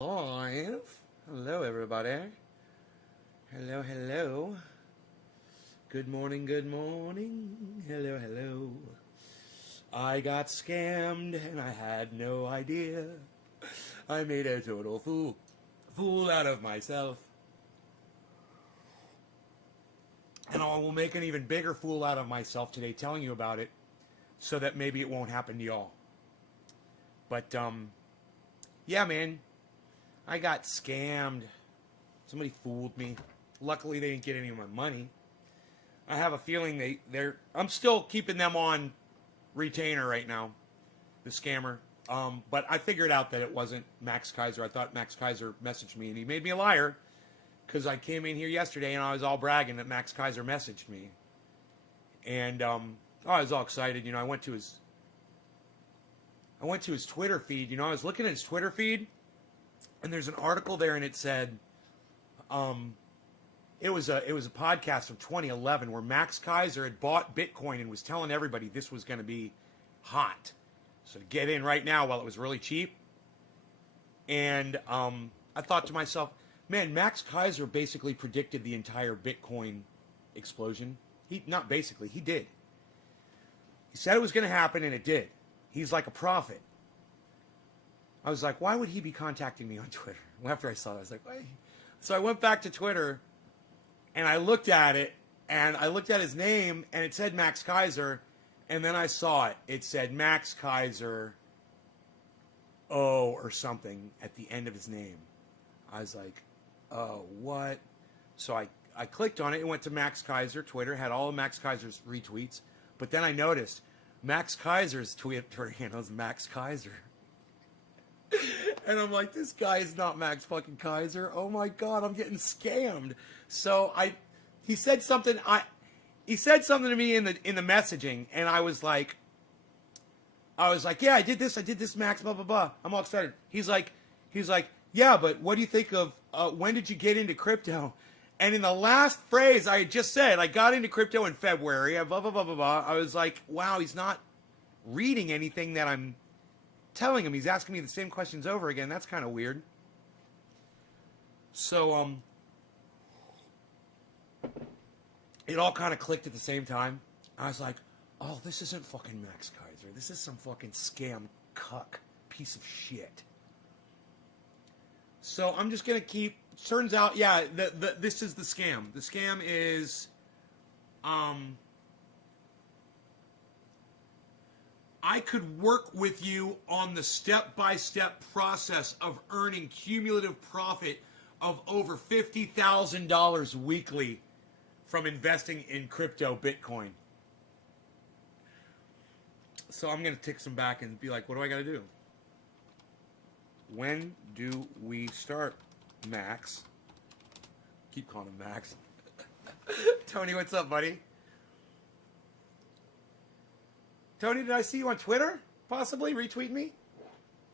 Live. Hello, everybody. Hello, hello. Good morning, good morning. Hello, hello. I got scammed and I had no idea. I made a total fool out of myself. And I will make an even bigger fool out of myself today telling you about it so that maybe it won't happen to y'all. But, yeah, man. I got scammed. Somebody fooled me. Luckily, they didn't get any of my money. I have a feeling I'm still keeping them on retainer right now, the scammer. But I figured out that it wasn't Max Kaiser. I thought Max Kaiser messaged me, and he made me a liar because I came in here yesterday and I was all bragging that Max Kaiser messaged me. And I was all excited. You know, I went to his Twitter feed. You know, I was looking at his Twitter feed. And there's an article there, and it said, it was a podcast from 2011 where Max Kaiser had bought Bitcoin and was telling everybody this was going to be hot, so get in right now while it was really cheap. And I thought to myself, man, Max Kaiser basically predicted the entire Bitcoin explosion. He did. He said it was going to happen, and it did. He's like a prophet. I was like, why would he be contacting me on Twitter? After I saw that, I was like, why? So I went back to Twitter, and I looked at it, and I looked at his name, and it said Max Kaiser, and then I saw it. It said Max Kaiser, or something at the end of his name. I was like, oh, what? So I clicked on it. It went to Max Kaiser. Twitter had all of Max Kaiser's retweets, but then I noticed Max Kaiser's Twitter handle is Max Kaiser. And I'm like, this guy is not Max fucking Kaiser. Oh my God, I'm getting scammed. So he said something to me in the messaging, and I was like, yeah, I did this, Max, blah blah blah. I'm all excited. He's like, yeah, but what do you think of when did you get into crypto? And in the last phrase I had just said, I got into crypto in February, blah blah blah blah blah. I was like, wow, he's not reading anything that I'm telling him. He's asking me the same questions over again. That's kind of weird. So it all kind of clicked at the same time. I was like, oh, this isn't fucking Max Kaiser. This is some fucking scam cuck piece of shit. So I'm just gonna keep. Turns out, yeah, this is the scam. The scam is I could work with you on the step-by-step process of earning cumulative profit of over $50,000 weekly from investing in crypto Bitcoin. So I'm going to tick some back and be like, what do I got to do? When do we start, Max? Keep calling him Max. Tony, what's up, buddy? Tony, did I see you on Twitter? Possibly retweet me?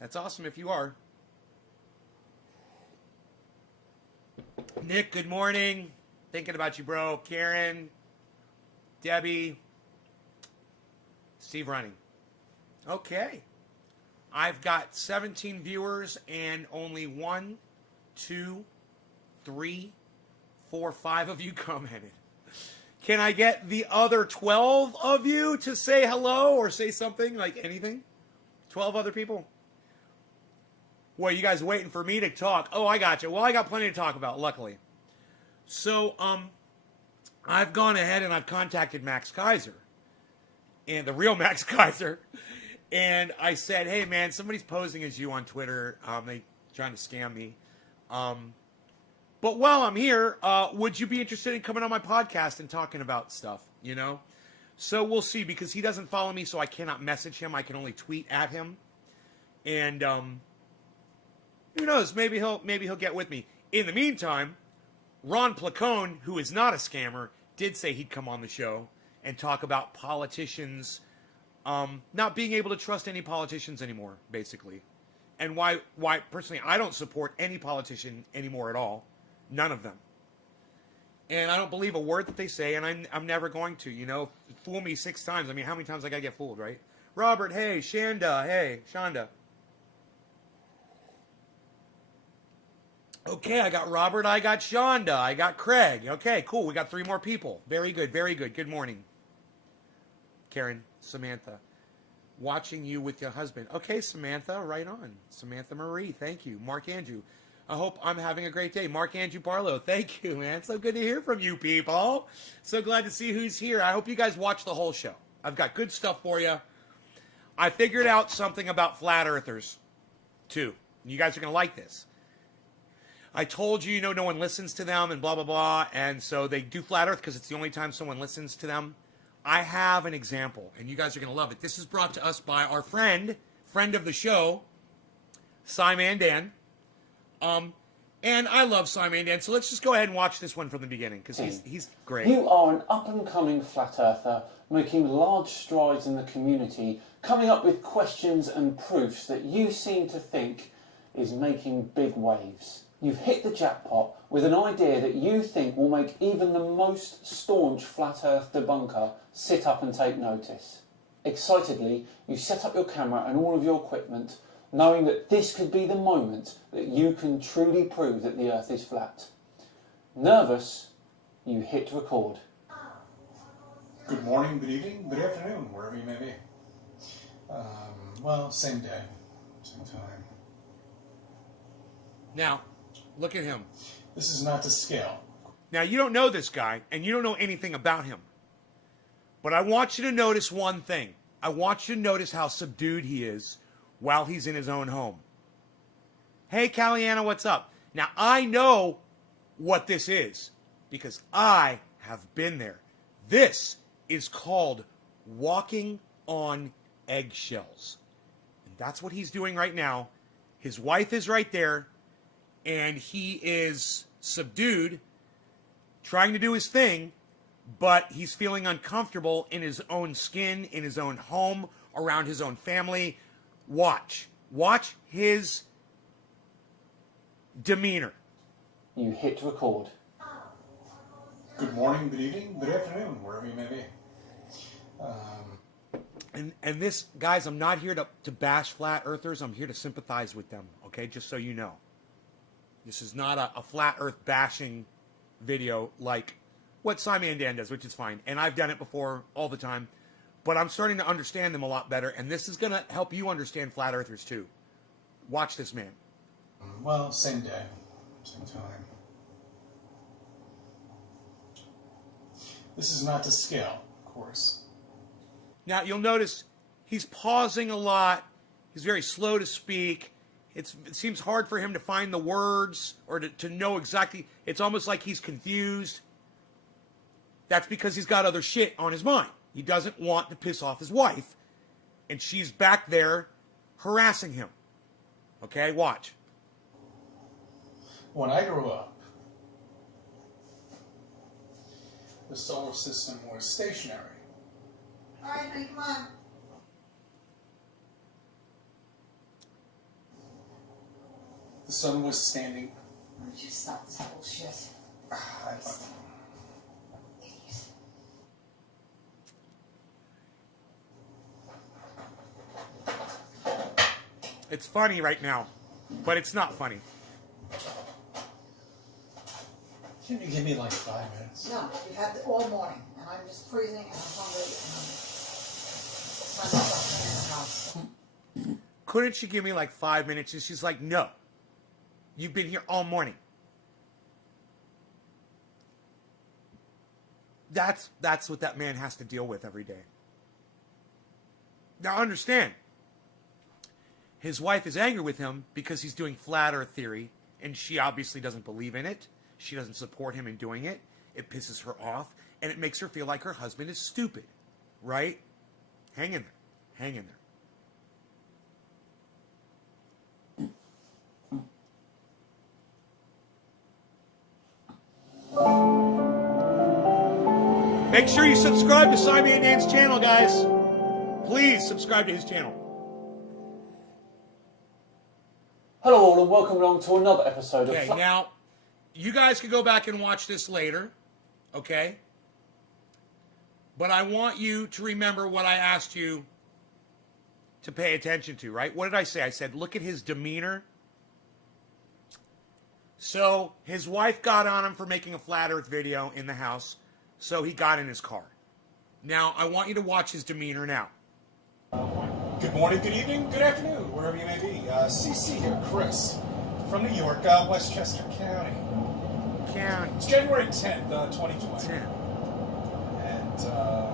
That's awesome if you are. Nick, good morning. Thinking about you, bro. Karen, Debbie, Steve running. Okay. I've got 17 viewers and only 1, 2, 3, 4, 5 of you commented. Can I get the other 12 of you to say hello or say something, like anything? 12 other people? Well, you guys waiting for me to talk. Oh, I got you. Well, I got plenty to talk about, luckily. So, I've gone ahead and I've contacted Max Kaiser, and the real Max Kaiser, and I said, hey, man, somebody's posing as you on Twitter. They trying to scam me. But while I'm here, would you be interested in coming on my podcast and talking about stuff, you know? So we'll see, because he doesn't follow me, so I cannot message him. I can only tweet at him. And who knows? Maybe he'll get with me. In the meantime, Ron Placone, who is not a scammer, did say he'd come on the show and talk about politicians not being able to trust any politicians anymore, basically. And why personally, I don't support any politician anymore at all. None of them. And I don't believe a word that they say, and I'm never going to, you know. Fool me 6 times. I mean, how many times I gotta get fooled, right? Robert, hey. Shanda, hey. Shanda. Okay, I got Robert, I got Shonda, I got Craig. Okay, cool. We got 3 more people. Very good, very good. Good morning. Karen, Samantha. Watching you with your husband. Okay, Samantha, right on. Samantha Marie, thank you. Mark Andrew. I hope I'm having a great day. Mark Andrew Barlow, thank you, man. So good to hear from you people. So glad to see who's here. I hope you guys watch the whole show. I've got good stuff for you. I figured out something about flat earthers, too. You guys are going to like this. I told you, no one listens to them and blah, blah, blah. And so they do flat earth because it's the only time someone listens to them. I have an example, and you guys are going to love it. This is brought to us by our friend of the show, Cy Mandan. And I love Cy Mandan, so let's just go ahead and watch this one from the beginning, because he's great. You are an up-and-coming flat earther, making large strides in the community, coming up with questions and proofs that you seem to think is making big waves. You've hit the jackpot with an idea that you think will make even the most staunch flat earth debunker sit up and take notice. Excitedly, you set up your camera and all of your equipment, knowing that this could be the moment that you can truly prove that the earth is flat. Nervous, you hit record. Good morning, good evening, good afternoon, wherever you may be. Well, same day, same time. Now, look at him. This is not to scale. Now, you don't know this guy, and you don't know anything about him. But I want you to notice one thing. I want you to notice how subdued he is while he's in his own home. Hey, Caliana, what's up? Now, I know what this is because I have been there. This is called walking on eggshells. And that's what he's doing right now. His wife is right there, and he is subdued, trying to do his thing, but he's feeling uncomfortable in his own skin, in his own home, around his own family. Watch his demeanor. You hit record. Good morning, good evening, good afternoon, wherever you may be. And this, guys, I'm not here to bash flat earthers. I'm here to sympathize with them, okay? Just so you know. This is not a flat earth bashing video like what Cy Mandan does, which is fine. And I've done it before all the time. But I'm starting to understand them a lot better. And this is going to help you understand flat earthers too. Watch this man. Well, same day, same time. This is not to scale, of course. Now, you'll notice he's pausing a lot. He's very slow to speak. It seems hard for him to find the words or to know exactly. It's almost like he's confused. That's because he's got other shit on his mind. He doesn't want to piss off his wife. And she's back there harassing him. Okay, watch. When I grew up, the solar system was stationary. All right, honey, come on. The sun was standing. Why don't you stop this bullshit? It's funny right now, but it's not funny. Can you give me like 5 minutes? No, you've had it all morning, and I'm just freezing, and I'm hungry, and I'm not in the house. Couldn't you give me like 5 minutes? And she's like, no. You've been here all morning. That's what that man has to deal with every day. Now understand, his wife is angry with him because he's doing flat earth theory, and she obviously doesn't believe in it. She doesn't support him in doing it. It pisses her off, and it makes her feel like her husband is stupid, right? Hang in there. Hang in there. Make sure you subscribe to Cy Mandan's channel, guys. Please subscribe to his channel. Hello all and welcome along to another episode of... Okay, now, you guys can go back and watch this later, okay? But I want you to remember what I asked you to pay attention to, right? What did I say? I said, look at his demeanor. So his wife got on him for making a flat earth video in the house, so he got in his car. Now, I want you to watch his demeanor now. Good morning, good evening, good afternoon, wherever you may be. CC here, Chris, from New York, Westchester County. It's January 10th, 2020. 10.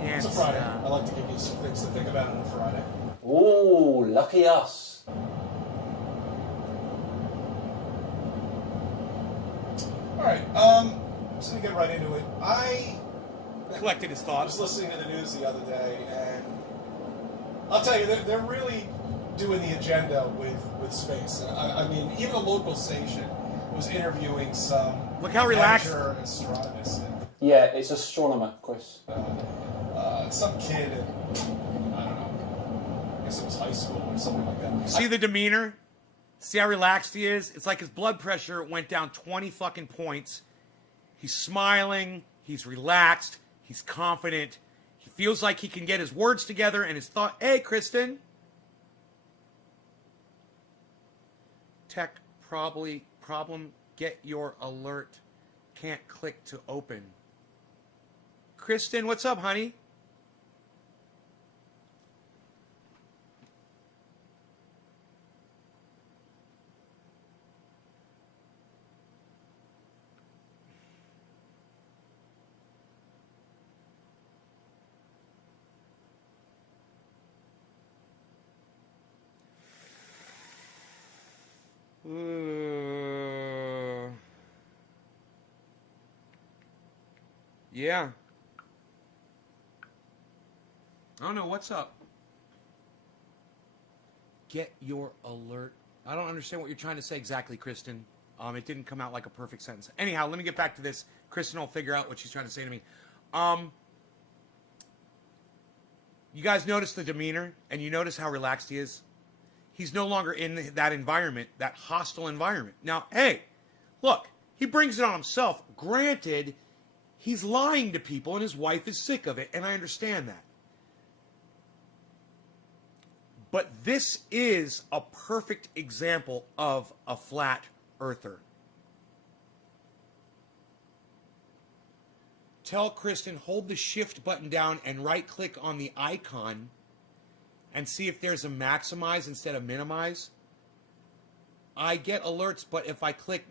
And it's a Friday. I like to give you some things to think about on a Friday. Oh, lucky us. Alright, so to get right into it, I Collected his was thoughts. listening to the news the other day, and I'll tell you, they're really doing the agenda with space. I mean, even a local station was interviewing some Look how relaxed. amateur astronomers. And, Yeah, it's astronomer, Chris. some kid in, I don't know, I guess it was high school or something like that. See the demeanor? See how relaxed he is? It's like his blood pressure went down 20 fucking points. He's smiling. He's relaxed. He's confident. He feels like he can get his words together and his thought. Hey, Kristen. Tech problem. Get your alert. Can't click to open. Kristen, what's up, honey? Yeah. I don't know. What's up? Get your alert. I don't understand what you're trying to say exactly, Kristen. It didn't come out like a perfect sentence. Anyhow, let me get back to this. Kristen will figure out what she's trying to say to me. You guys notice the demeanor, and you notice how relaxed he is? He's no longer in that environment, that hostile environment. Now, hey, look, he brings it on himself. Granted, he's lying to people, and his wife is sick of it, and I understand that. But this is a perfect example of a flat earther. Tell Kristen, hold the shift button down and right-click on the icon and see if there's a maximize instead of minimize. I get alerts, but if I click,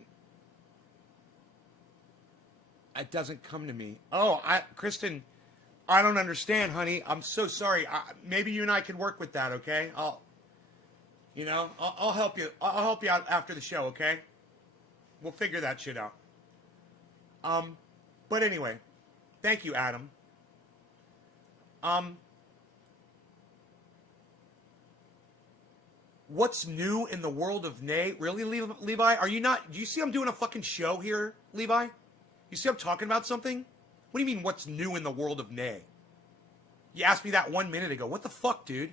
it doesn't come to me. Oh, Kristen, I don't understand, honey. I'm so sorry. Maybe you and I can work with that, okay? I'll help you. I'll help you out after the show, okay? We'll figure that shit out. But anyway, thank you, Adam. What's new in the world of Nay? Really, Levi? Are you not? Do you see I'm doing a fucking show here, Levi? You see I'm talking about something? What do you mean, what's new in the world of Nay? You asked me that 1 minute ago. What the fuck, dude?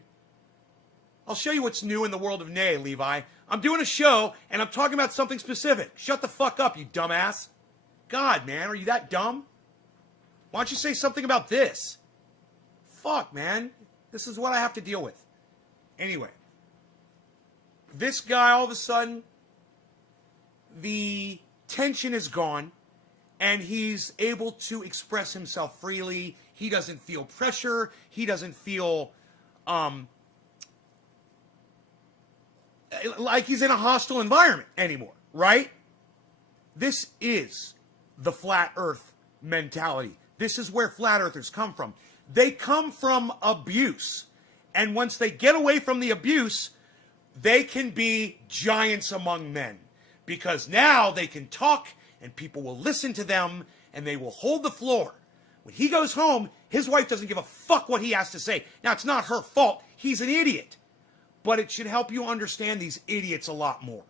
I'll show you what's new in the world of Nay, Levi. I'm doing a show, and I'm talking about something specific. Shut the fuck up, you dumbass. God, man, are you that dumb? Why don't you say something about this? Fuck, man. This is what I have to deal with. Anyway. This guy, all of a sudden, the tension is gone, and he's able to express himself freely. He doesn't feel pressure. He doesn't feel like he's in a hostile environment anymore, right? This is the flat earth mentality. This is where flat earthers come from. They come from abuse. And once they get away from the abuse, they can be giants among men. Because now they can talk and people will listen to them and they will hold the floor. When he goes home, his wife doesn't give a fuck what he has to say. Now, it's not her fault. He's an idiot. But it should help you understand these idiots a lot more.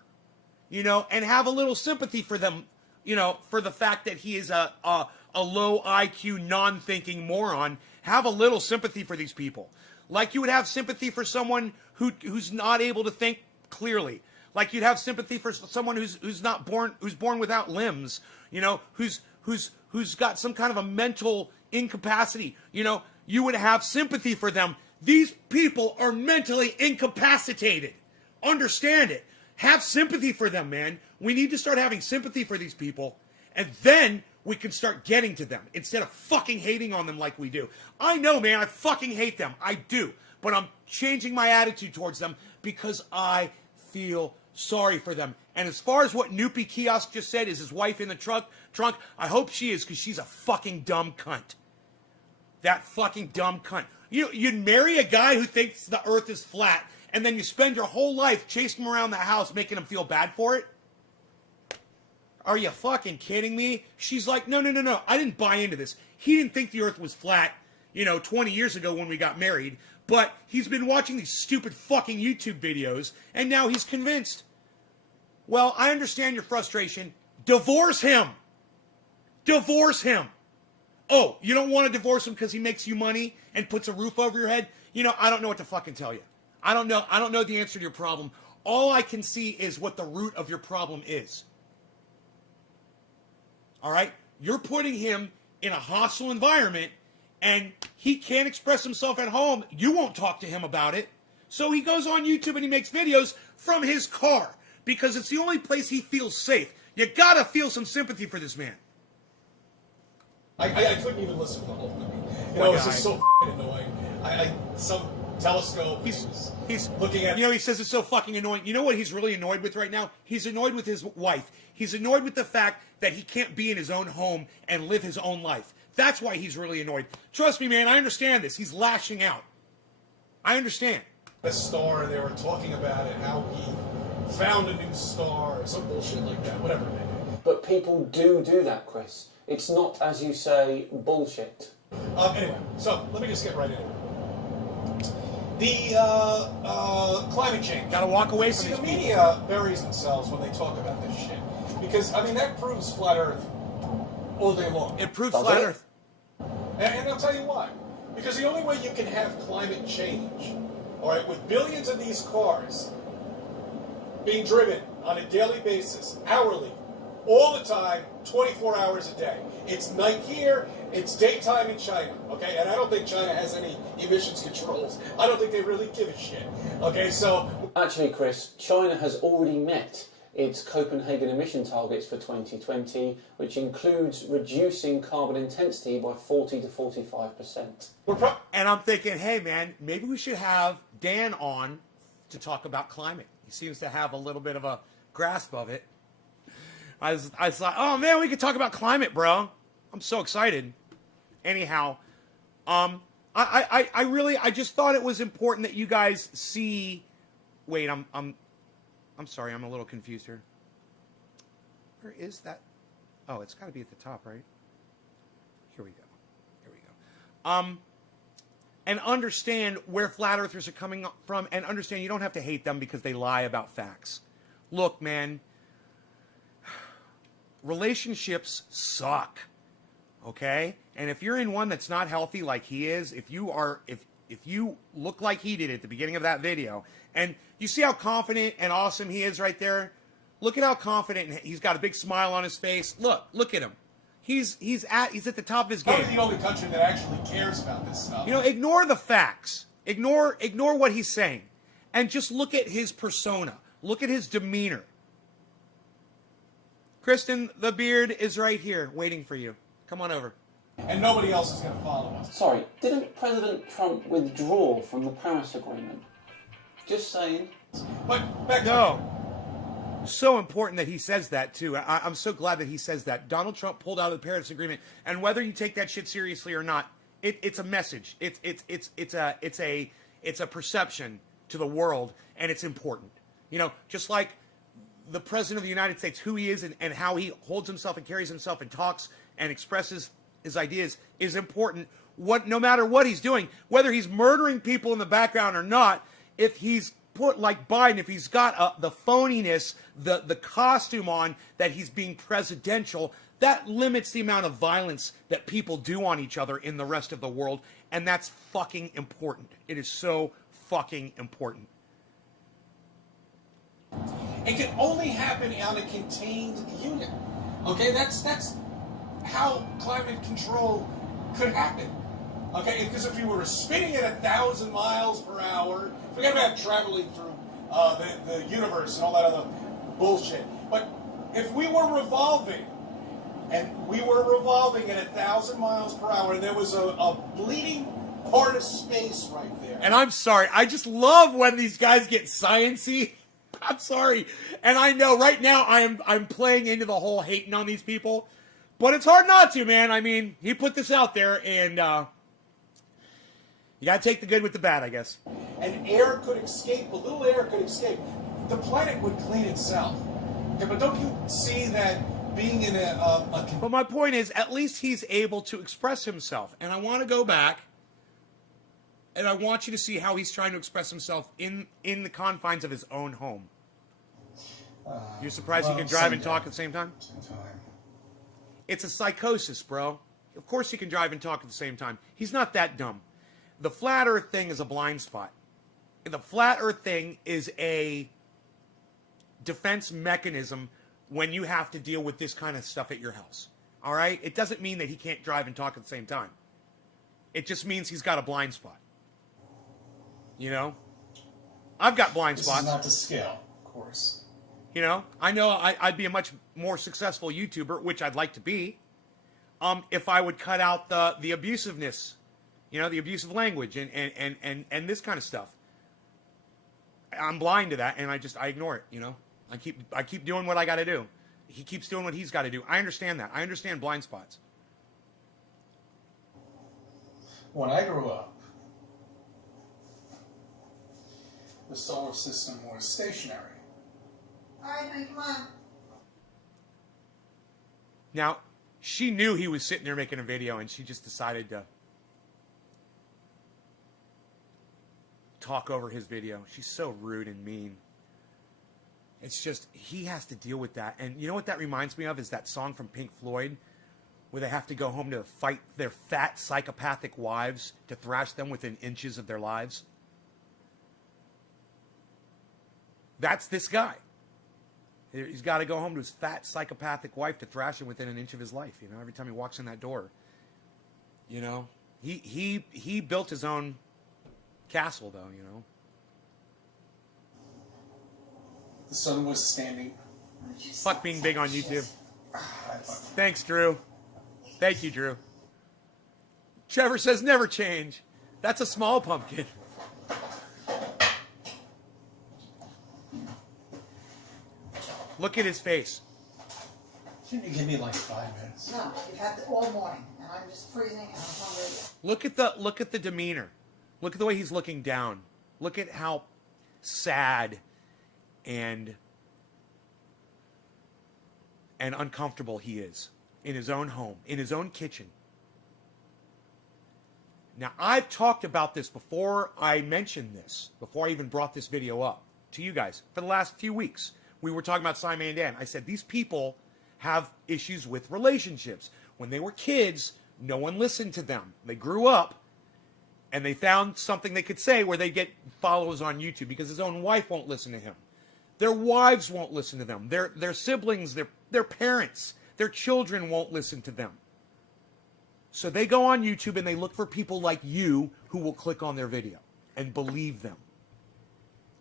You know, and have a little sympathy for them, you know, for the fact that he is a low IQ, non-thinking moron. Have a little sympathy for these people. Like you would have sympathy for someone who's not able to think clearly. Like you'd have sympathy for someone who's born without limbs, you know, who's got some kind of a mental incapacity. You know, you would have sympathy for them. These people are mentally incapacitated. Understand it. Have sympathy for them, man. We need to start having sympathy for these people, and then we can start getting to them instead of fucking hating on them like we do. I know, man, I fucking hate them. I do. But I'm changing my attitude towards them because I feel sorry for them. And as far as what Noopy Kiosk just said, is his wife in the trunk, I hope she is, because she's a fucking dumb cunt. That fucking dumb cunt. You'd marry a guy who thinks the earth is flat, and then you spend your whole life chasing him around the house making him feel bad for it? Are you fucking kidding me? She's like, no, I didn't buy into this. He didn't think the earth was flat, 20 years ago when we got married, but he's been watching these stupid fucking YouTube videos, and now he's convinced. Well, I understand your frustration. Divorce him. Divorce him. Oh, you don't want to divorce him because he makes you money and puts a roof over your head? I don't know what to fucking tell you. I don't know the answer to your problem. All I can see is what the root of your problem is. All right? You're putting him in a hostile environment, and he can't express himself at home. You won't talk to him about it. So he goes on YouTube and he makes videos from his car because it's the only place he feels safe. You gotta feel some sympathy for this man. I couldn't even listen to the whole movie. It's just so annoying. Some telescope. He's looking at. He says it's so fucking annoying. You know what he's really annoyed with right now? He's annoyed with his wife. He's annoyed with the fact that he can't be in his own home and live his own life. That's why he's really annoyed. Trust me, man. I understand this. He's lashing out. I understand. The star, and they were talking about it, how he found a new star or some bullshit like that. Whatever it may be. But people do that, Chris. It's not, as you say, bullshit. Anyway, so let me just get right into it. The climate change. Gotta walk away from the media buries themselves when they talk about this shit. Because, that proves flat Earth all day long. It proves flat Earth. And I'll tell you why. Because the only way you can have climate change, all right, with billions of these cars being driven on a daily basis, hourly, all the time, 24 hours a day. It's night here, it's daytime in China, okay? And I don't think China has any emissions controls. I don't think they really give a shit, okay? So... Actually, Chris, China has already met its Copenhagen emission targets for 2020, which includes reducing carbon intensity by 40 to 45%. And I'm thinking, hey, man, maybe we should have Dan on to talk about climate. He seems to have a little bit of a grasp of it. I was like, oh man, we could talk about climate, bro. I'm so excited. Anyhow, I just thought it was important that you guys see. Wait, I'm sorry, I'm a little confused here. Where is that? Oh, it's got to be at the top, right? Here we go. And understand where flat earthers are coming from, and understand you don't have to hate them because they lie about facts. Look, man. Relationships suck, okay? And if you're in one that's not healthy like he is, if you look like he did at the beginning of that video, and you see how confident and awesome he is right there? Look at how confident, and he's got a big smile on his face. Look at him. He's at the top of his game. Probably the only country that actually cares about this stuff. Ignore the facts. Ignore what he's saying. And just look at his persona. Look at his demeanor. Kristen, the beard is right here, waiting for you. Come on over. And nobody else is going to follow us. Sorry, didn't President Trump withdraw from the Paris Agreement? Just saying. But back No. So important that he says that, too. I'm so glad that he says that. Donald Trump pulled out of the Paris Agreement, and whether you take that shit seriously or not, it's a message. It's a perception to the world, and it's important. Just like the President of the United States, who he is and how he holds himself and carries himself and talks and expresses his ideas is important. No matter what he's doing, whether he's murdering people in the background or not, if he's put like Biden, if he's got the phoniness, the costume on that he's being presidential, that limits the amount of violence that people do on each other in the rest of the world, and that's fucking important. It is so fucking important. It can only happen on a contained unit. Okay, that's how climate control could happen. Okay, because if you were spinning at 1,000 miles per hour, forget about traveling through the universe and all that other bullshit. But If we were revolving, and we were revolving at 1,000 miles per hour, and there was a bleeding part of space right there. And I'm sorry, I just love when these guys get science-y. I'm sorry. And I know right now I'm playing into the whole hating on these people. But it's hard not to, man. I mean, he put this out there, and you gotta take the good with the bad, I guess. And air could escape, a little air could escape. The planet would clean itself. Okay, but don't you see that being in But my point is, at least he's able to express himself. And I want to go back, and I want you to see how he's trying to express himself in the confines of his own home. You're surprised he can drive and talk at the same time? It's a psychosis, bro. Of course he can drive and talk at the same time. He's not that dumb. The flat earth thing is a blind spot. The flat earth thing is a defense mechanism when you have to deal with this kind of stuff at your house. All right? It doesn't mean that he can't drive and talk at the same time. It just means he's got a blind spot. You know? I've got blind spots. This is not to scale, of course. You know? I know I'd be a much more successful YouTuber, which I'd like to be, if I would cut out the abusiveness, you know, the abusive language and this kind of stuff. I'm blind to that, and I ignore it, you know? I keep doing what I got to do. He keeps doing what he's got to do. I understand that. I understand blind spots. When I grew up, the solar system was stationary. All right, now come on. Now, she knew he was sitting there making a video, and she just decided to talk over his video. She's so rude and mean. It's just, he has to deal with that. And you know what that reminds me of is that song from Pink Floyd where they have to go home to fight their fat psychopathic wives to thrash them within inches of their lives. That's this guy. He's got to go home to his fat psychopathic wife to thrash him within an inch of his life, you know, every time he walks in that door. You know, he built his own castle, though, you know. The sun was standing. Fuck being big on YouTube. Thanks, Drew. Thank you, Drew. Trevor says never change. That's a small pumpkin. Look at his face. Shouldn't you give me like 5 minutes? No, you've had it all morning, and I'm just freezing and I'm hungry. Look at the demeanor. Look at the way he's looking down. Look at how sad and uncomfortable he is in his own home, in his own kitchen. Now, I've talked about this before I mentioned this, before I even brought this video up to you guys for the last few weeks. We were talking about Simon and Dan. I said, these people have issues with relationships. When they were kids, no one listened to them. They grew up, and they found something they could say where they get followers on YouTube because his own wife won't listen to him. Their wives won't listen to them. Their siblings, their parents, their children won't listen to them. So they go on YouTube and they look for people like you who will click on their video and believe them.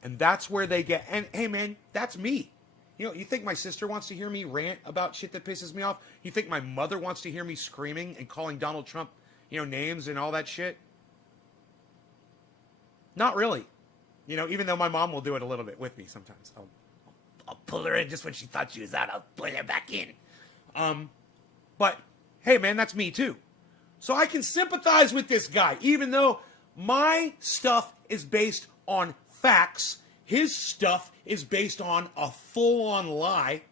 And that's where they get, and hey man, that's me. You know, you think my sister wants to hear me rant about shit that pisses me off? You think my mother wants to hear me screaming and calling Donald Trump, you know, names and all that shit? Not really. You know, even though my mom will do it a little bit with me sometimes. I'll pull her in just when she thought she was out. I'll pull her back in. But, hey, man, that's me, too. So I can sympathize with this guy, even though my stuff is based on facts. His stuff is based on a full-on lie.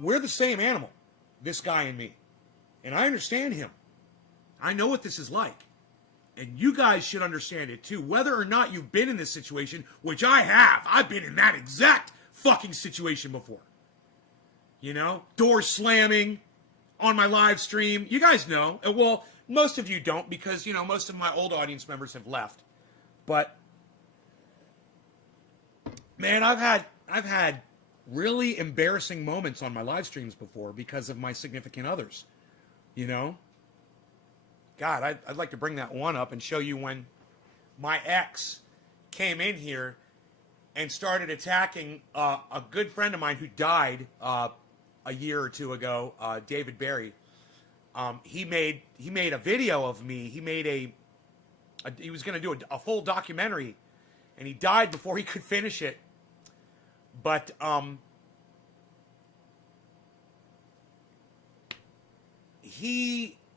We're the same animal, this guy and me. And I understand him. I know what this is like. And you guys should understand it too. Whether or not you've been in this situation, which I have. I've been in that exact fucking situation before. You know? Doors slamming on my live stream. You guys know. Well, most of you don't because, you know, most of my old audience members have left. But, man, I've had really embarrassing moments on my live streams before because of my significant others. You know? God, I'd like to bring that one up and show you when my ex came in here and started attacking a good friend of mine who died a year or two ago, David Barry. He made a video of me. He made he was going to do a full documentary, and he died before he could finish it. But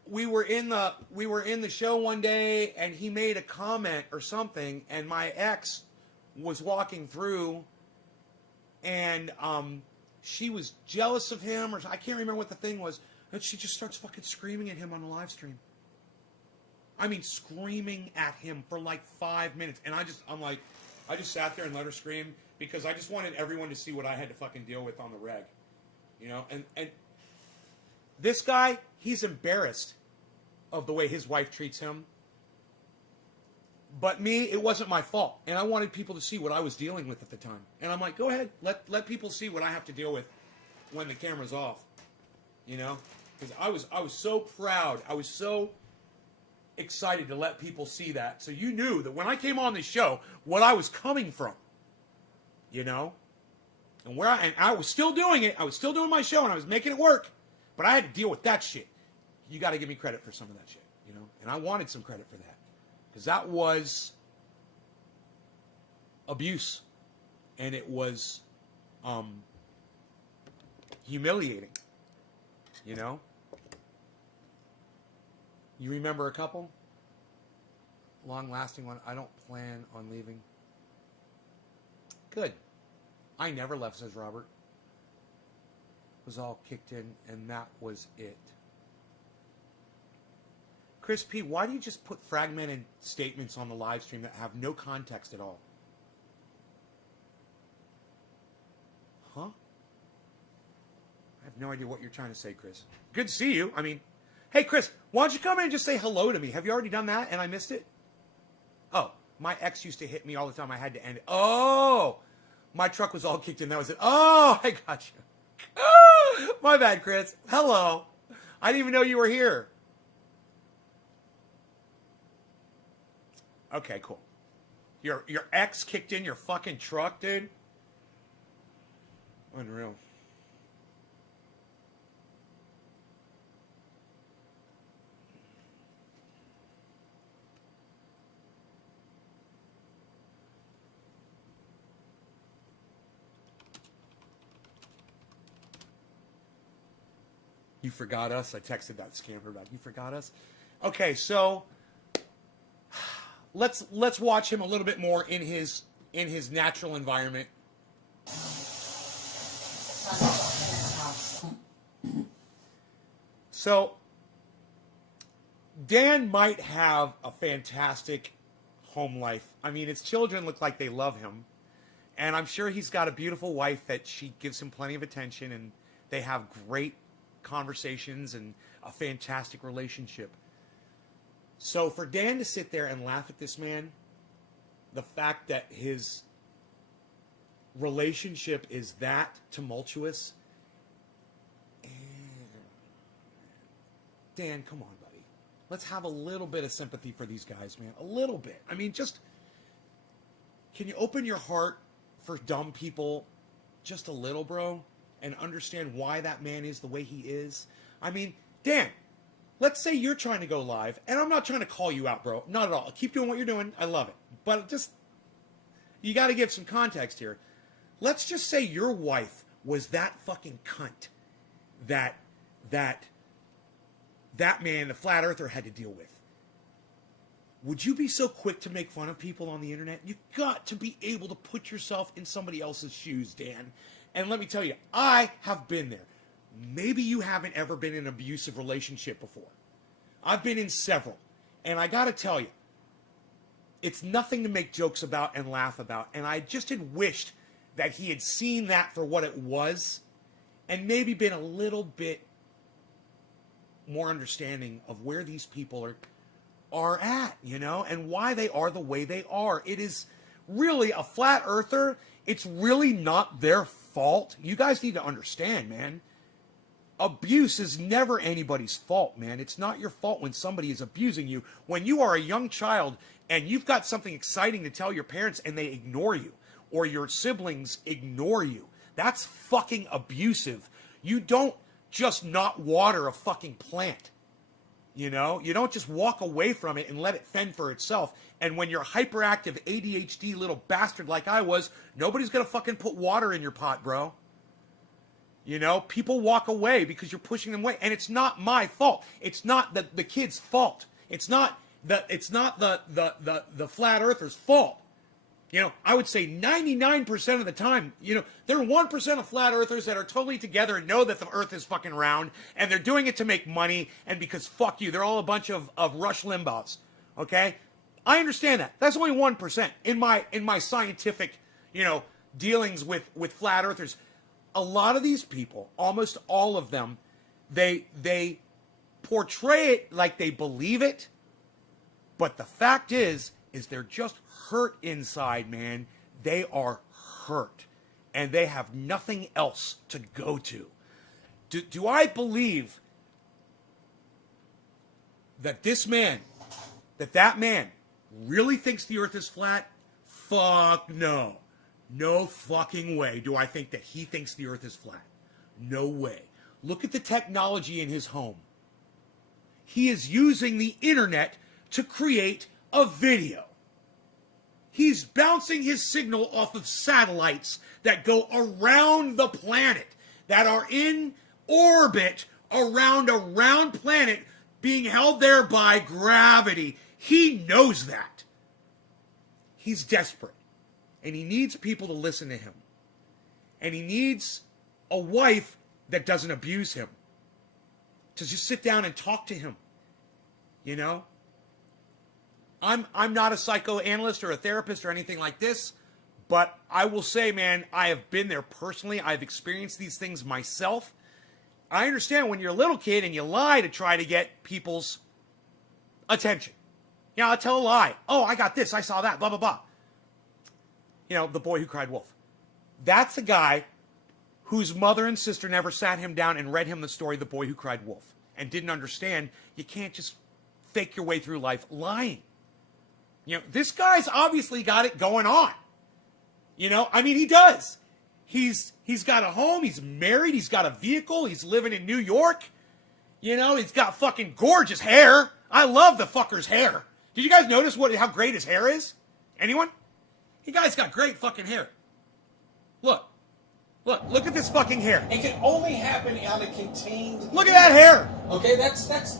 we were in the show one day, and he made a comment or something, and my ex was walking through, and she was jealous of him, or I can't remember what the thing was, and she just starts fucking screaming at him on the live stream. I mean, screaming at him for like 5 minutes, and I just sat there and let her scream because I just wanted everyone to see what I had to fucking deal with on the reg, you know. And this guy, he's embarrassed of the way his wife treats him. But me, it wasn't my fault. And I wanted people to see what I was dealing with at the time. And I'm like, go ahead, let people see what I have to deal with when the camera's off. You know? Because I was so proud. I was so excited to let people see that. So you knew that when I came on this show, what I was coming from. You know? And I was still doing it. I was still doing my show and I was making it work. But I had to deal with that shit. You got to give me credit for some of that shit, you know? And I wanted some credit for that. Because that was abuse. And it was humiliating, you know? You remember a couple? Long-lasting one. I don't plan on leaving. Good. I never left, says Robert. Was all kicked in, and that was it. Chris P., why do you just put fragmented statements on the live stream that have no context at all? Huh? I have no idea what you're trying to say, Chris. Good to see you. I mean, hey, Chris, why don't you come in and just say hello to me? Have you already done that and I missed it? Oh, my ex used to hit me all the time. I had to end it. Oh, my truck was all kicked in. That was it. Oh, I got you. Oh, my bad, Chris. Hello. I didn't even know you were here. Okay, cool. Your ex kicked in your fucking truck, dude? Unreal. You forgot us? I texted that scammer back. You forgot us? Okay, so let's watch him a little bit more in his natural environment. So Dan might have a fantastic home life. I mean, his children look like they love him. And I'm sure he's got a beautiful wife that she gives him plenty of attention, and they have great conversations and a fantastic relationship. So for Dan to sit there and laugh at this man, the fact that his relationship is that tumultuous, Dan, come on, buddy. Let's have a little bit of sympathy for these guys, man. A little bit. I mean, just, can you open your heart for dumb people just a little, bro? And understand why that man is the way he is? I mean, Dan, let's say you're trying to go live, and I'm not trying to call you out, bro. Not at all. Keep doing what you're doing. I love it. But just, you got to give some context here. Let's just say your wife was that fucking cunt that man, the flat earther, had to deal with. Would you be so quick to make fun of people on the internet? You've got to be able to put yourself in somebody else's shoes, Dan. And let me tell you, I have been there. Maybe you haven't ever been in an abusive relationship before. I've been in several. And I got to tell you, it's nothing to make jokes about and laugh about. And I just had wished that he had seen that for what it was and maybe been a little bit more understanding of where these people are at, you know, and why they are the way they are. It is really a flat earther. It's really not their fault. You guys need to understand, man. Abuse is never anybody's fault, man. It's not your fault when somebody is abusing you. When you are a young child and you've got something exciting to tell your parents and they ignore you. or your siblings ignore you. That's fucking abusive. You don't just not water a fucking plant. You know, you don't just walk away from it and let it fend for itself. And when you're a hyperactive ADHD little bastard like I was, nobody's gonna fucking put water in your pot, bro. You know, people walk away because you're pushing them away, and it's not my fault. It's not the kid's fault. It's not the flat earther's fault. You know, I would say 99% of the time, you know, there are 1% of flat earthers that are totally together and know that the earth is fucking round, and they're doing it to make money, and because fuck you, they're all a bunch of Rush Limbaughs, okay? I understand that. That's only 1% in my scientific, you know, dealings with flat earthers. A lot of these people, almost all of them, they portray it like they believe it, but the fact is they're just hurt inside, man. They are hurt, and they have nothing else to go to. Do I believe that that man really thinks the earth is flat? Fuck no. No fucking way do I think that he thinks the earth is flat. No way. Look at the technology in his home. He is using the internet to create a video. He's bouncing his signal off of satellites that go around the planet, that are in orbit around a round planet being held there by gravity. He knows that. He's desperate. And he needs people to listen to him. And he needs a wife that doesn't abuse him. To just sit down and talk to him. You know? I'm not a psychoanalyst or a therapist or anything like this, but I will say, man, I have been there personally. I've experienced these things myself. I understand when you're a little kid and you lie to try to get people's attention. You know, I'll tell a lie. Oh, I got this. I saw that. Blah, blah, blah. You know, the boy who cried wolf. That's a guy whose mother and sister never sat him down and read him the story, The Boy Who Cried Wolf, and didn't understand you can't just fake your way through life lying. You know, this guy's obviously got it going on. You know, I mean, he does. He's got a home, he's married, he's got a vehicle, he's living in New York. You know, he's got fucking gorgeous hair. I love the fucker's hair. Did you guys notice how great his hair is? Anyone? The guy's got great fucking hair. Look at this fucking hair. It can only happen on a contained... Look at that hair. Okay, that's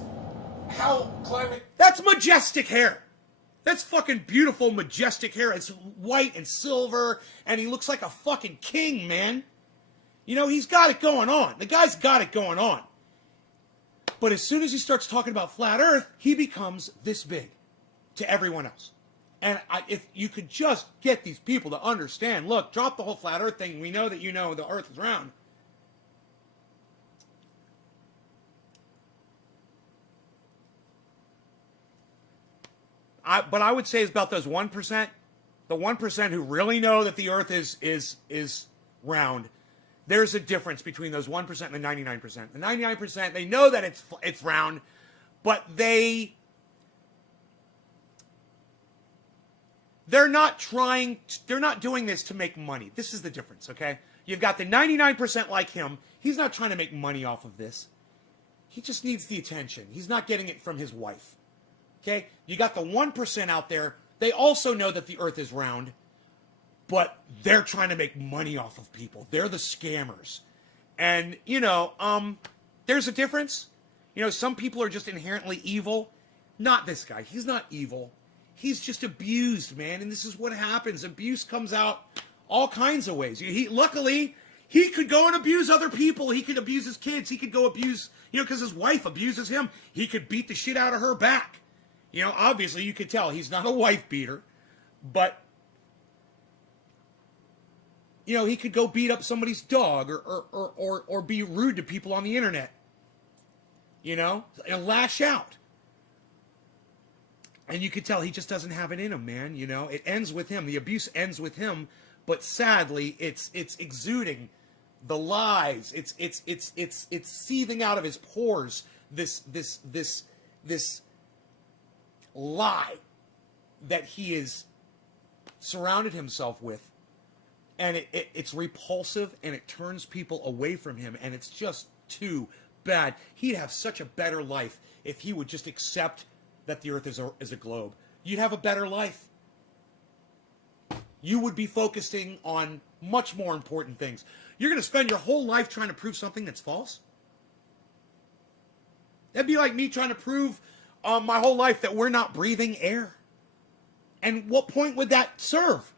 how climate... That's majestic hair. That's fucking beautiful, majestic hair. It's white and silver, and he looks like a fucking king, man. You know, he's got it going on. The guy's got it going on. But as soon as he starts talking about flat earth, he becomes this big to everyone else. And if you could just get these people to understand, look, drop the whole flat earth thing. We know that you know the earth is round. But I would say it's about those 1%, the 1% who really know that the earth is round. There's a difference between those 1% and the 99%. The 99%, they know that it's round, but they're not doing this to make money. This is the difference, okay? You've got the 99% like him. He's not trying to make money off of this. He just needs the attention. He's not getting it from his wife. Okay? You got the 1% out there. They also know that the earth is round, but they're trying to make money off of people. They're the scammers. And, you know, there's a difference. You know, some people are just inherently evil. Not this guy. He's not evil. He's just abused, man. And this is what happens. Abuse comes out all kinds of ways. Luckily, he could go and abuse other people. He could abuse his kids. He could go abuse, you know, because his wife abuses him. He could beat the shit out of her back. You know, obviously, you could tell he's not a wife beater. But, you know, he could go beat up somebody's dog or be rude to people on the internet. You know, and lash out. And you could tell he just doesn't have it in him, man. You know, it ends with him. The abuse ends with him. But sadly, it's exuding the lies. It's seething out of his pores. This lie that he is surrounded himself with And it's repulsive, and it turns people away from him, and it's just too bad. He'd have such a better life if he would just accept that the earth is a globe. You'd have a better life. You would be focusing on much more important things. You're going to spend your whole life trying to prove something that's false? That'd be like me trying to prove my whole life that we're not breathing air. And what point would that serve?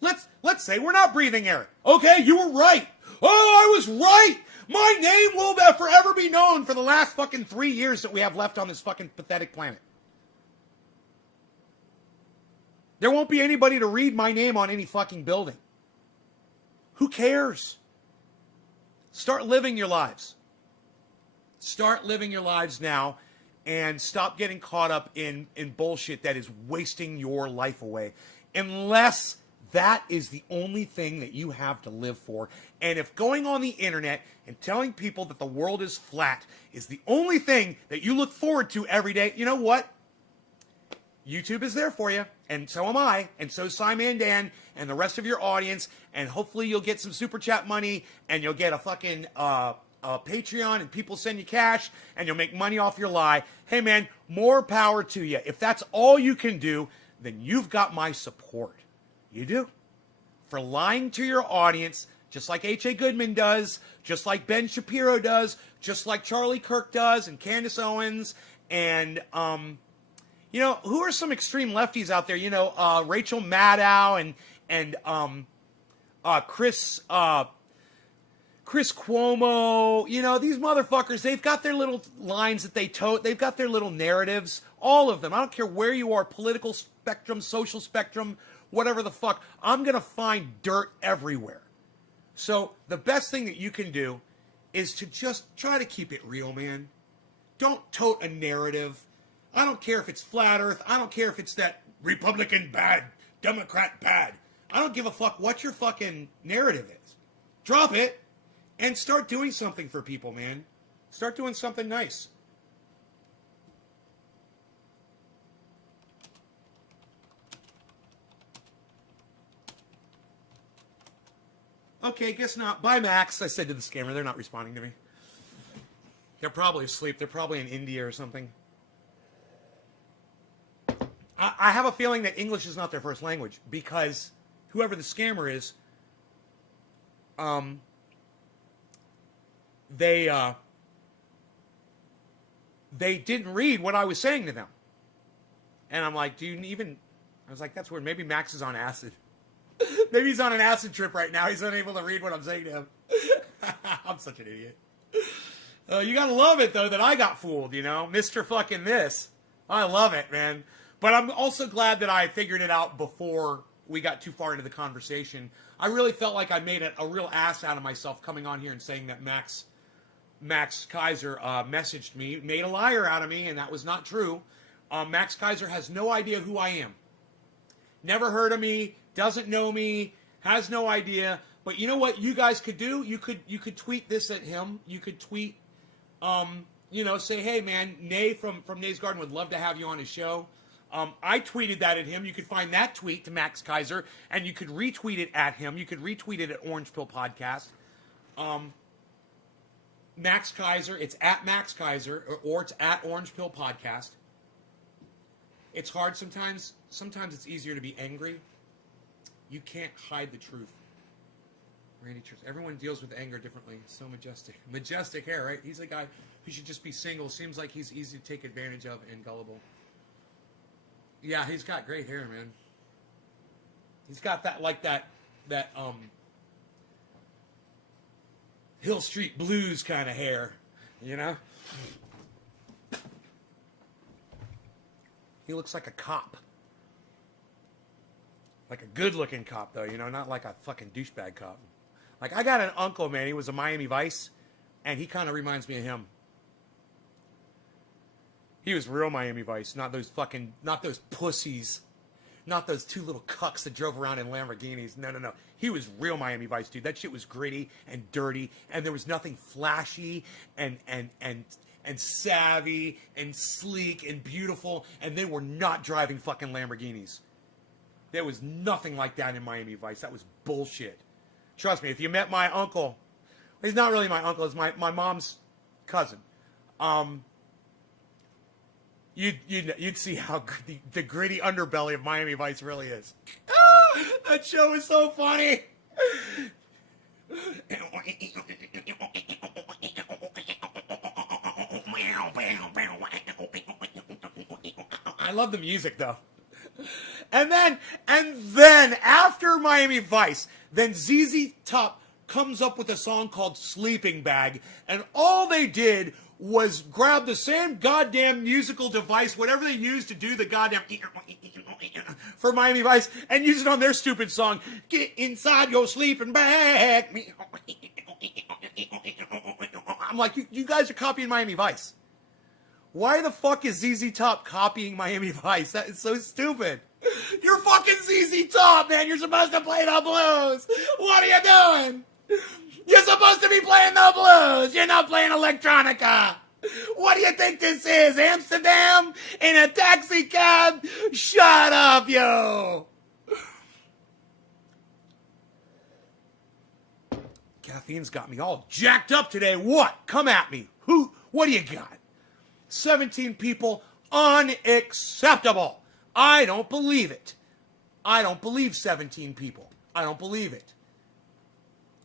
Let's say we're not breathing air. Okay, you were right. Oh, I was right. My name will forever be known for the last fucking 3 years that we have left on this fucking pathetic planet. There won't be anybody to read my name on any fucking building. Who cares? Start living your lives. Start living your lives now and stop getting caught up in bullshit that is wasting your life away. Unless that is the only thing that you have to live for. And if going on the internet and telling people that the world is flat is the only thing that you look forward to every day, you know what? YouTube is there for you, and so am I, and so is Simon Dan, and the rest of your audience, and hopefully you'll get some super chat money, and you'll get a fucking Patreon, and people send you cash, and you'll make money off your lie. Hey man, more power to you. If that's all you can do, then you've got my support. You do. For lying to your audience, just like H.A. Goodman does, just like Ben Shapiro does, just like Charlie Kirk does, and Candace Owens, and you know, who are some extreme lefties out there? You know, Rachel Maddow and Chris Cuomo. You know, these motherfuckers, they've got their little lines that they tote. They've got their little narratives. All of them. I don't care where you are, political spectrum, social spectrum, whatever the fuck. I'm going to find dirt everywhere. So the best thing that you can do is to just try to keep it real, man. Don't tote a narrative. I don't care if it's flat earth. I don't care if it's that Republican bad, Democrat bad. I don't give a fuck what your fucking narrative is. Drop it and start doing something for people, man. Start doing something nice. Okay, guess not. Bye, Max. I said to the scammer. They're not responding to me. They're probably asleep. They're probably in India or something. I have a feeling that English is not their first language because whoever the scammer is, they didn't read what I was saying to them. And I'm like, do you even... I was like, that's weird. Maybe Max is on acid. Maybe he's on an acid trip right now. He's unable to read what I'm saying to him. I'm such an idiot. You gotta love it, though, that I got fooled, you know? Mr. fucking this. I love it, man. But I'm also glad that I figured it out before we got too far into the conversation. I really felt like I made a real ass out of myself coming on here and saying that Max Kaiser messaged me, made a liar out of me, and that was not true. Max Kaiser has no idea who I am. Never heard of me, doesn't know me, has no idea. But you know what you guys could do? You could tweet this at him. You could tweet, you know, say, hey man, Nay from Nay's Garden would love to have you on his show. I tweeted that at him. You could find that tweet to Max Kaiser, and you could retweet it at him. You could retweet it at Orange Pill Podcast. Max Kaiser, it's at Max Kaiser, or it's at Orange Pill Podcast. It's hard sometimes. Sometimes it's easier to be angry. You can't hide the truth. Randy Church. Everyone deals with anger differently. So majestic. Majestic hair, right? He's a guy who should just be single. Seems like he's easy to take advantage of and gullible. Yeah, he's got great hair, man. He's got that, like that Hill Street Blues kind of hair, you know? He looks like a cop. Like a good-looking cop, though, you know? Not like a fucking douchebag cop. Like, I got an uncle, man. He was a Miami Vice, and he kind of reminds me of him. He was real Miami Vice, not those pussies. Not those two little cucks that drove around in Lamborghinis. No. He was real Miami Vice, dude. That shit was gritty and dirty, and there was nothing flashy and savvy and sleek and beautiful, and they were not driving fucking Lamborghinis. There was nothing like that in Miami Vice. That was bullshit. Trust me, if you met my uncle, he's not really my uncle, he's my mom's cousin. You'd see how the gritty underbelly of Miami Vice really is. That show is so funny. I love the music though. And then after Miami Vice, then ZZ Top comes up with a song called Sleeping Bag, and all they did was grab the same goddamn musical device, whatever they used to do the goddamn for Miami Vice, and use it on their stupid song, Get Inside Your Sleeping Bag. I'm like, you guys are copying Miami Vice. Why the fuck is ZZ Top copying Miami Vice? That is so stupid. You're fucking ZZ Top, man. You're supposed to play the blues. What are you doing? You're supposed to be playing the blues. You're not playing electronica. What do you think this is? Amsterdam? In a taxi cab? Shut up, yo. Caffeine's got me all jacked up today. What? Come at me. Who? What do you got? 17 people. Unacceptable. I don't believe it. I don't believe 17 people. I don't believe it.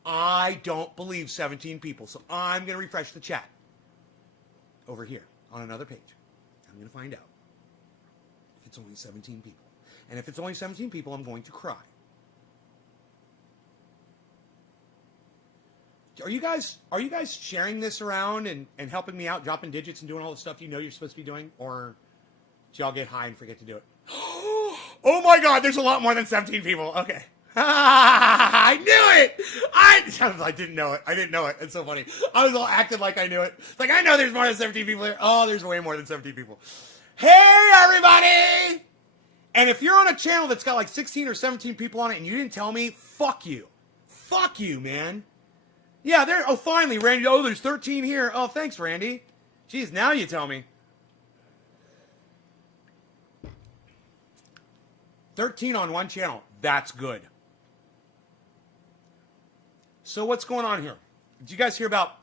I don't believe 17 people. So I'm going to refresh the chat over here on another page. I'm going to find out if it's only 17 people. And if it's only 17 people, I'm going to cry. Are you guys sharing this around and helping me out, dropping digits and doing all the stuff you know you're supposed to be doing? Or do y'all get high and forget to do it? Oh my God, there's a lot more than 17 people. Okay. I knew it! I didn't know it. I didn't know it. It's so funny. I was all acting like I knew it. It's like, I know there's more than 17 people here. Oh, there's way more than 17 people. Hey, everybody! And if you're on a channel that's got like 16 or 17 people on it and you didn't tell me, fuck you. Fuck you, man. Yeah, there. Oh, finally, Randy. Oh, there's 13 here. Oh, thanks, Randy. Jeez, now you tell me. 13 on one channel. That's good. So what's going on here? Did you guys hear about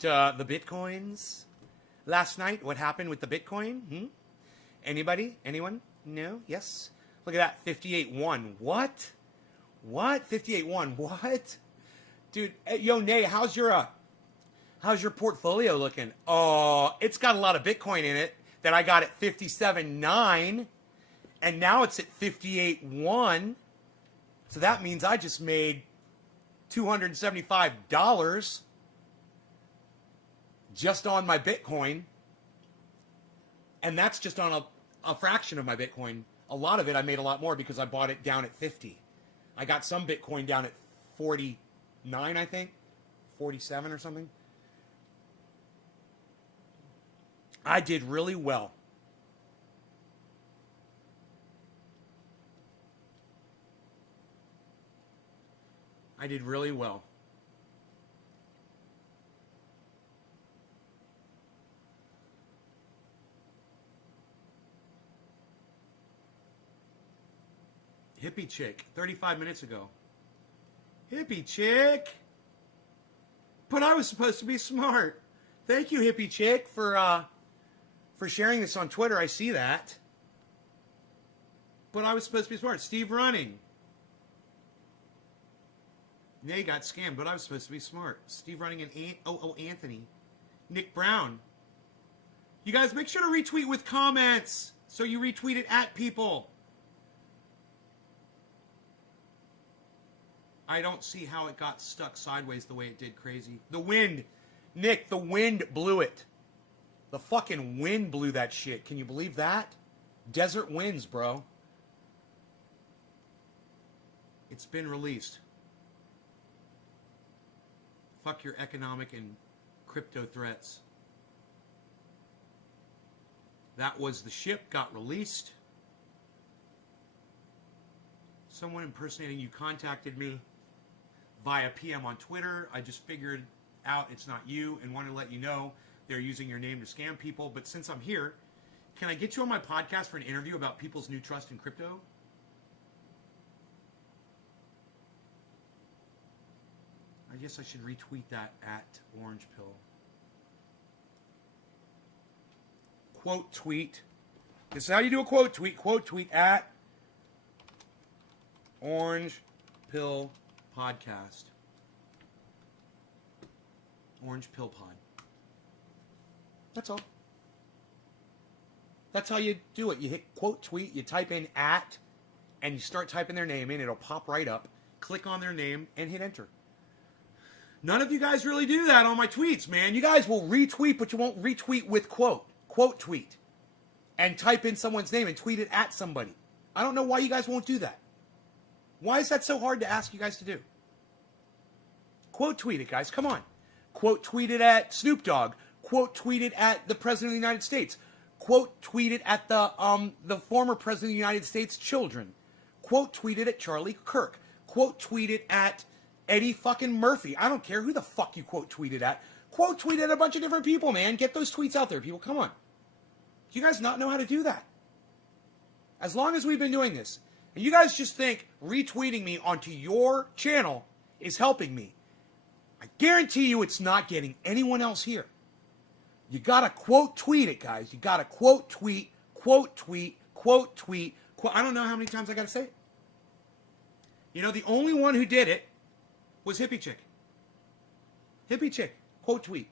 the Bitcoins last night? What happened with the Bitcoin? Anybody? Anyone? No? Yes? Look at that. 58.1. What? What? 58.1. What? Dude, yo, Nay, how's your portfolio looking? Oh, it's got a lot of Bitcoin in it that I got at 57.9. And now it's at 58.1. So that means I just made $275 just on my Bitcoin. And that's just on a fraction of my Bitcoin. A lot of it, I made a lot more because I bought it down at 50. I got some Bitcoin down at 49, I think. 47 or something. I did really well. I did really well. Hippie chick, 35 minutes ago. Hippie chick. But I was supposed to be smart. Thank you, hippie chick, for sharing this on Twitter. I see that. But I was supposed to be smart. Steve Running. Yeah, you got scammed, but I was supposed to be smart. Steve Running and Anthony. Nick Brown. You guys, make sure to retweet with comments. So you retweet it at people. I don't see how it got stuck sideways the way it did. Crazy. The wind. Nick, the wind blew it. The fucking wind blew that shit. Can you believe that? Desert winds, bro. It's been released. Fuck your economic and crypto threats. That was the ship, got released. Someone impersonating you contacted me via PM on Twitter. I just figured out it's not you and wanted to let you know they're using your name to scam people. But since I'm here, Can I get you on my podcast for an interview about people's new trust in crypto? I guess I should retweet that at Orange Pill. Quote tweet. This is how you do a quote tweet. Quote tweet at Orange Pill Podcast. Orange Pill Pod. That's all. That's how you do it. You hit quote tweet, you type in at, and you start typing their name in. It'll pop right up. Click on their name and hit enter. None of you guys really do that on my tweets, man. You guys will retweet, but you won't retweet with quote. Quote tweet. And type in someone's name and tweet it at somebody. I don't know why you guys won't do that. Why is that so hard to ask you guys to do? Quote tweet it, guys. Come on. Quote tweet it at Snoop Dogg. Quote tweet it at the President of the United States. Quote tweet it at the former President of the United States' children. Quote tweet it at Charlie Kirk. Quote tweet it at Eddie fucking Murphy. I don't care who the fuck you quote tweet it at. Quote tweet at a bunch of different people, man. Get those tweets out there, people. Come on. Do you guys not know how to do that? As long as we've been doing this, and you guys just think retweeting me onto your channel is helping me, I guarantee you it's not getting anyone else here. You gotta quote tweet it, guys. You gotta quote tweet, quote tweet, quote tweet. I don't know how many times I gotta say it. You know, the only one who did it was Hippie Chick. Hippie Chick, quote tweet.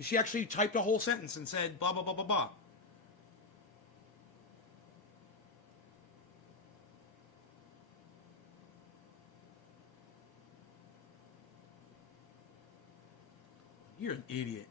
She actually typed a whole sentence and said blah, blah, blah, blah, blah. You're an idiot.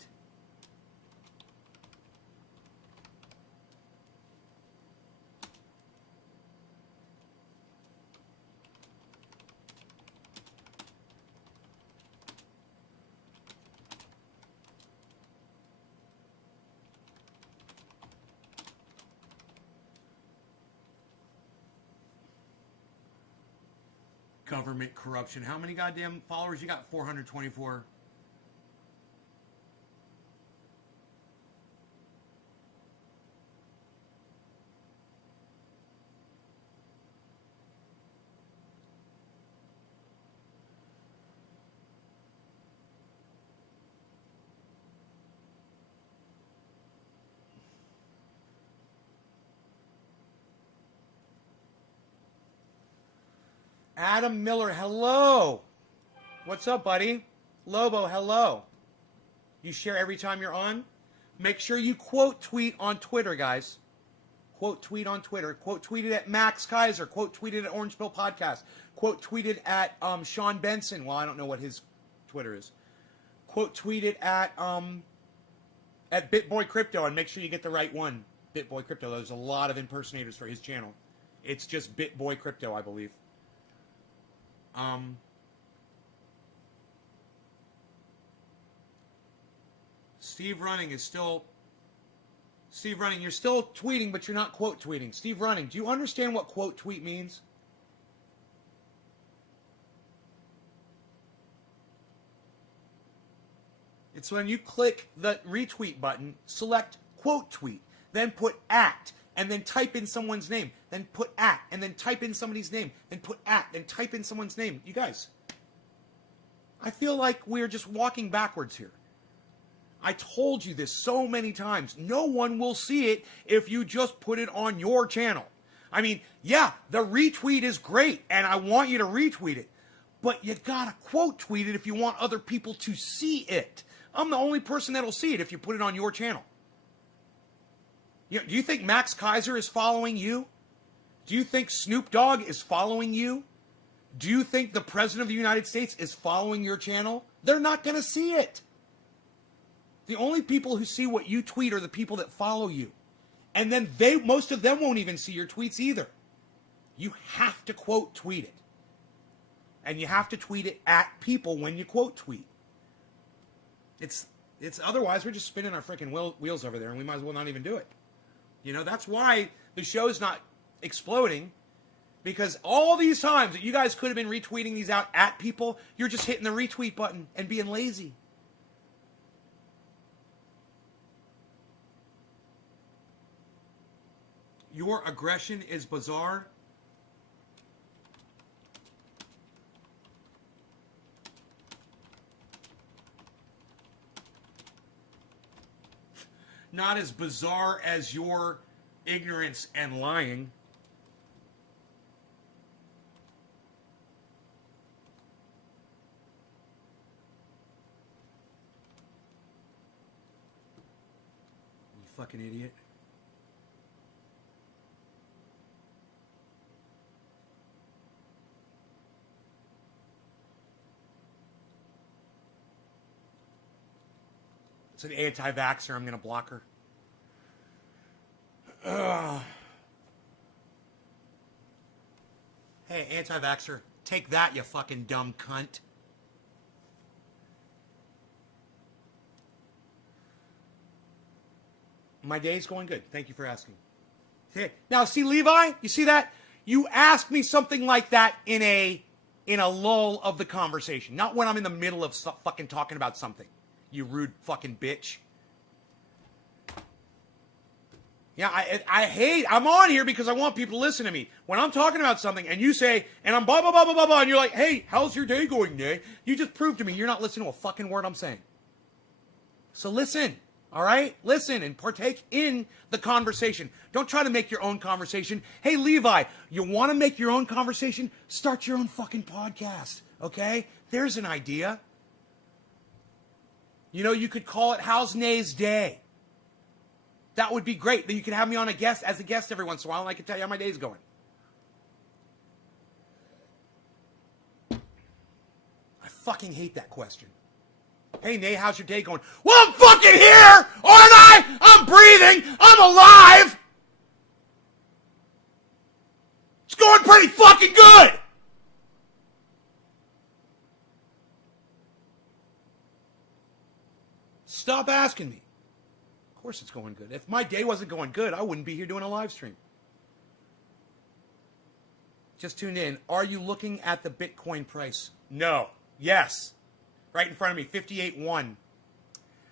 Government corruption. How many goddamn followers you got? 424. Adam Miller, hello. What's up, buddy? Lobo, hello. You share every time you're on? Make sure you quote tweet on Twitter, guys. Quote tweet on Twitter. Quote tweet it at Max Kaiser. Quote tweet it at Orange Pill Podcast. Quote tweet it at Sean Benson. Well, I don't know what his Twitter is. Quote tweet it at BitBoy Crypto, and make sure you get the right one. BitBoy Crypto. There's a lot of impersonators for his channel. It's just BitBoy Crypto, I believe. Steve Running, you're still tweeting, but you're not quote tweeting. Steve Running, do you understand what quote tweet means? It's when you click the retweet button, select quote tweet, then put at, and then type in someone's name, then put at, and then type in somebody's name, then put at, then type in someone's name. You guys, I feel like we're just walking backwards here. I told you this so many times. No one will see it if you just put it on your channel. I mean, yeah, the retweet is great, and I want you to retweet it, but you gotta quote tweet it if you want other people to see it. I'm the only person that'll see it if you put it on your channel. You know, do you think Max Kaiser is following you? Do you think Snoop Dogg is following you? Do you think the President of the United States is following your channel? They're not going to see it. The only people who see what you tweet are the people that follow you. And then most of them won't even see your tweets either. You have to quote tweet it. And you have to tweet it at people when you quote tweet. It's otherwise we're just spinning our freaking wheels over there, and we might as well not even do it. You know, that's why the show's not exploding, because all these times that you guys could have been retweeting these out at people, you're just hitting the retweet button and being lazy. Your aggression is bizarre. Not as bizarre as your ignorance and lying. You fucking idiot. It's an anti-vaxxer. I'm going to block her. Ugh. Hey, anti-vaxxer, take that, you fucking dumb cunt. My day's going good. Thank you for asking. Okay. Now, see, Levi, you see that? You asked me something like that in a lull of the conversation, not when I'm in the middle of fucking talking about something. You rude fucking bitch. Yeah, I'm on here because I want people to listen to me. When I'm talking about something and you say, and I'm blah, blah, blah, blah, blah, blah, and you're like, hey, how's your day going, Nick? You just proved to me you're not listening to a fucking word I'm saying. So listen, all right? Listen and partake in the conversation. Don't try to make your own conversation. Hey, Levi, you want to make your own conversation? Start your own fucking podcast, okay? There's an idea. You know, you could call it How's Nay's Day. That would be great. Then you could have me on as a guest every once in a while, and I can tell you how my day's going. I fucking hate that question. Hey, Nay, how's your day going? Well, I'm fucking here, aren't I? I'm breathing. I'm alive. It's going pretty fucking good. Stop asking me. Of course it's going good. If my day wasn't going good, I wouldn't be here doing a live stream. Just tuned in. Are you looking at the Bitcoin price? No. Yes. Right in front of me, 58.1.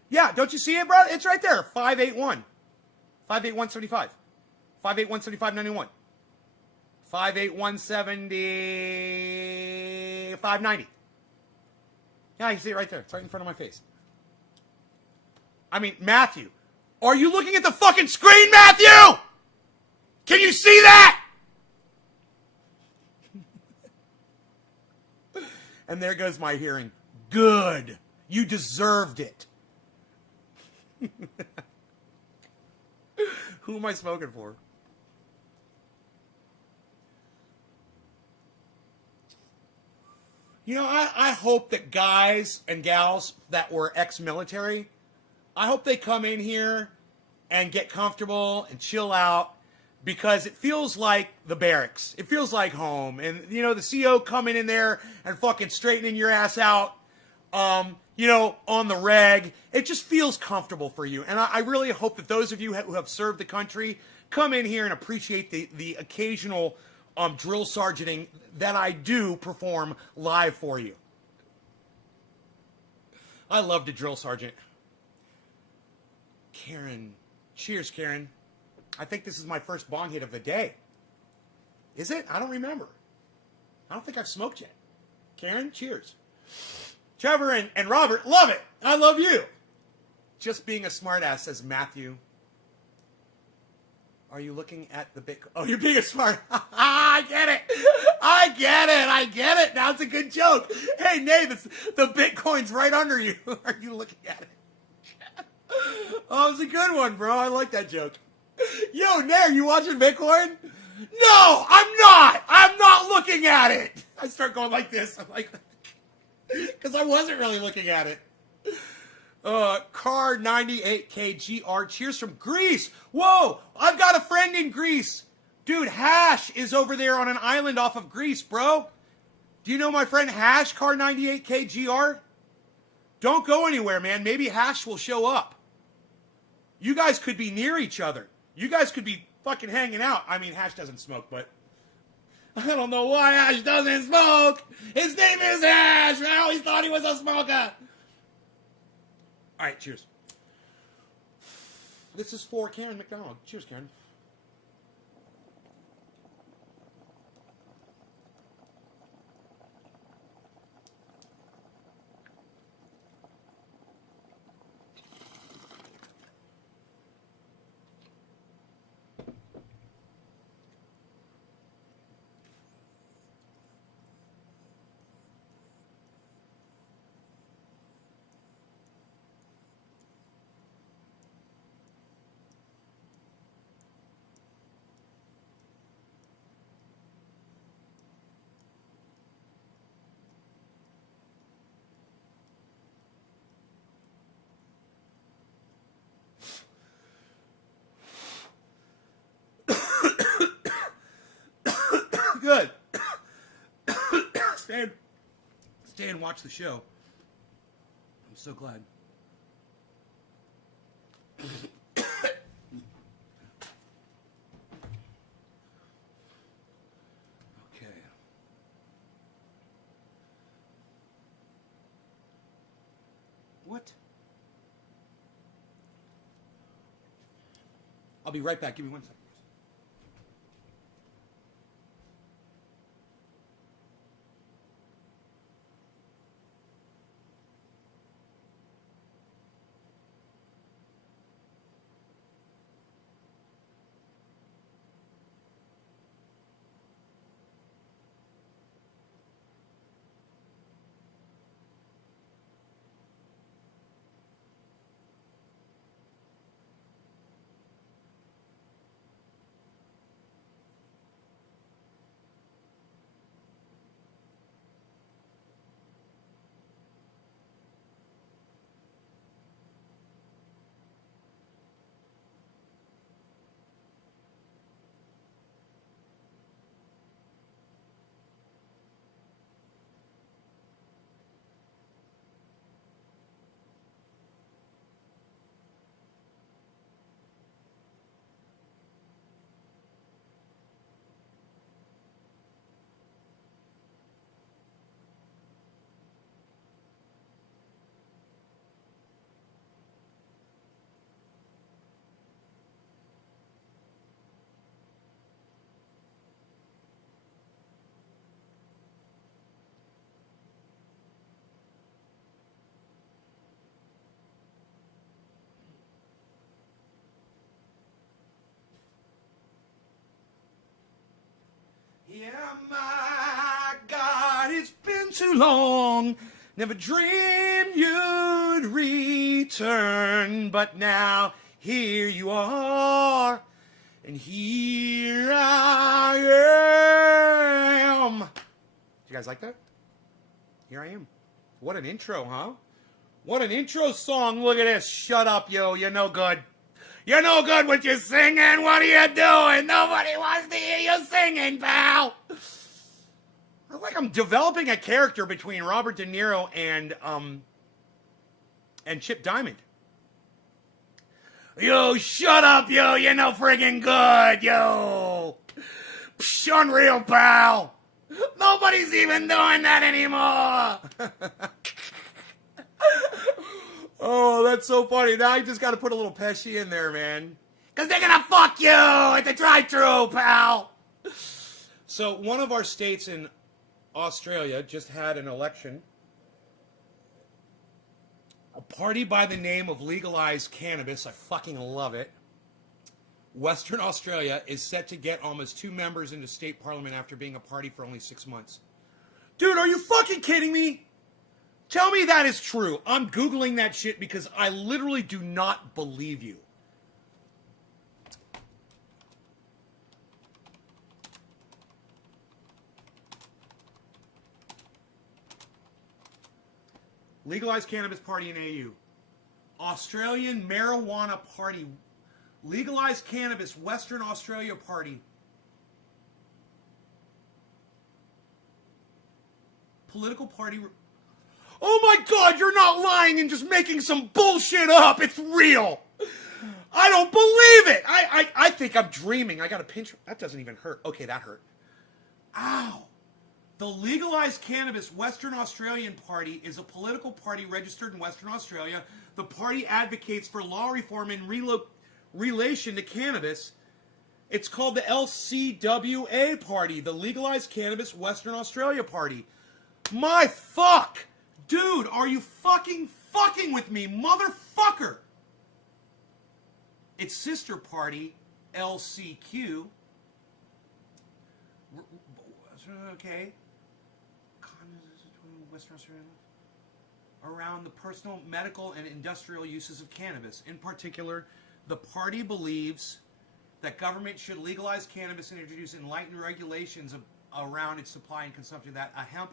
Yeah, don't you see it, bro? It's right there, 581. 581.75. 581.75.91. 581.70. 590. Yeah, you see it right there. It's right in front of my face. I mean, Matthew. Are you looking at the fucking screen, Matthew? Can you see that? And there goes my hearing. Good. You deserved it. Who am I smoking for? You know, I hope that guys and gals that were ex-military, I hope they come in here and get comfortable and chill out because it feels like the barracks. It feels like home. And, you know, the CO coming in there and fucking straightening your ass out, you know, on the reg. It just feels comfortable for you. And I really hope that those of you who have served the country come in here and appreciate the occasional drill sergeanting that I do perform live for you. I love to drill sergeant. Karen. Cheers, Karen. I think this is my first bong hit of the day. Is it? I don't remember. I don't think I've smoked yet. Karen, cheers. Trevor and Robert, love it. I love you. Just being a smartass, says Matthew. Are you looking at the Bitcoin? Oh, you're being a smart. I get it. I get it. Now it's a good joke. Hey, Nate, the Bitcoin's right under you. Are you looking at it? Oh, it's a good one, bro. I like that joke. Yo, Nair, you watching Bitcoin? No, I'm not. I'm not looking at it. I start going like this. I'm like, because I wasn't really looking at it. Car 98K GR. Cheers from Greece. Whoa, I've got a friend in Greece. Dude, Hash is over there on an island off of Greece, bro. Do you know my friend Hash, Car 98K GR? Don't go anywhere, man. Maybe Hash will show up. You guys could be near each other. You guys could be fucking hanging out. I mean, Hash doesn't smoke, but I don't know why Hash doesn't smoke. His name is Hash. I always thought he was a smoker. All right, cheers. This is for Karen McDonald. Cheers, Karen. stay and watch the show. I'm so glad. Okay. What? I'll be right back. Give me 1 second. Yeah, my God, it's been too long. Never dreamed you'd return, but now here you are, and here I am. Did you guys like that? Here I am. What an intro, huh? What an intro song. Look at this. Shut up, yo. You're no good. You're no good with your singing. What are you doing? Nobody wants to hear you singing, pal. I feel like I'm developing a character between Robert De Niro and Chip Diamond. Yo, shut up, yo. You're no friggin' good, yo. Psh, unreal, pal. Nobody's even doing that anymore. Oh, that's so funny. Now I just got to put a little Pesci in there, man. Because they're going to fuck you at the drive-thru, pal. So one of our states in Australia just had an election. A party by the name of Legalized Cannabis. I fucking love it. Western Australia is set to get almost 2 members into state parliament after being a party for only 6 months. Dude, are you fucking kidding me? Tell me that is true. I'm Googling that shit because I literally do not believe you. Legalized Cannabis Party in AU. Australian Marijuana Party. Legalized Cannabis Western Australia Party. Political party... Oh my God, you're not lying and just making some bullshit up. It's real. I don't believe it. I think I'm dreaming. I got a pinch. That doesn't even hurt. Okay, that hurt. Ow. The Legalized Cannabis Western Australian Party is a political party registered in Western Australia. The party advocates for law reform in relation to cannabis. It's called the LCWA Party, the Legalized Cannabis Western Australia Party. My fuck. Dude, are you fucking with me, motherfucker? Its sister party, LCQ. Okay. Western Australia. Around the personal, medical, and industrial uses of cannabis. In particular, the party believes that government should legalize cannabis and introduce enlightened regulations around its supply and consumption, that hemp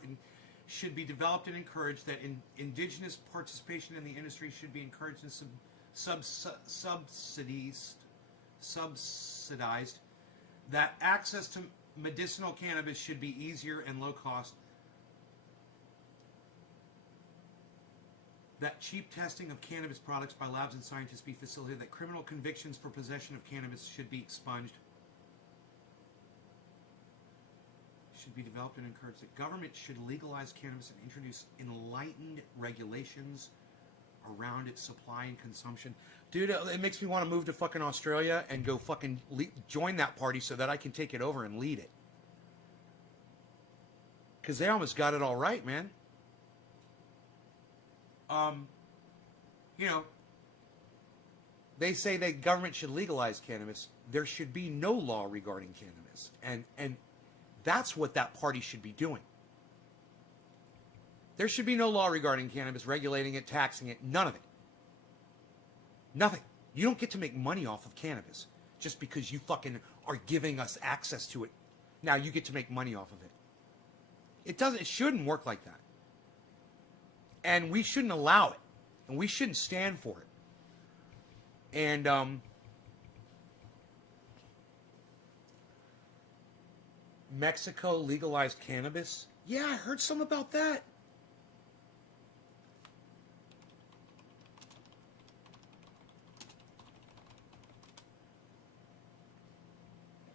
should be developed and encouraged, that indigenous participation in the industry should be encouraged and subsidized, that access to medicinal cannabis should be easier and low cost, that cheap testing of cannabis products by labs and scientists be facilitated, that criminal convictions for possession of cannabis should be expunged, should be developed and encouraged, that government should legalize cannabis and introduce enlightened regulations around its supply and consumption. Dude, it makes me want to move to fucking Australia and go fucking join that party so that I can take it over and lead it. Because they almost got it all right, man. You know, they say that government should legalize cannabis. There should be no law regarding cannabis. And that's what that party should be doing. There should be no law regarding cannabis, regulating it, taxing it, none of it. Nothing. You don't get to make money off of cannabis just because you fucking are giving us access to it. Now you get to make money off of it. It shouldn't work like that. And we shouldn't allow it. And we shouldn't stand for it. And Mexico legalized cannabis? Yeah, I heard some about that.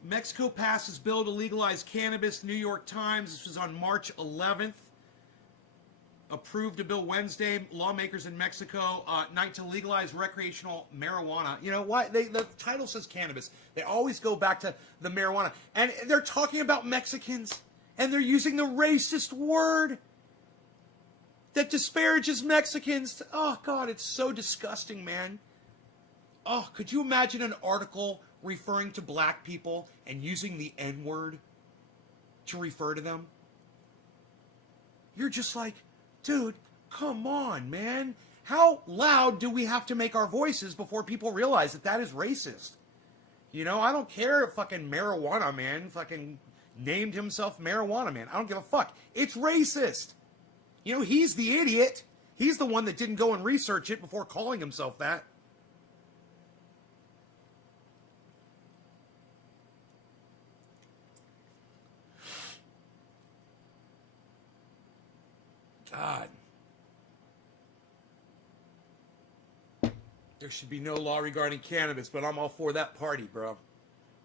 Mexico passes bill to legalize cannabis. New York Times. This was on March 11th. Approved a bill Wednesday. Lawmakers in Mexico night to legalize recreational marijuana. You know why? The title says cannabis. They always go back to the marijuana. And they're talking about Mexicans. And they're using the racist word that disparages Mexicans. Oh, God, it's so disgusting, man. Oh, could you imagine an article referring to black people and using the N-word to refer to them? You're just like, dude, come on, man. How loud do we have to make our voices before people realize that that is racist? You know, I don't care if fucking Marijuana Man fucking named himself Marijuana Man. I don't give a fuck. It's racist. You know, he's the idiot. He's the one that didn't go and research it before calling himself that. God. There should be no law regarding cannabis, but I'm all for that party, bro.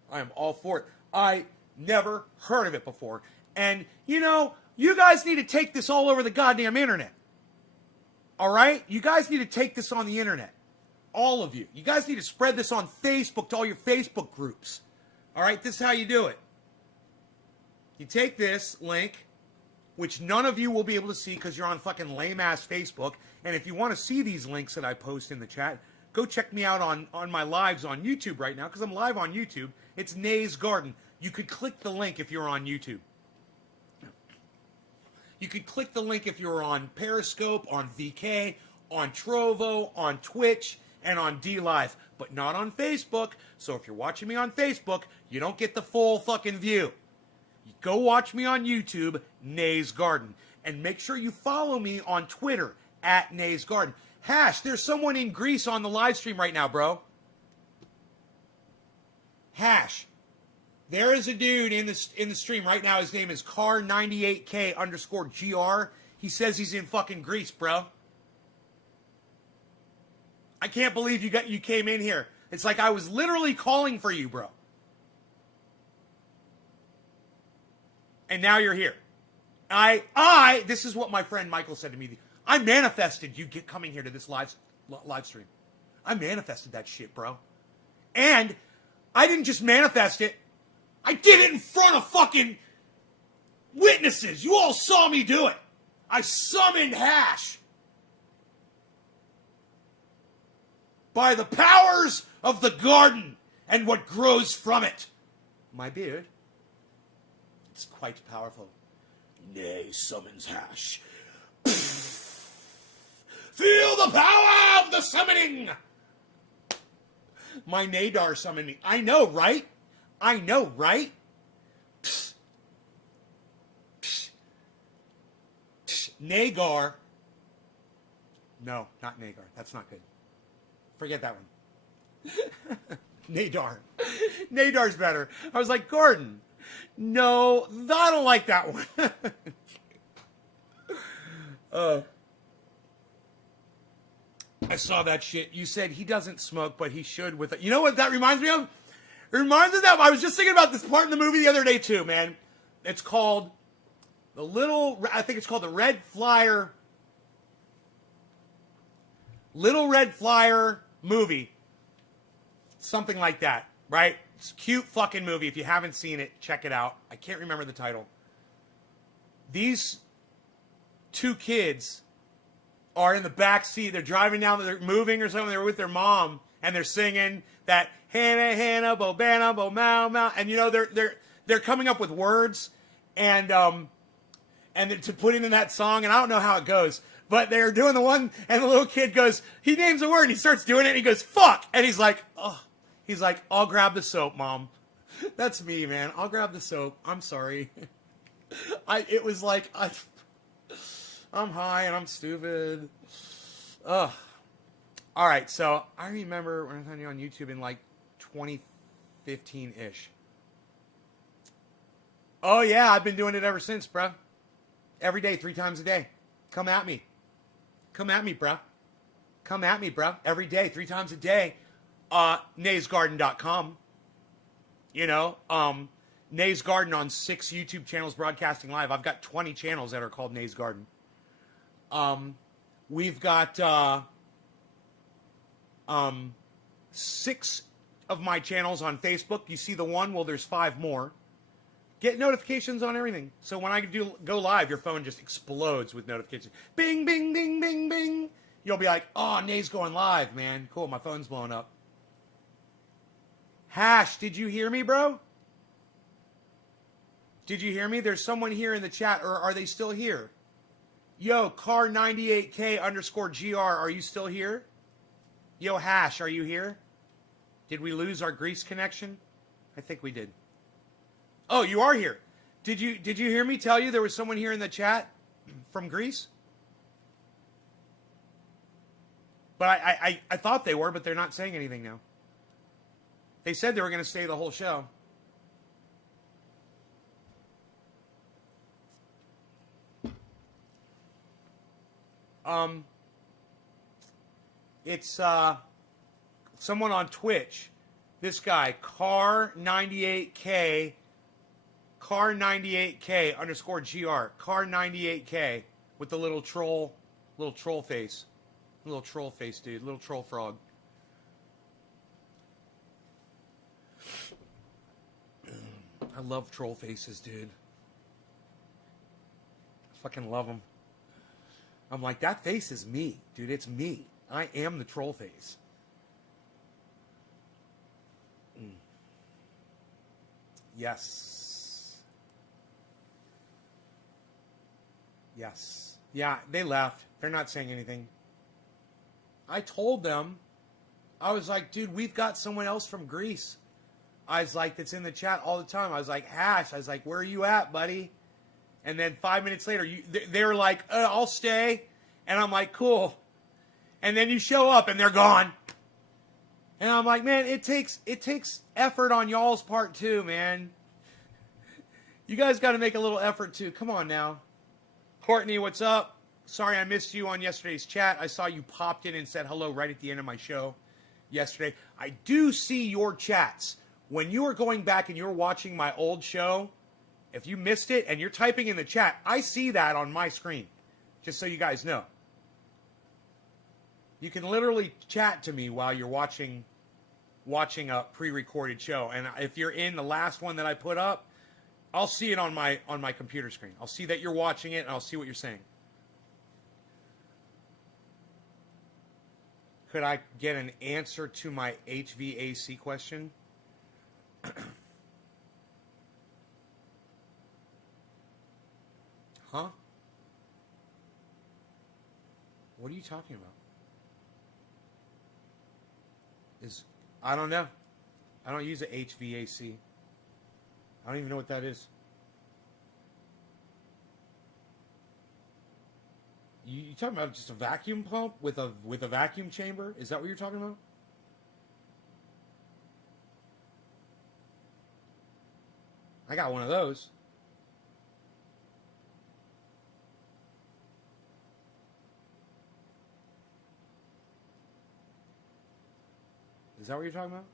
I am all for it. I never heard of it before. And, you know, you guys need to take this all over the goddamn internet. All right? You guys need to take this on the internet. All of you. You guys need to spread this on Facebook to all your Facebook groups. All right? This is how you do it. You take this link, which none of you will be able to see because you're on fucking lame-ass Facebook. And if you want to see these links that I post in the chat, go check me out on my lives on YouTube right now because I'm live on YouTube. It's Nay's Garden. You could click the link if you're on YouTube. You could click the link if you're on Periscope, on VK, on Trovo, on Twitch, and on DLive, but not on Facebook. So if you're watching me on Facebook, you don't get the full fucking view. Go watch me on YouTube, Nay's Garden. And make sure you follow me on Twitter, @Nay's Garden. Hash, there's someone in Greece on the live stream right now, bro. Hash. There is a dude in the stream right now. His name is car98k_gr. He says he's in fucking Greece, bro. I can't believe you came in here. It's like I was literally calling for you, bro. And now you're here. This is what my friend Michael said to me. I manifested you coming here to this live stream. I manifested that shit, bro. And I didn't just manifest it. I did it in front of fucking witnesses. You all saw me do it. I summoned Hash. By the powers of the garden and what grows from it. My beard. It's quite powerful. Nay summons Hash. Feel the power of the summoning. My Nadar summoned me. I know, right? I know, right? Nagar. No, not Nagar. That's not good. Forget that one. Nadar. Nadar's better. I was like, Gordon. No, I don't like that one. I saw that shit. You said he doesn't smoke, but he should with it. You know what that reminds me of? It reminds me of that. I was just thinking about this part in the movie the other day too, man. It's called I think it's called the Red Flyer. Little Red Flyer movie. Something like that, right? It's a cute fucking movie. If you haven't seen it, check it out. I can't remember the title. These two kids are in the back seat. They're driving down, they're moving or something. They're with their mom, and they're singing that Hannah, Hannah, Bo Bana, Bo Mau Mau. And you know, they're coming up with words and to put into that song, and I don't know how it goes. But they're doing the one, and the little kid goes, he names a word, and he starts doing it, and he goes, fuck! And he's like, oh. He's like, I'll grab the soap, Mom. That's me, man. I'll grab the soap. I'm sorry. It was like, I'm high, and I'm stupid. Ugh. All right, so I remember when I found you on YouTube in like 2015-ish. Oh, yeah, I've been doing it ever since, bruh. Every day, 3 times a day. Come at me. Come at me, bruh. Come at me, bruh. Every day, 3 times a day. naysgarden.com. You know, Nays Garden on 6 YouTube channels broadcasting live. I've got 20 channels that are called Nays Garden. We've got 6 of my channels on Facebook. You see the one? Well, there's 5 more. Get notifications on everything. So when I go live, your phone just explodes with notifications. Bing, bing, bing, bing, bing. You'll be like, oh, Nay's going live, man. Cool, my phone's blowing up. Hash, did you hear me, bro? Did you hear me? There's someone here in the chat, or are they still here? Yo, car98k_gr, are you still here? Yo, Hash, are you here? Did we lose our Greece connection? I think we did. Oh, you are here. Did you hear me tell you there was someone here in the chat from Greece? But I thought they were, but they're not saying anything now. They said they were going to stay the whole show. It's someone on Twitch. This guy, car98k _gr, car98k with the little troll face. Little troll face, dude. Little troll frog. I love troll faces, dude. I fucking love them. I'm like, that face is me, dude. It's me. I am the troll face. Yes. Yes. Yeah, they left. They're not saying anything. I told them, I was like, dude, we've got someone else from Greece. I was like, that's in the chat all the time. I was like, Hash. I was like, where are you at, buddy? And then 5 minutes later, they were like, I'll stay. And I'm like, cool. And then you show up and they're gone. And I'm like, man, it takes effort on y'all's part too, man. You guys got to make a little effort too. Come on now. Courtney, what's up? Sorry I missed you on yesterday's chat. I saw you popped in and said hello right at the end of my show yesterday. I do see your chats. When you are going back and you're watching my old show, if you missed it and you're typing in the chat, I see that on my screen. Just so you guys know. You can literally chat to me while you're watching a pre-recorded show. And if you're in the last one that I put up, I'll see it on my computer screen. I'll see that you're watching it and I'll see what you're saying. Could I get an answer to my HVAC question? Huh? What are you talking about? I don't know. I don't use a HVAC. I don't even know what that is. You talking about just a vacuum pump with a vacuum chamber? Is that what you're talking about? I got one of those. Is that what you're talking about?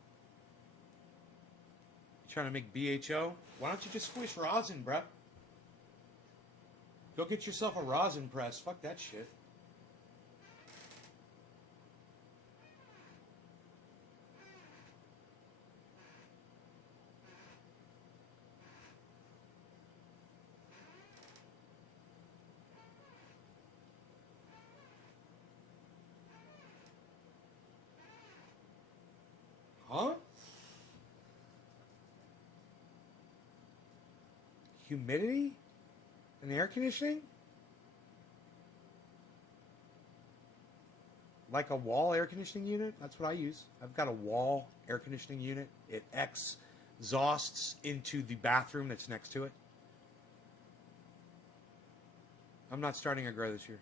You trying to make BHO? Why don't you just squish rosin, bruh? Go get yourself a rosin press. Fuck that shit. Huh? Humidity? And air conditioning? Like a wall air conditioning unit? That's what I use. I've got a wall air conditioning unit. It exhausts into the bathroom that's next to it. I'm not starting a grow this year.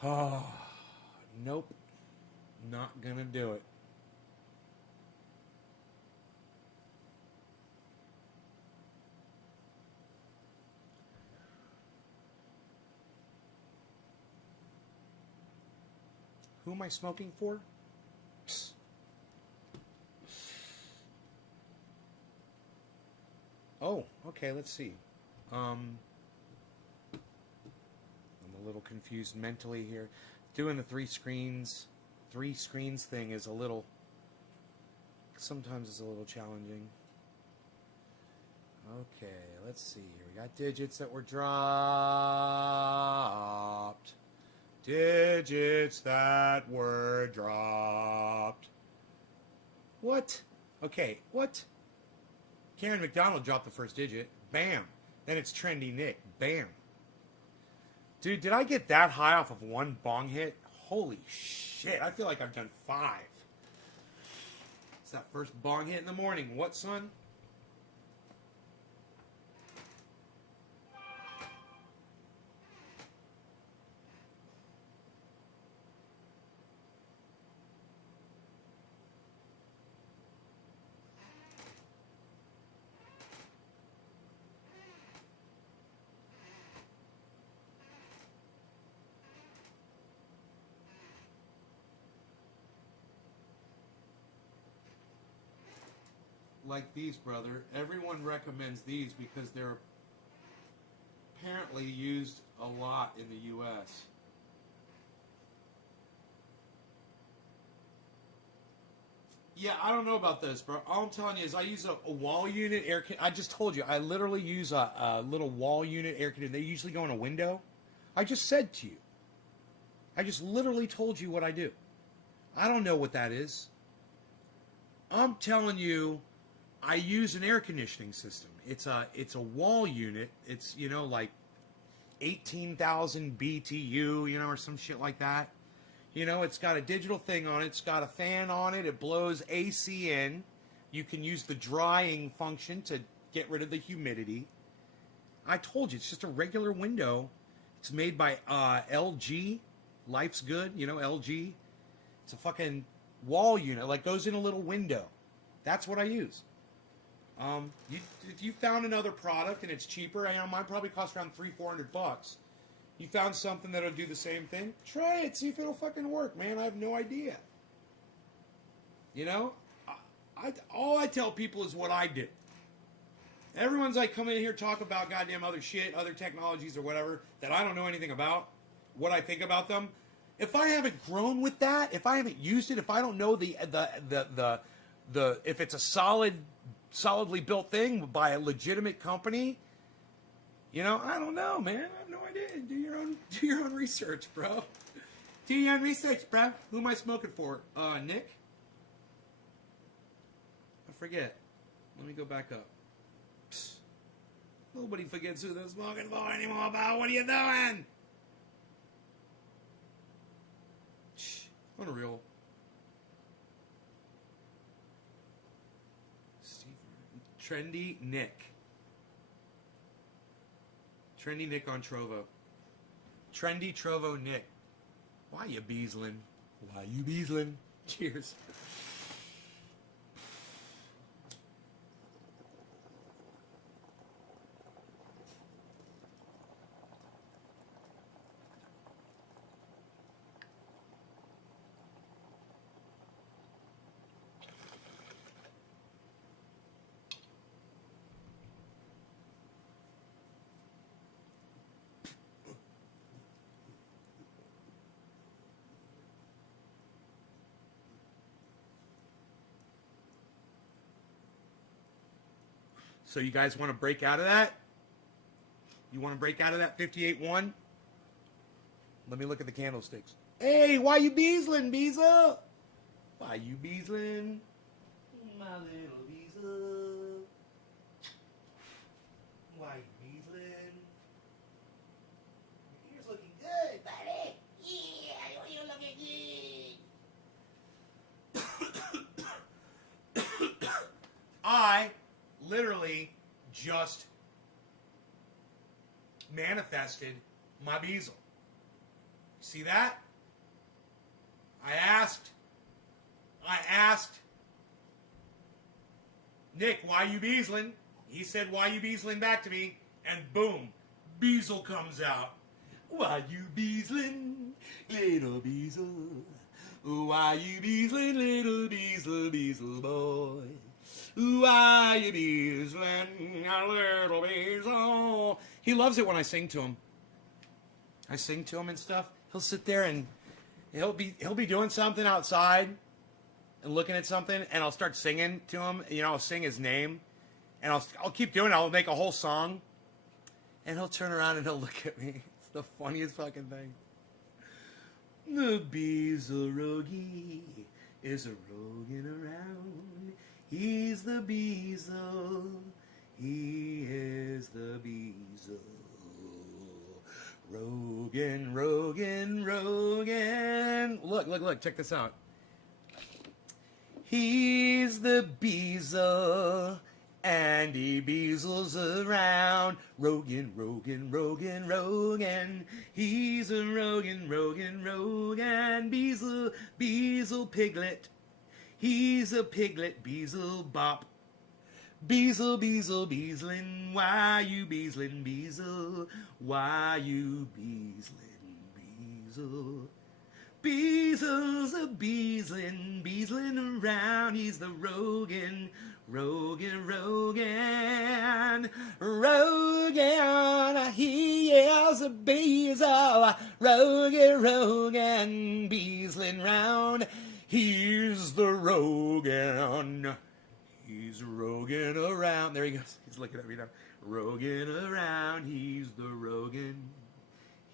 Oh, nope. Not gonna do it. Who am I smoking for? Psst. Oh, okay, let's see. I'm a little confused mentally here. Doing the three screens thing is a little, sometimes it's a little challenging. Okay, let's see here. We got digits that were dropped. Digits that were dropped. What? Okay, what? Karen McDonald dropped the first digit. Bam. Then it's Trendy Nick. Bam. Dude, did I get that high off of one bong hit? Holy shit. I feel like I've done 5. It's that first bong hit in the morning. What, son? Like these, brother. Everyone recommends these because they're apparently used a lot in the U.S. Yeah, I don't know about this, bro. All I'm telling you is I use a wall unit air. I just told you I literally use a little wall unit air conditioner. They usually go in a window. I just said to you. I just literally told you what I do. I don't know what that is. I'm telling you. I use an air conditioning system. It's a wall unit. It's, you know, like 18,000 BTU, you know, or some shit like that. You know, it's got a digital thing on it. It's got a fan on it. It blows AC in. You can use the drying function to get rid of the humidity. I told you, it's just a regular window. It's made by LG. Life's Good, you know, LG. It's a fucking wall unit. Like, goes in a little window. That's what I use. If you found another product and it's cheaper, I know mine probably costs around $300-400. You found something that'll do the same thing, try it, see if it'll fucking work, man. I have no idea. You know, all I tell people is what I did. Everyone's like coming in here talk about goddamn other shit, other technologies or whatever that I don't know anything about, what I think about them. If I haven't grown with that, if I haven't used it, if I don't know the if it's a solidly built thing by a legitimate company, you know, I don't know, man. I have no idea. Do your own research, bro. Do your own research, bro. Who am I smoking for? Nick? I forget. Let me go back up. Psst. Nobody forgets who they're smoking for anymore, pal. What are you doing? Shh. Unreal. Trendy Nick. Trendy Nick on Trovo. Trendy Trovo Nick. Why you beasling? Why you beasling? Cheers. So you guys want to break out of that? You want to break out of that 58-1? Let me look at the candlesticks. Hey, why you beasling, Beezel? Why you beasling? My little Beezel. Why you beasling? Your ears looking good, buddy. Yeah, you're looking good. I literally just manifested my Beezel. See that? I asked Nick, why you beasling? He said, why you beasling back to me? And boom, Beezel comes out. Why you beasling, little Beezel? Why you beasling, little Beezel, Beezel boy? Why you beasling, little Beezel? He loves it when I sing to him. I sing to him and stuff. He'll sit there and he'll be doing something outside and looking at something, and I'll start singing to him. You know, I'll sing his name, and I'll keep doing it. I'll make a whole song, and he'll turn around and he'll look at me. It's the funniest fucking thing. The Beezel Rogie is a roguing around. He's the Beezel. He is the Beezel. Rogan, Rogan, Rogan. Look, check this out. He's the Beezel, and he beezles around. Rogan, Rogan, Rogan, Rogan. He's a Rogan, Rogan, Rogan. Beezel, Beezel Piglet. He's a piglet, Beezel Bop. Beezel, Beezel, Beezlin', why you beezlin', Beezel? Why you beezlin', Beezel? Beezel's a beezlin' around. He's the Rogan, Rogan, Rogan. Rogan, he is a Beezel. Rogan, Rogan, beezlin' round. He's the Rogan. He's Rogan around. There he goes. He's looking at me now. Rogan around. He's the Rogan.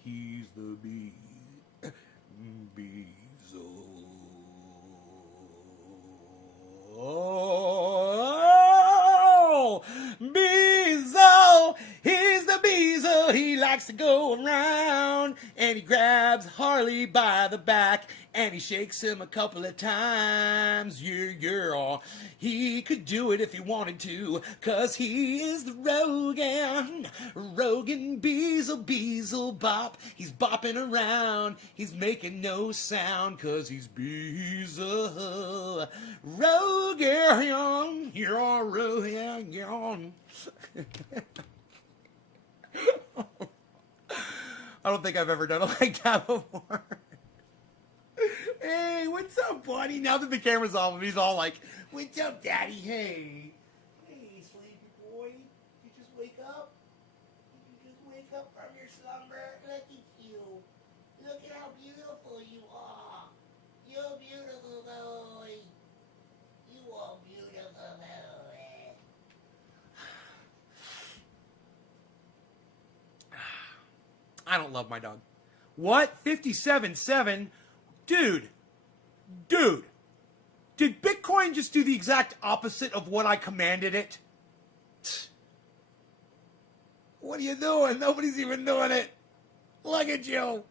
He's the Beezel. Oh, Beezel. He's the Beezel. He likes to go around, and he grabs Harley by the back, and he shakes him a couple of times. Yeah. He could do it if he wanted to, 'cause he is the Rogan. Rogan Beezel, Beezel Bop. He's bopping around. He's making no sound, 'cause he's Beezel. Rogan, you're Rogan. I don't think I've ever done it like that before. Hey, what's up, buddy? Now that the camera's off him, he's all like, what's up, daddy? Hey, sleepy boy. You just wake up? You just wake up from your slumber? Look at you. Look at how beautiful you are. You're beautiful, boy. You are beautiful, boy. I don't love my dog. What? 57.7? Dude, did Bitcoin just do the exact opposite of what I commanded it? What are you doing? Nobody's even doing it. Look at you.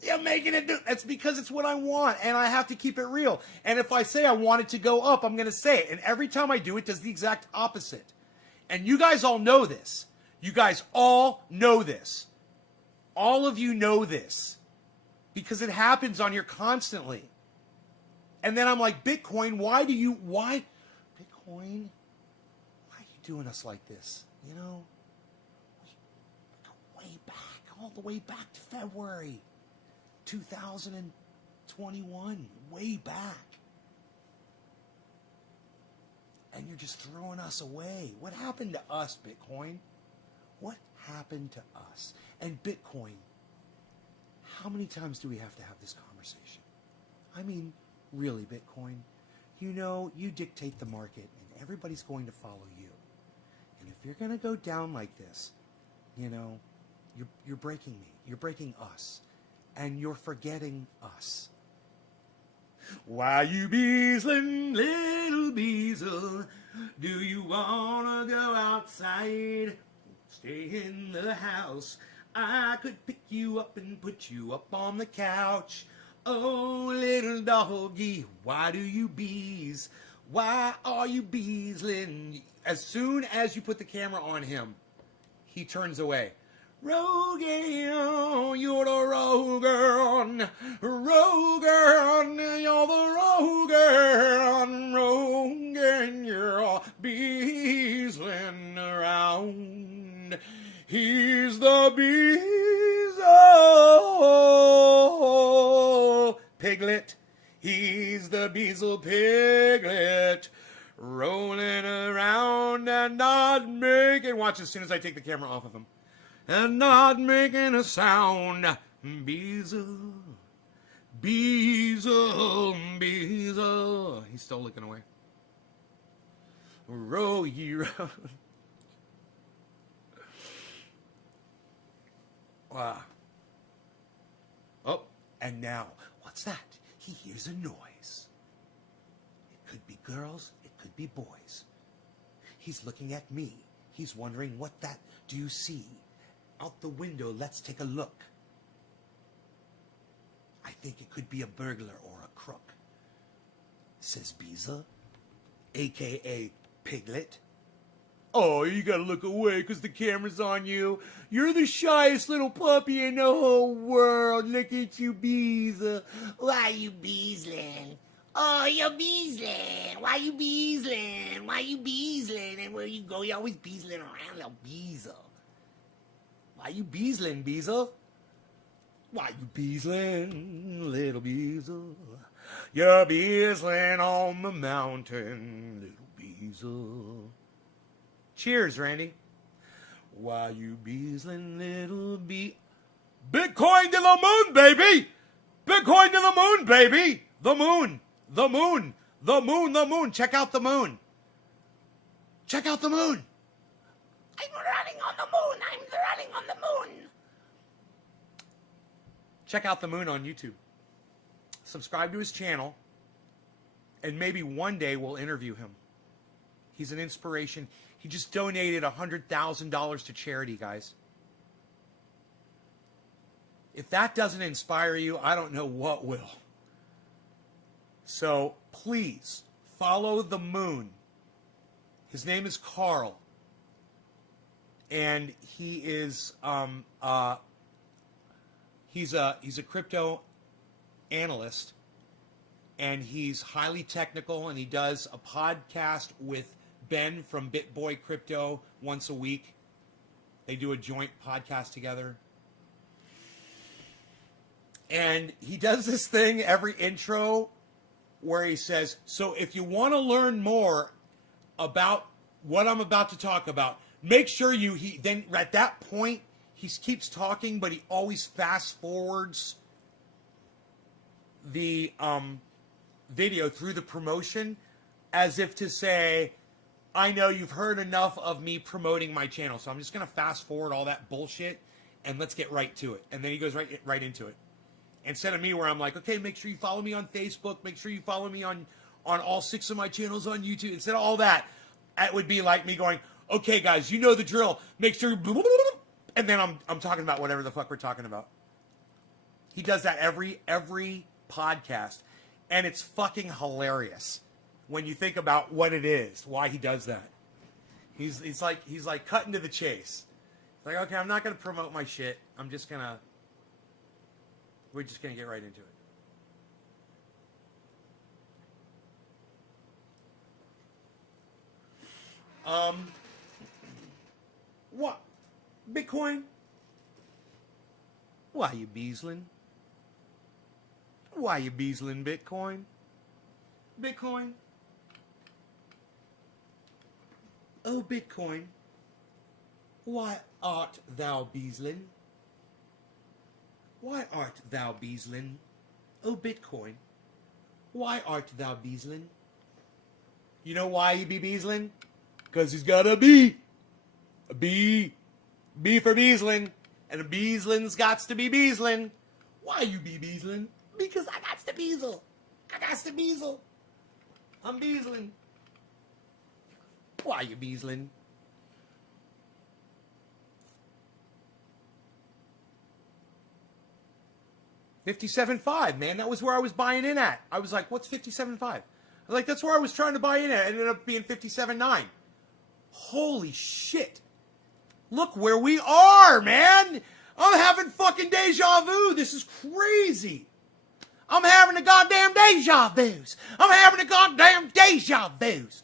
You're making it do. That's because it's what I want, and I have to keep it real. And if I say I want it to go up, I'm going to say it. And every time I do, it does the exact opposite. And you guys all know this. You guys all know this. All of you know this. Because it happens on here constantly. And then I'm like, Bitcoin, why? Bitcoin, why are you doing us like this? You know? Way back, all the way back to February 2021. Way back. And you're just throwing us away. What happened to us, Bitcoin? What happened to us? And Bitcoin, how many times do we have to have this conversation? I mean, really, Bitcoin, you know, you dictate the market and everybody's going to follow you. And if you're going to go down like this, you know, you're breaking me. You're breaking us. And you're forgetting us. Why you beesling, little beesel? Do you wanna go outside? Stay in the house. I could pick you up and put you up on the couch. Oh, little doggy, why do you bees? Why are you beesling? As soon as you put the camera on him, he turns away. Rogan, you're the Rogan. Rogan, you're the Rogan. Rogan, you're beesling around. He's the Beezle Piglet. He's the Beezle Piglet. Rolling around and not making... Watch as soon as I take the camera off of him. And not making a sound. Beezle, Beezle, Beezle. He's still looking away. Row ye row. Wow. Oh, and now, what's that? He hears a noise. It could be girls, it could be boys. He's looking at me. He's wondering what that do you see? Out the window, let's take a look. I think it could be a burglar or a crook, says Beezle, a.k.a. Piglet. Oh, you gotta look away because the camera's on you. You're the shyest little puppy in the whole world. Look at you, Beezle. Why you beezling? Oh, you're beezling. Why you beezling? Why you beezling? And where you go, you're always beezling around, little Beezle. Why you beezling, Beezle? Why you beezling, little Beezle? You're beezling on the mountain, little Beezle. Cheers, Randy. Why you beezling, little Bitcoin to the moon, baby! Bitcoin to the moon, baby! The moon, the moon, the moon, the moon. Check out the moon. Check out the moon. I'm running on the moon. I'm running on the moon. Check out the moon on YouTube. Subscribe to his channel. And maybe one day we'll interview him. He's an inspiration. He just donated $100,000 to charity, guys. If that doesn't inspire you, I don't know what will. So please follow the moon. His name is Carl. And he is he's a crypto analyst, and he's highly technical, and he does a podcast with Ben from BitBoy Crypto once a week. They do a joint podcast together. And he does this thing every intro where he says, so if you want to learn more about what I'm about to talk about, make sure then at that point, he keeps talking, but he always fast forwards the video through the promotion as if to say, I know you've heard enough of me promoting my channel, so I'm just going to fast forward all that bullshit and let's get right to it. And then he goes right into it. Instead of me where I'm like, okay, make sure you follow me on Facebook, make sure you follow me on all 6 of my channels on YouTube. Instead of all that, it would be like me going, okay, guys, you know the drill. Make sure you... And then I'm talking about whatever the fuck we're talking about. He does that every podcast. And it's fucking hilarious when you think about what it is, why he does that. He's like cutting to the chase. Like, okay, I'm not going to promote my shit. We're just going to get right into it. What? Bitcoin? Why you beasling? Why you beasling Bitcoin? Bitcoin? Oh, Bitcoin, why art thou beasling? Why art thou beasling? Oh, Bitcoin, why art thou beasling? You know why he be beasling? Because he's got a B. A B. B for beasling. And a beasling's gots to be beasling. Why you be beasling? Because I got to beasel. I got to beasel. I'm beasling. Why you beasling? $57.5, man. That was where I was buying in at. I was like, what's $57.5? I was like, that's where I was trying to buy in at. It ended up being $57.9. Holy shit. Look where we are, man. I'm having fucking deja vu. This is crazy. I'm having the goddamn deja vus. I'm having the goddamn deja vus.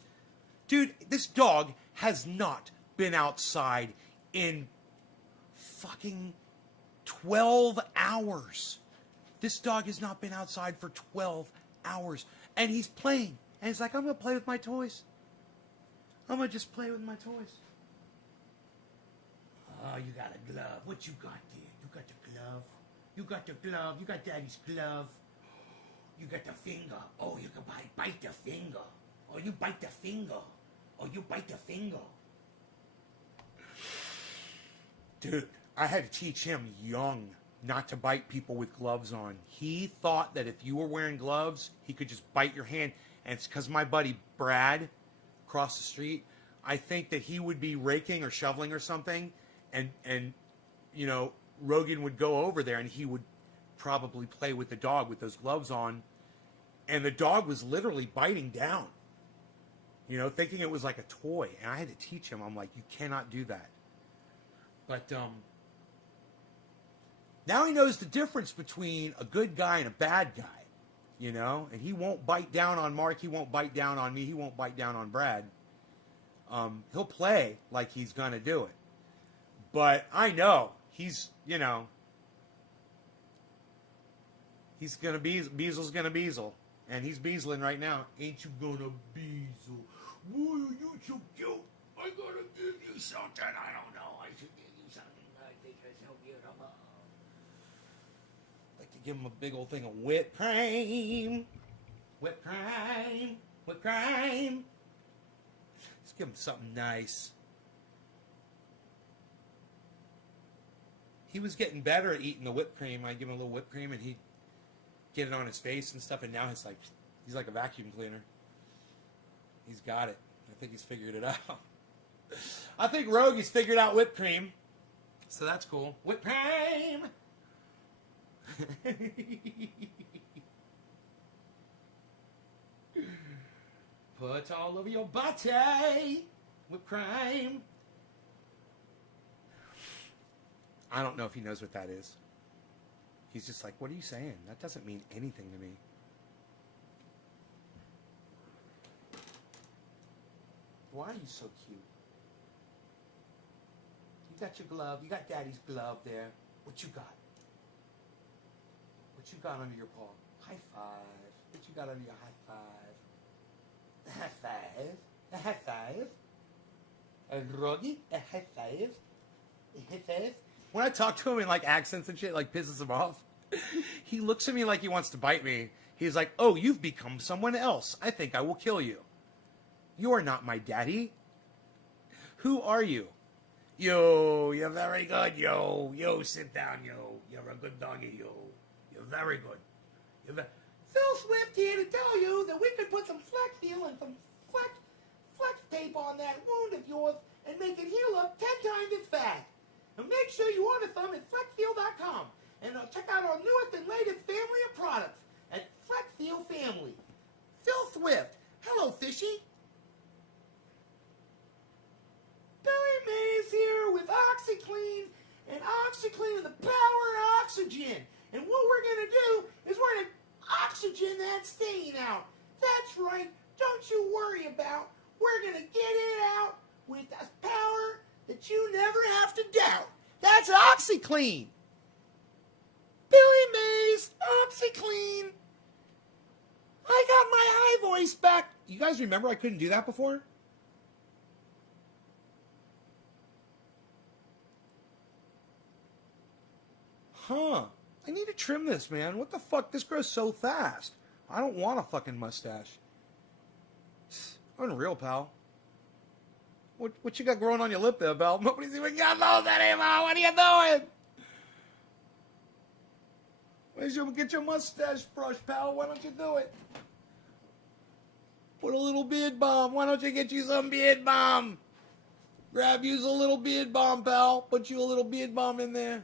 Dude, this dog has not been outside in fucking 12 hours. This dog has not been outside for 12 hours. And he's playing. And he's like, I'm going to play with my toys. I'm going to just play with my toys. Oh, you got a glove. What you got there? You got the glove. You got the glove. You got daddy's glove. You got the finger. Oh, you can bite the finger. Oh, you bite the finger. Oh, you bite the finger. Dude, I had to teach him young not to bite people with gloves on. He thought that if you were wearing gloves, he could just bite your hand. And it's because my buddy Brad, across the street, I think that he would be raking or shoveling or something, and you know, Rogan would go over there and he would probably play with the dog with those gloves on, and the dog was literally biting down, you know, thinking it was like a toy. And I had to teach him. I'm like, you cannot do that. But now he knows the difference between a good guy and a bad guy, you know, and he won't bite down on Mark. He won't bite down on me. He won't bite down on Brad. He'll play like he's going to do it. But I know he's, you know, he's going to be, Beasel's going to beasel. And he's beasling right now. Ain't you going to beasel? Why are you so cute? I got to give you something. I don't know. I should give you something. I think it's so beautiful. I'd like to give him a big old thing of whipped cream. Whipped cream. Whipped cream. Let's give him something nice. He was getting better at eating the whipped cream. I'd give him a little whipped cream and he'd get it on his face and stuff, and now he's like a vacuum cleaner. He's got it. I think he's figured it out. I think Rogy's figured out whipped cream. So that's cool. Whipped cream! Put all over your body. Whipped cream. I don't know if he knows what that is. He's just like, what are you saying? That doesn't mean anything to me. Why are you so cute? You got your glove. You got daddy's glove there. What you got? What you got under your paw? High five. What you got under your high five? A high five. A high five. A Rogy. A high five. A high five. When I talk to him in like accents and shit, like pisses him off, he looks at me like he wants to bite me. He's like, oh, you've become someone else. I think I will kill you. You're not my daddy. Who are you? Yo, you're very good, yo. Yo, sit down, yo. You're a good doggy, yo. You're very good. Phil Swift here to tell you that we could put some Flex Seal and some Flex tape on that wound of yours and make it heal up 10 times as fast. And make sure you order some at FlexSeal.com. And check out our newest and latest family of products at FlexSeal Family. Phil Swift. Hello, Fishy. Billy Mays here with OxyClean oxygen. And what we're going to do is we're going to oxygen that stain out. That's right. Don't you worry about. We're going to get it out with a power that you never have to doubt. That's OxyClean. Billy Mays, OxyClean. I got my high voice back. You guys remember I couldn't do that before? Huh. I need to trim this, man. What the fuck? This grows so fast. I don't want a fucking mustache. Unreal, pal. What you got growing on your lip there, Belle? Nobody's even got those anymore. What are you doing? Where's your, get your mustache brush, pal? Why don't you do it? Put a little beard balm. Why don't you get you some beard balm? Grab you a little beard balm, pal. Put you a little beard balm in there.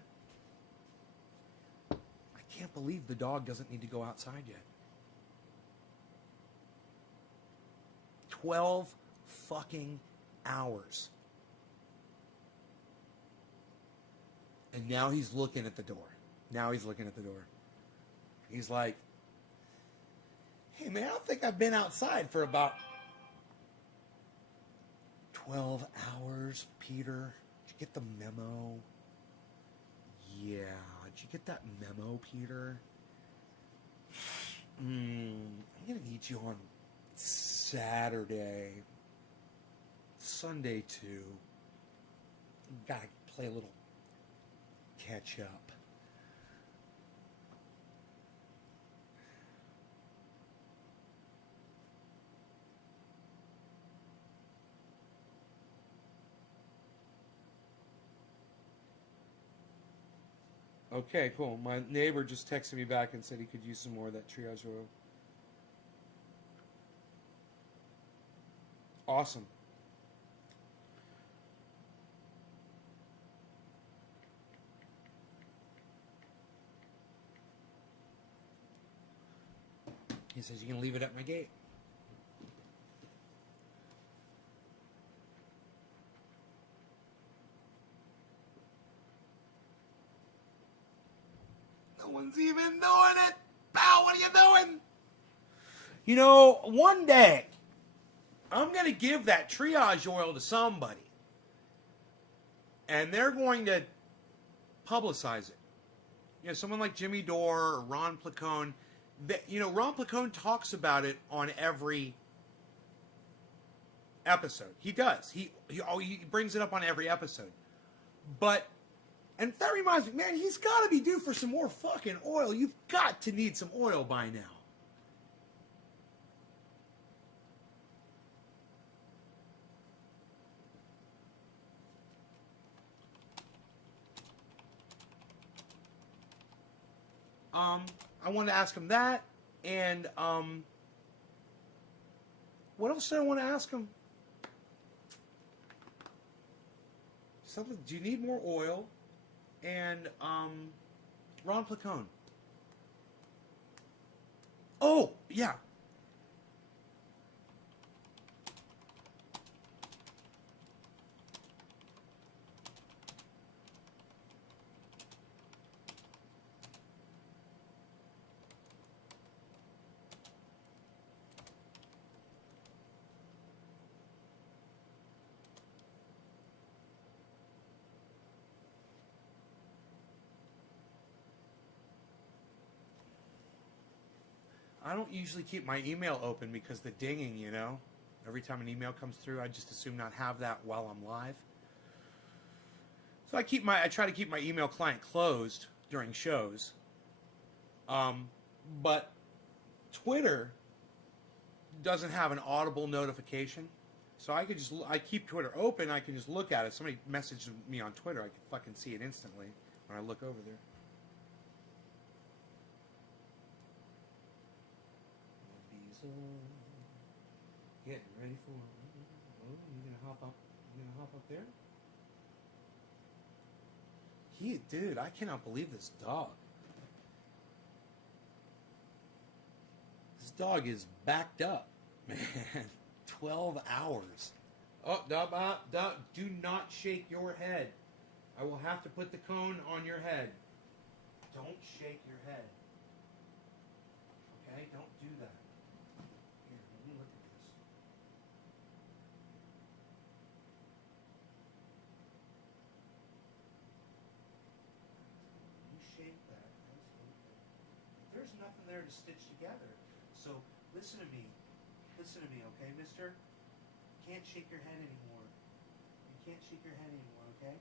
I can't believe the dog doesn't need to go outside yet. 12 fucking hours. And now he's looking at the door. Now he's looking at the door. He's like, hey man, I don't think I've been outside for about 12 hours, Peter. Did you get the memo? Yeah. Did you get that memo, Peter? I'm going to need you on Saturday. Sunday too. Gotta play a little catch up. Okay, cool. My neighbor just texted me back and said he could use some more of that triage oil. Awesome. He says, you can leave it at my gate. No one's even doing it. Pal, what are you doing? You know, one day, I'm going to give that triage oil to somebody. And they're going to publicize it. You know, someone like Jimmy Dore or Ron Placone. You know, Ron Placone talks about it on every episode. He does. He brings it up on every episode. But, and that reminds me, man, he's got to be due for some more fucking oil. You've got to need some oil by now. I wanted to ask him that, and what else did I want to ask him? Something. Do you need more oil? And Ron Placone. Oh yeah. I don't usually keep my email open because the dinging, you know. Every time an email comes through, I just assume not have that while I'm live. So I try to keep my email client closed during shows. But Twitter doesn't have an audible notification. So I keep Twitter open, I can just look at it. Somebody messaged me on Twitter, I can fucking see it instantly when I look over there. Getting ready for. Oh, you gonna hop up? You gonna hop up there? Dude, I cannot believe this dog. This dog is backed up, man. 12 hours. Oh, do not shake your head. I will have to put the cone on your head. Don't shake your head. Okay? Don't do that. Here, let me look at this. You shake that. There's nothing there to stitch together. So listen to me. Listen to me, okay, mister? You can't shake your head anymore. You can't shake your head anymore, okay?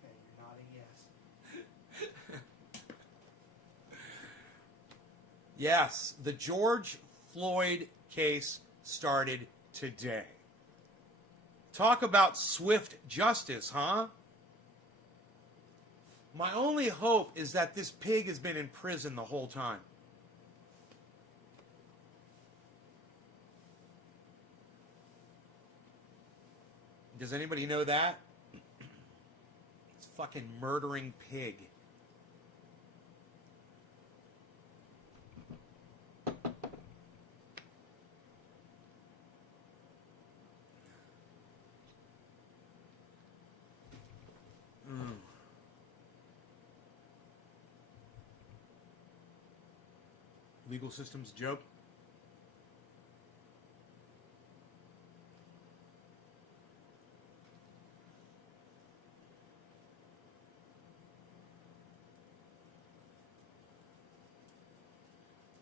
Okay, you're nodding yes. Yes, the George Floyd case started today. Talk about swift justice, huh? My only hope is that this pig has been in prison the whole time. Does anybody know that? It's fucking murdering pig. Legal system's a joke.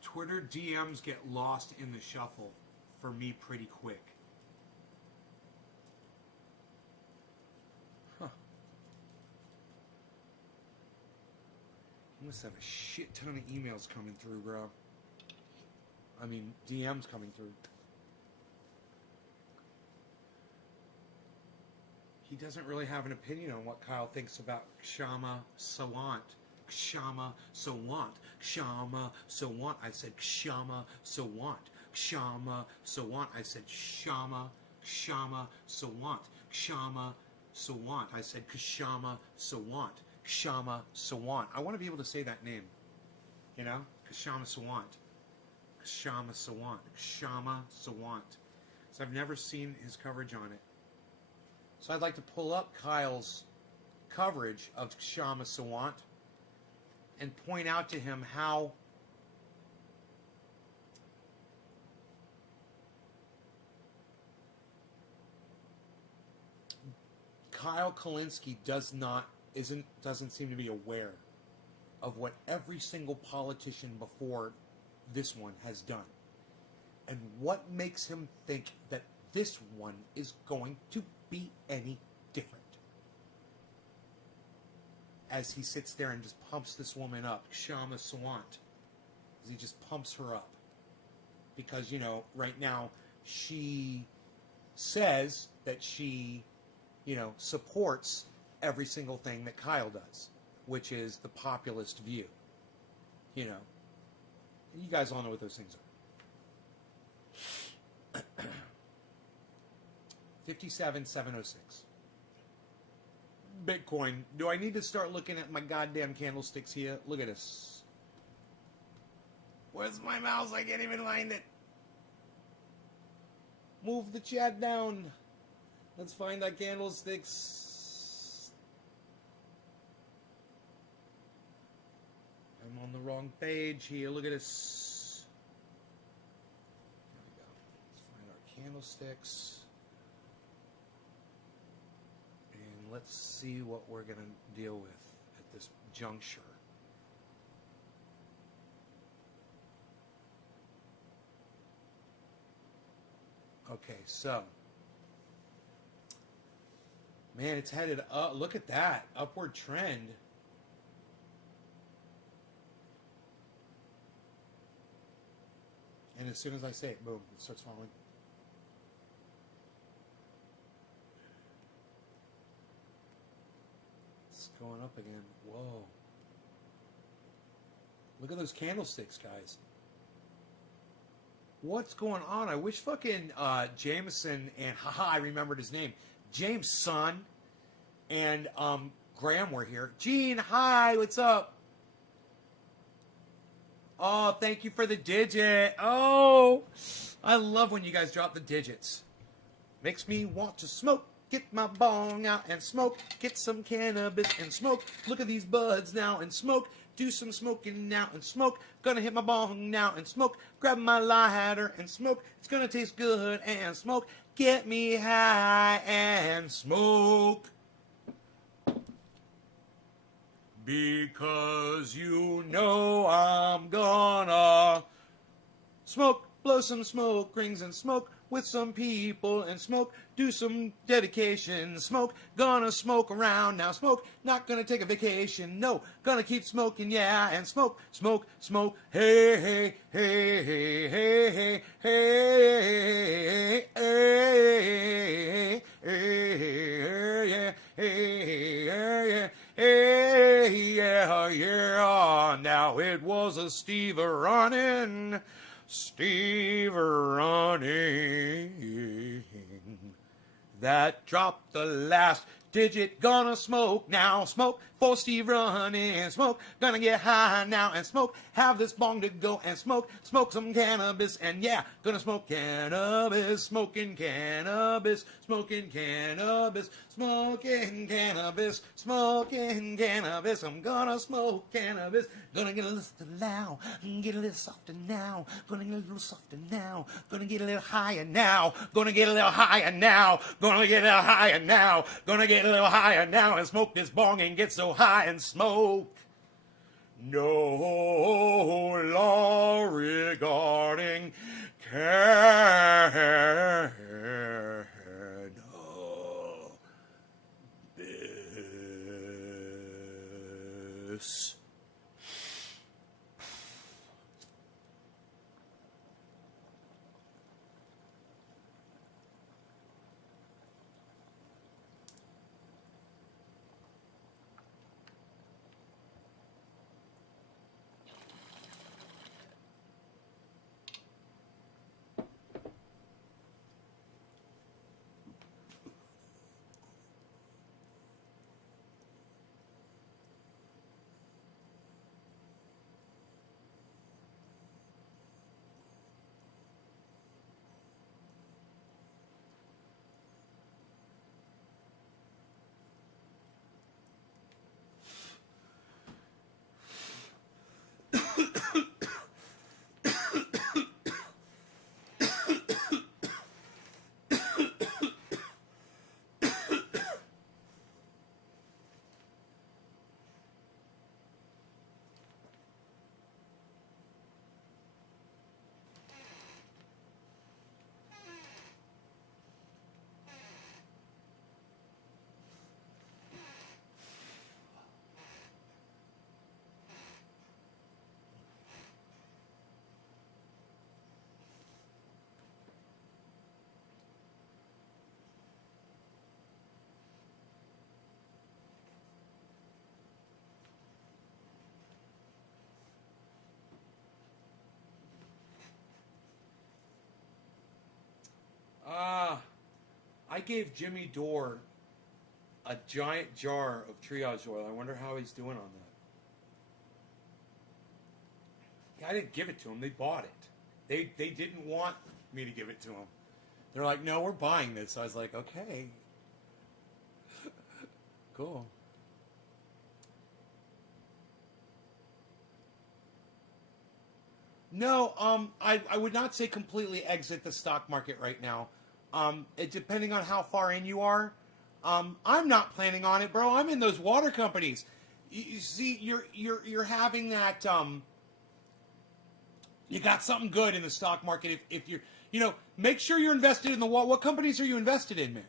Twitter DMs get lost in the shuffle for me pretty quick. Huh. You must have a shit ton of emails coming through, bro. I mean, DMs coming through. He doesn't really have an opinion on what Kyle thinks about Kshama Sawant. Kshama Sawant. Kshama Sawant. I said Kshama Sawant. Kshama Sawant. I said Kshama Sawant. Kshama Sawant. I said Kshama Sawant. Kshama Sawant. I want to be able to say that name. You know? Kshama Sawant. Kshama Sawant. Kshama Sawant. So I've never seen his coverage on it. So I'd like to pull up Kyle's coverage of Kshama Sawant and point out to him how Kyle Kalinske doesn't seem to be aware of what every single politician before this one has done, and what makes him think that this one is going to be any different. As he sits there and just pumps this woman up, Kshama Sawant, as he just pumps her up. Because, you know, right now, she says that she, you know, supports every single thing that Kyle does, which is the populist view. You know, you guys all know what those things are. 57,706. Bitcoin. Do I need to start looking at my goddamn candlesticks here? Look at this. Where's my mouse? I can't even find it. Move the chat down. Let's find our candlesticks. I'm on the wrong page here. Look at this. There we go. Let's find our candlesticks. And let's see what we're going to deal with at this juncture. Okay, so. Man, it's headed up. Look at that. Upward trend. And as soon as I say it, boom, it starts falling. It's going up again. Whoa. Look at those candlesticks, guys. What's going on? I wish fucking Jameson and, haha, I remembered his name. James' son and Graham were here. Gene, hi, what's up? Oh, thank you for the digit. Oh, I love when you guys drop the digits. Makes me want to smoke. Get my bong out and smoke. Get some cannabis and smoke. Look at these buds now and smoke. Do some smoking now and smoke. Gonna hit my bong now and smoke. Grab my lighter and smoke. It's gonna taste good and smoke. Get me high and smoke. Because you know I'm gonna smoke, blow some smoke rings and smoke with some people and smoke, do some dedication, smoke, gonna smoke around now, smoke, not gonna take a vacation, no, gonna keep smoking, yeah, and smoke, smoke, smoke, hey, hey, hey, hey, hey, hey, hey, hey, hey, yeah, hey, yeah, hey, yeah, yeah, now it was a Steve running, that dropped the last digit. Gonna smoke now, smoke for Steve running, smoke. Gonna get high now and smoke. Have this bong to go and smoke. Smoke some cannabis and yeah, gonna smoke cannabis. Smoking cannabis, smoking cannabis, smoking cannabis, smoking cannabis. I'm gonna smoke cannabis. Gonna get a little loud, get a little softer now. Gonna get a little softer now. Gonna get a little higher now. Gonna get a little higher now. Gonna get a little higher now. Gonna get a little higher now and smoke this bong and get so high and smoke. No law regarding cannabis. I gave Jimmy Dore a giant jar of triage oil. I wonder how he's doing on that. Yeah, I didn't give it to him. They bought it. They didn't want me to give it to them. They're like, no, we're buying this. I was like, okay. Cool. No, I would not say completely exit the stock market right now. Depending on how far in you are. I'm not planning on it, bro. I'm in those water companies. You see, you're having that. You got something good in the stock market if you're, make sure you're invested in the water. What companies are you invested in, man?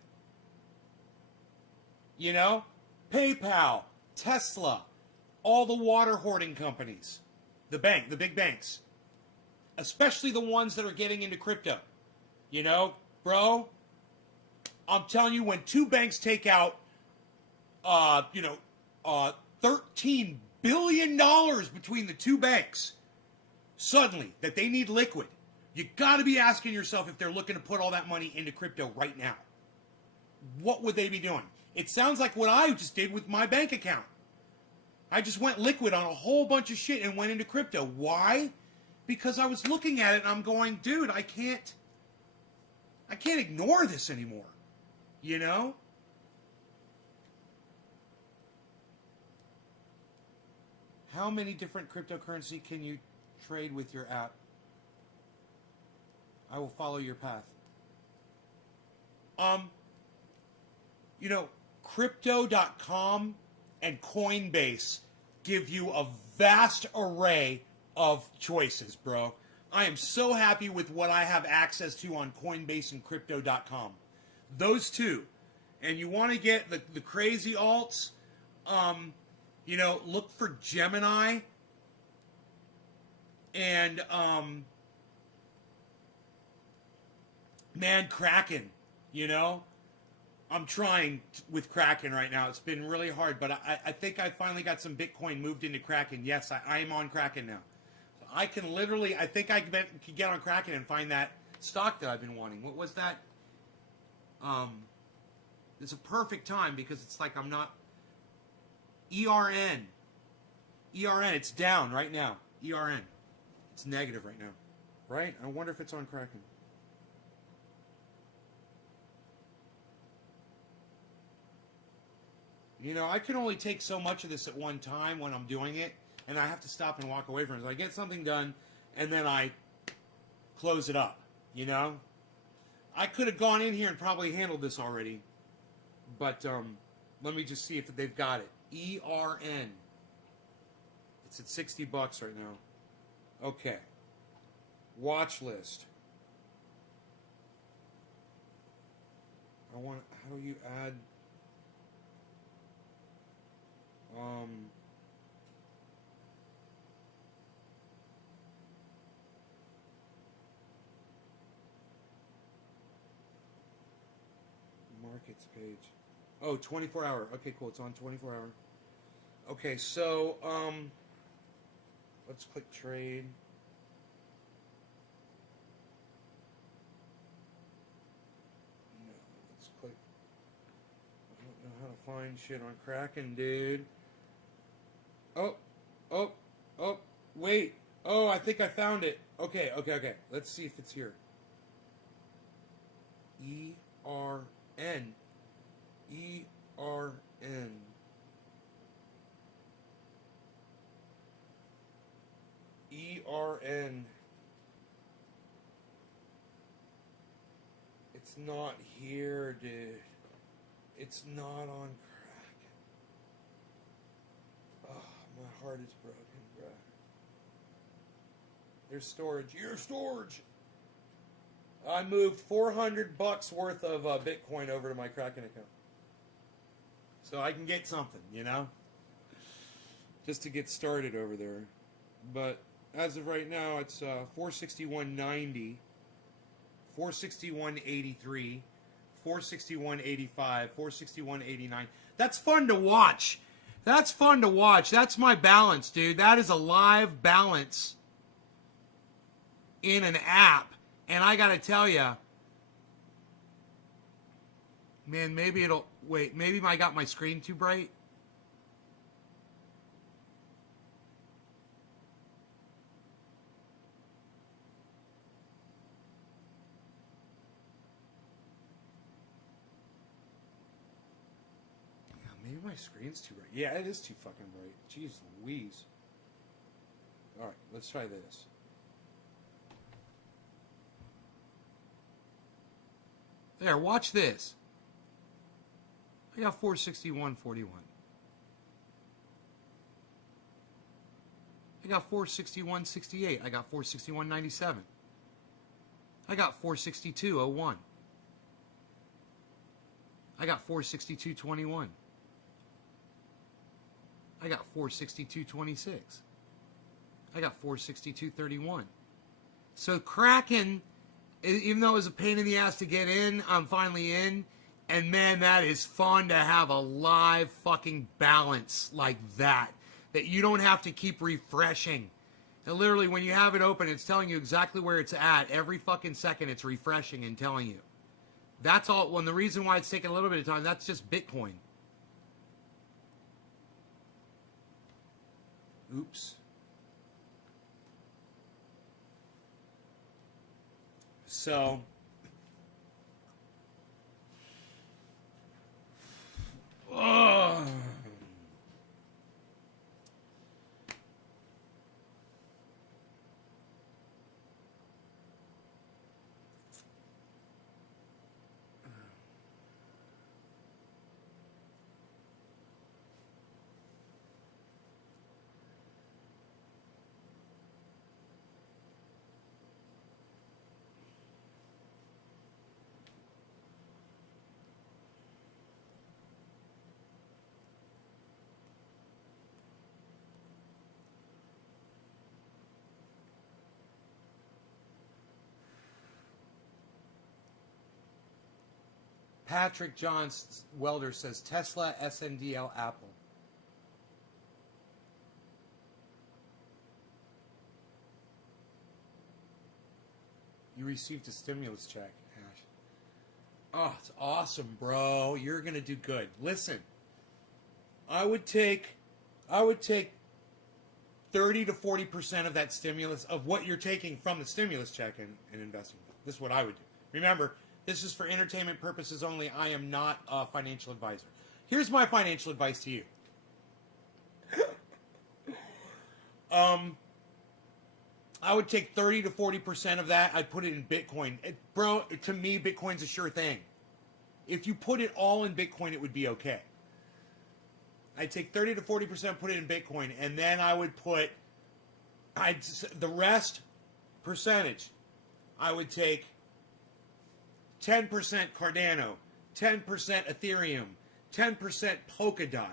PayPal, Tesla, all the water hoarding companies, the big banks, especially the ones that are getting into crypto. Bro, I'm telling you, when two banks take out, $13 billion between the two banks, suddenly, that they need liquid, you got to be asking yourself if they're looking to put all that money into crypto right now. What would they be doing? It sounds like what I just did with my bank account. I just went liquid on a whole bunch of shit and went into crypto. Why? Because I was looking at it and I'm going, dude, I can't ignore this anymore. How many different cryptocurrency can you trade with your app? I will follow your path. You know, crypto.com and Coinbase give you a vast array of choices, bro. I am so happy with what I have access to on Coinbase and crypto.com. Those two. And you want to get the crazy alts, you know, look for Gemini and man, Kraken, you know. I'm trying with Kraken right now. It's been really hard, but I think I finally got some Bitcoin moved into Kraken. Yes, I am on Kraken now. I can literally, I think I could get on Kraken and find that stock that I've been wanting. What was that? It's a perfect time because it's like I'm not. ERN, it's down right now. ERN, it's negative right now, right? I wonder if it's on Kraken. You know, I can only take so much of this at one time when I'm doing it, and I have to stop and walk away from it. So I get something done, and then I close it up, you know? I could have gone in here and probably handled this already, but let me just see if they've got it. ERN. It's at $60 right now. Okay. Watch list. How do you add... markets page. Oh, 24 hour. Okay, cool. It's on 24 hour. Okay, so let's click trade. No, let's click. I don't know how to find shit on Kraken, dude. Oh, wait. Oh, I think I found it. Okay. Let's see if it's here. ERN. It's not here, dude. It's not on Kraken. Oh, my heart is broken, bro. There's storage. Your storage! I moved $400 worth of Bitcoin over to my Kraken account. So I can get something, you know? Just to get started over there. But as of right now, it's 461.90, 461.83, 461.85, 461.89. That's fun to watch. That's fun to watch. That's my balance, dude. That is a live balance in an app. And I gotta tell you, man, maybe it'll... Wait, maybe I got my screen too bright? Maybe my screen's too bright. Yeah, it is too fucking bright. Jeez Louise. Alright, let's try this. There, watch this. I got 461.41. I got 461.68. I got 461.97. I got 462.01. I got 462.21. I got 462.26. I got 462.31. So Kraken, even though it was a pain in the ass to get in, I'm finally in. And man, that is fun to have a live fucking balance like that. That you don't have to keep refreshing. And literally when you have it open, it's telling you exactly where it's at. Every fucking second it's refreshing and telling you. That's all. Well, and the reason why it's taking a little bit of time, that's just Bitcoin. Oops. So... Patrick John Welder says Tesla, SNDL, Apple. You received a stimulus check, Ash. Oh, it's awesome, bro. You're gonna do good. Listen, I would take 30 to 40% of that stimulus, of what you're taking from the stimulus check, and investing. This is what I would do. Remember, this is for entertainment purposes only. I am not a financial advisor. Here's my financial advice to you. I would take 30 to 40% of that. I'd put it in Bitcoin. Bro, to me, Bitcoin's a sure thing. If you put it all in Bitcoin, it would be okay. I'd take 30 to 40%, put it in Bitcoin, and then I would put the rest percentage. I would take 10% Cardano, 10% Ethereum, 10% Polkadot,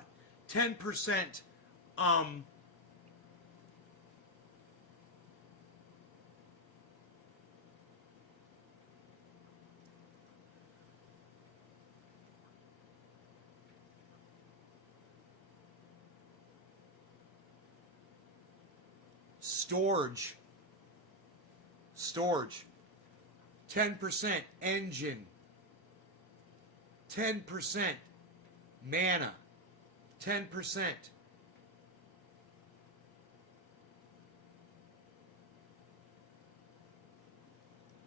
10% storage, 10% engine, 10% mana, 10%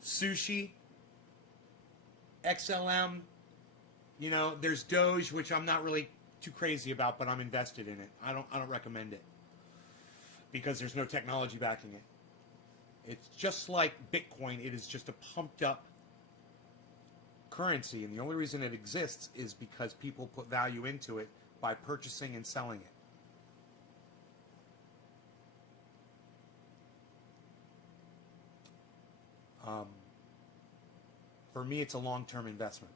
sushi, XLM, there's Doge, which I'm not really too crazy about, but I'm invested in it. I don't recommend it because there's no technology backing it. It's just like Bitcoin. It is just a pumped up currency, and the only reason it exists is because people put value into it by purchasing and selling it. For me, it's a long-term investment.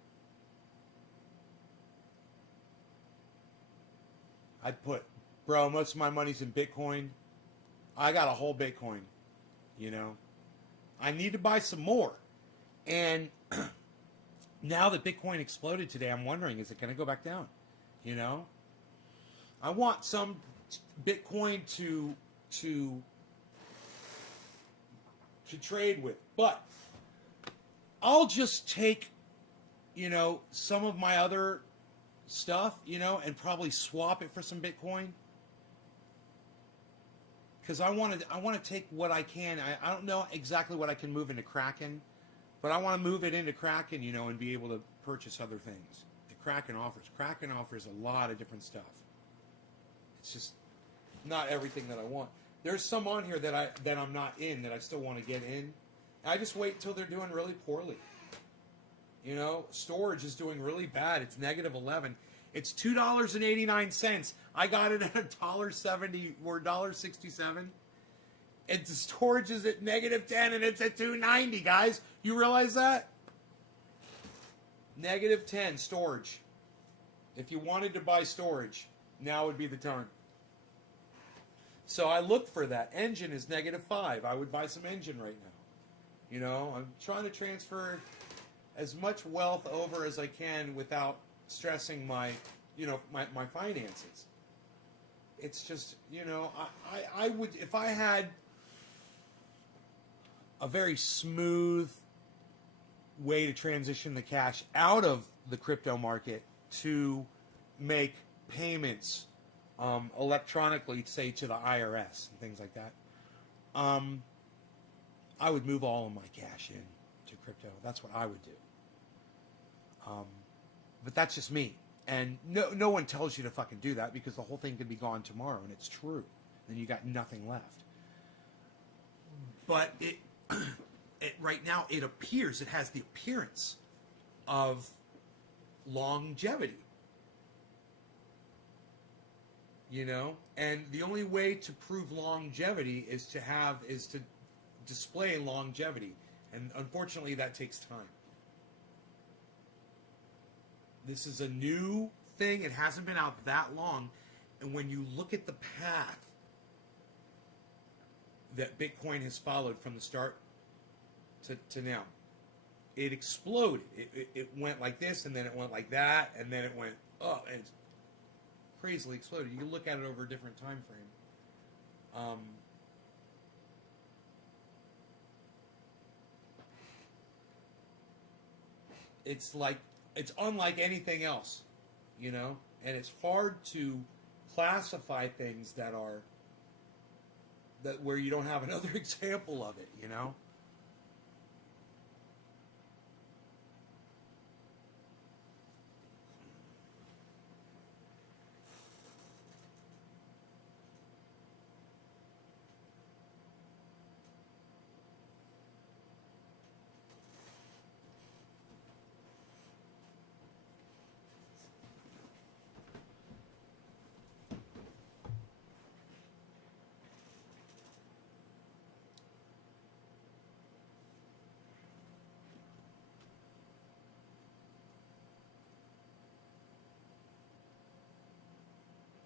I'd put, bro, most of my money's in Bitcoin. I got a whole Bitcoin, I need to buy some more. And now that Bitcoin exploded today, I'm wondering, is it going to go back down? I want some Bitcoin to trade with, but I'll just take, some of my other stuff, and probably swap it for some Bitcoin. Because I want to take what I can. I don't know exactly what I can move into Kraken, but I want to move it into Kraken, and be able to purchase other things. The Kraken offers a lot of different stuff. It's just not everything that I want. There's some on here that I'm not in, that I still want to get in. I just wait until they're doing really poorly. Storage is doing really bad. It's -11. It's $2.89. I got it at $1.70 or $1.67. And the storage is at -10 and it's at $2.90, guys. You realize that? -10 storage. If you wanted to buy storage, now would be the time. So I looked for that. Engine is -5. I would buy some engine right now. I'm trying to transfer as much wealth over as I can without stressing my finances. It's just, I would, if I had a very smooth way to transition the cash out of the crypto market to make payments electronically, say to the IRS and things like that, I would move all of my cash in to crypto. That's what I would do. But that's just me. And no one tells you to fucking do that, because the whole thing could be gone tomorrow, and it's true. Then you got nothing left. But it right now, it has the appearance of longevity. And the only way to prove longevity is to display longevity. And unfortunately, that takes time. This is a new thing. It hasn't been out that long. And when you look at the path that Bitcoin has followed from the start to now, it exploded. It went like this, and then it went like that, and then it went up, and it's crazily exploded. You can look at it over a different time frame. It's unlike anything else, you know, and it's hard to classify things that where you don't have another example of it, you know.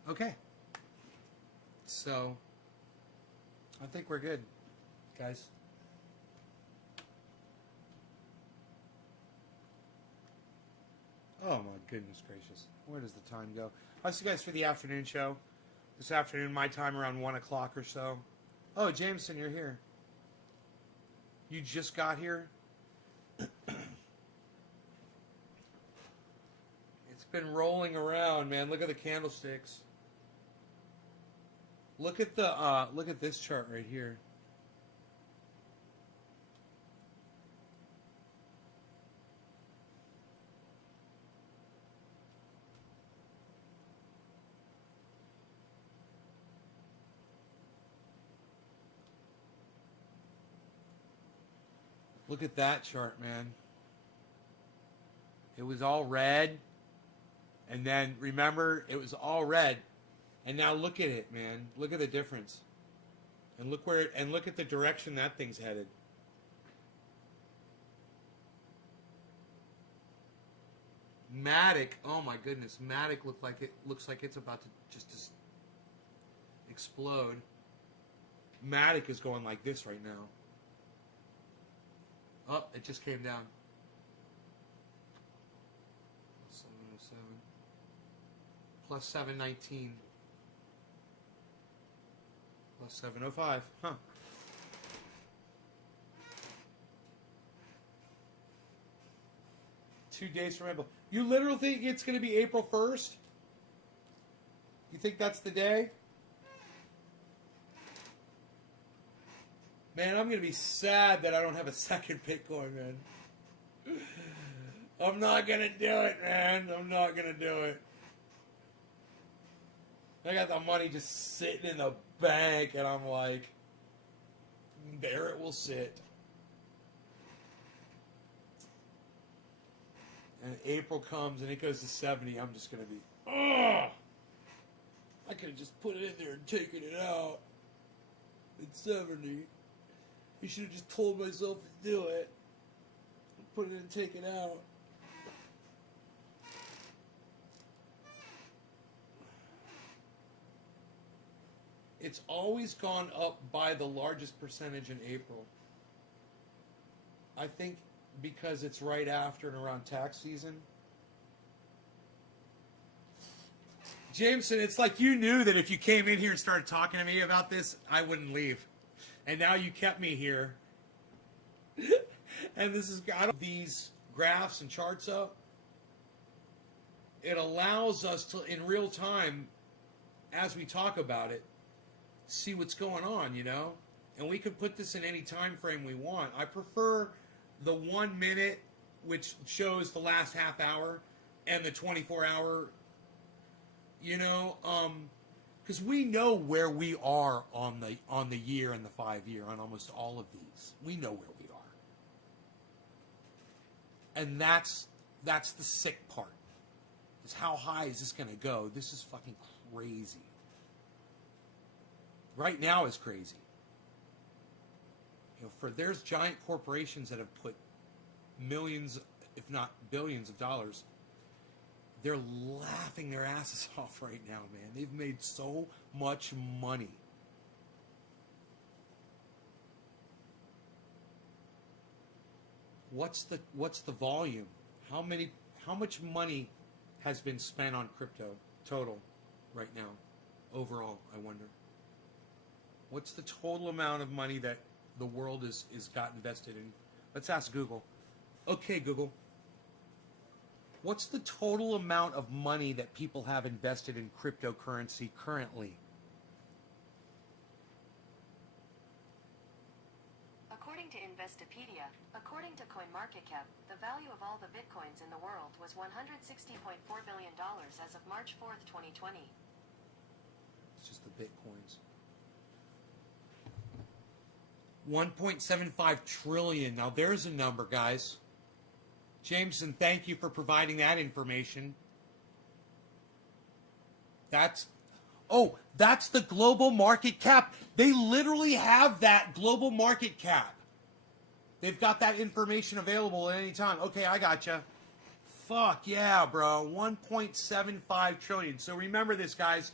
Okay. So, I think we're good, guys. Oh my goodness gracious. Where does the time go? I'll see you guys for the afternoon show. This afternoon, my time, around 1 o'clock or so. Oh, Jameson, you're here. You just got here? It's been rolling around, man. Look at the candlesticks. Look at this chart right here. Look at that chart, man. It was all red. And then, remember, it was all red. And now look at it, man. Look at the difference. And look at the direction that thing's headed. Matic, oh my goodness. Matic looks like it's about to just explode. Matic is going like this right now. Oh, it just came down. 707. Plus 719. Plus 705. Huh. Two days from April. You literally think it's going to be April 1st? You think that's the day? Man, I'm going to be sad that I don't have a second Bitcoin, man. I'm not going to do it, man. I'm not going to do it. I got the money just sitting in the bank, and I'm like, there it will sit. And April comes, and it goes to 70. I'm just going to be, ugh! I could have just put it in there and taken it out at 70. You should have just told myself to do it. Put it in and take it out. It's always gone up by the largest percentage in April. I think because it's right after and around tax season. Jameson, it's like you knew that if you came in here and started talking to me about this, I wouldn't leave. And now you kept me here. And this is got these graphs and charts up. It allows us to, in real time, as we talk about it, see what's going on, you know? And we can put this in any time frame we want. I prefer the 1 minute, which shows the last half hour, and the 24-hour, you know, because we know where we are on the year and the 5 year on almost all of these. We know where we are. And that's the sick part. Is how high is this going to go? This is fucking crazy. Right now is crazy. You know, there's giant corporations that have put millions, if not billions of dollars. They're laughing their asses off right now, man. They've made so much money. what's the volume? How much money has been spent on crypto total right now? Overall, I wonder. What's the total amount of money that the world is got invested in? Let's ask Google. Okay, Google. What's the total amount of money that people have invested in cryptocurrency currently? According to Investopedia, according to CoinMarketCap, the value of all the bitcoins in the world was $160.4 billion as of March 4th, 2020. It's just the bitcoins. 1.75 trillion. Now there's a number, guys. Jameson, thank you for providing that information. That's the global market cap. They literally have that global market cap. They've got that information available at any time. Okay, I gotcha. Fuck yeah, bro. 1.75 trillion. So remember this, guys.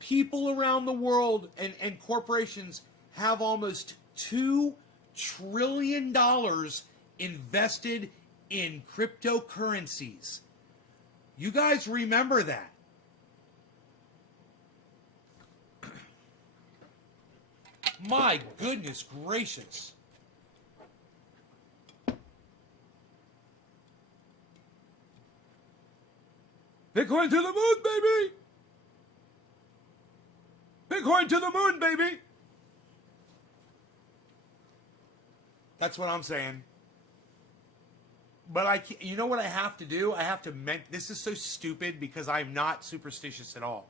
People around the world and corporations have almost $2 trillion invested in cryptocurrencies. You guys remember that. My goodness gracious. Bitcoin to the moon, baby! Bitcoin to the moon, baby! That's what I'm saying. But you know what I have to do? I have to this is so stupid because I'm not superstitious at all.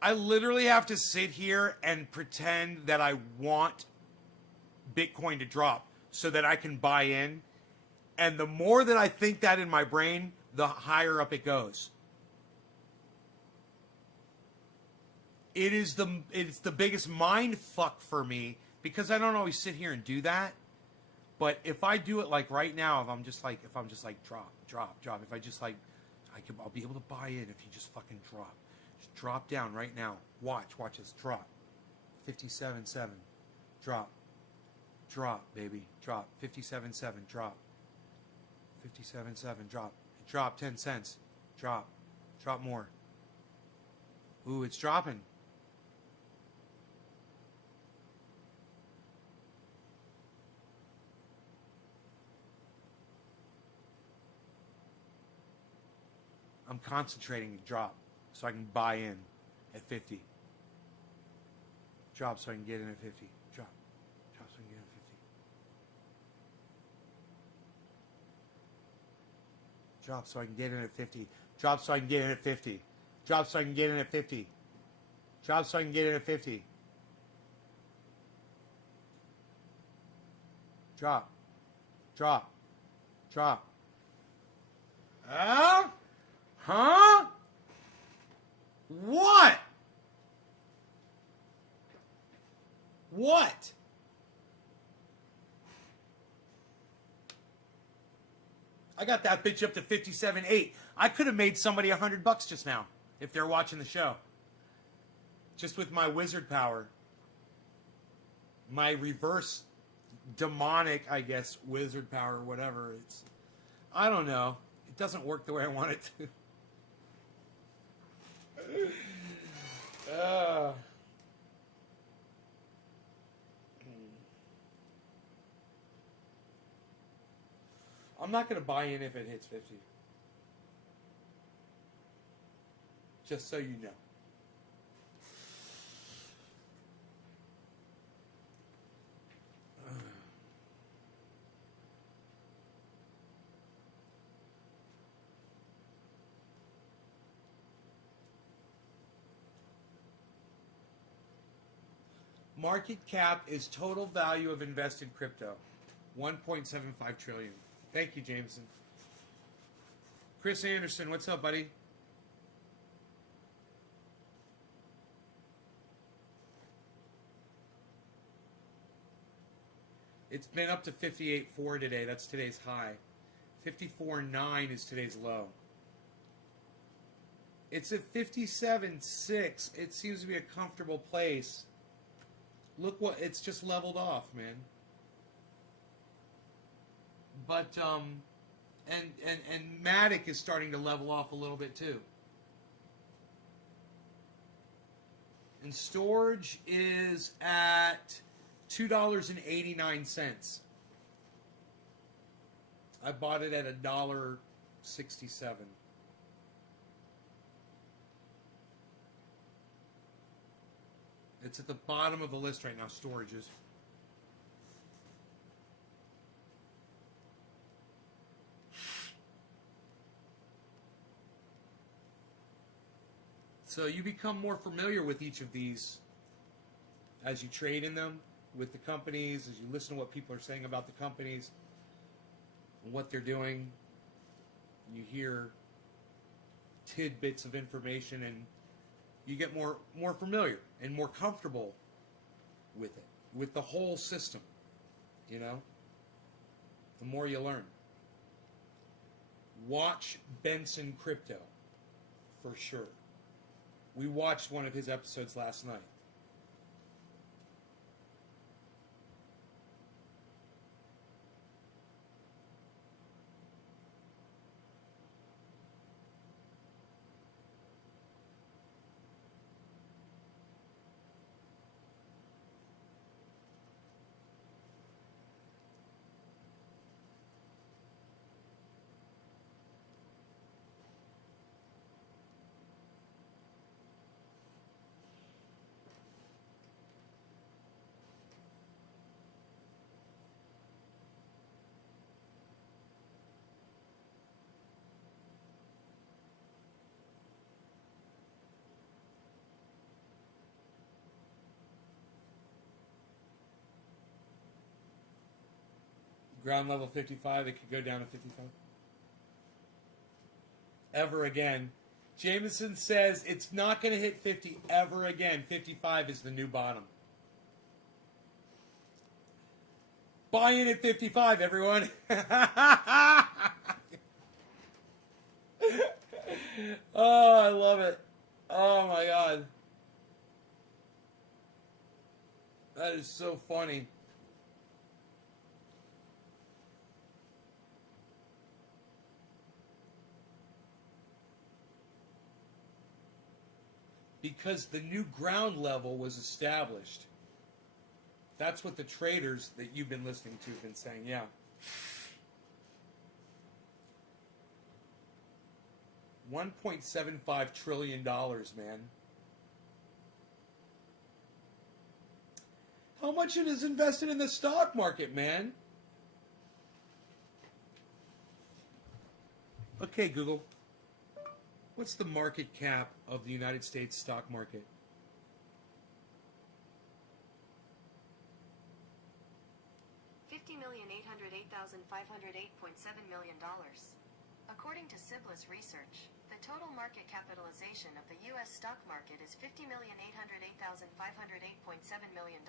I literally have to sit here and pretend that I want Bitcoin to drop so that I can buy in. And the more that I think that in my brain, the higher up it goes. It's the biggest mind fuck for me because I don't always sit here and do that. But if I do it like right now, if I'm just like drop, if I just like, I'll be able to buy in if you just fucking drop. Just drop down right now. Watch this drop. 57.7. Drop, baby. Drop. 57.7. Drop. 57.7. Drop. Drop 10 cents. Drop more. Ooh, it's dropping. I'm concentrating to drop so I can buy in at 50. Drop so I can get in at 50. Drop so I can get in at 50. Drop so I can get in at 50. Drop so I can get in at 50. Drop so I can get in at 50. Drop so I can get in at 50. Drop. Huh? What? I got that bitch up to 57.8. I could have made somebody $100 just now if they're watching the show. Just with my wizard power. My reverse demonic, I guess, wizard power, whatever. I don't know. It doesn't work the way I want it to. I'm not going to buy in if it hits 50. Just so you know. Market cap is total value of invested crypto. 1.75 trillion. Thank you, Jameson. Chris Anderson, what's up, buddy? It's been up to 58.4 today. That's today's high. 54.9 is today's low. It's at 57.6. It seems to be a comfortable place. Look what, it's just leveled off, man. But and Matic is starting to level off a little bit too. And storage is at $2.89. I bought it at $1.67. It's at the bottom of the list right now, storages. So you become more familiar with each of these as you trade in them with the companies, as you listen to what people are saying about the companies and what they're doing. You hear tidbits of information and you get more familiar and more comfortable with it, with the whole system, you know, the more you learn. Watch Benson Crypto, for sure. We watched one of his episodes last night. Ground level 55, it could go down to 55. Ever again. Jameson says it's not going to hit 50 ever again. 55 is the new bottom. Buy in at 55, everyone. Oh, I love it. Oh, my God. That is so funny. Because the new ground level was established. That's what the traders that you've been listening to have been saying, yeah. $1.75 trillion, man. How much it is invested in the stock market, man? Okay, Google. What's the market cap of the United States stock market? $50,808,508.7 million. According to Siblis Research, the total market capitalization of the U.S. stock market is $50,808,508.7 million.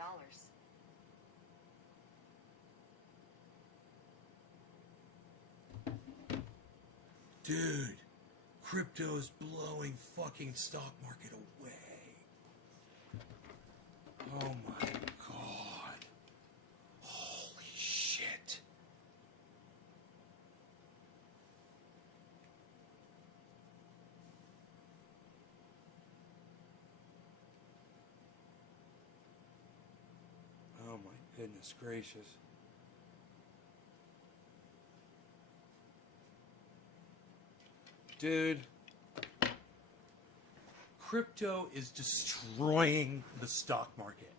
Dude, crypto's blowing fucking stock market away. Oh my God. Holy shit. Oh my goodness gracious. Dude, crypto is destroying the stock market.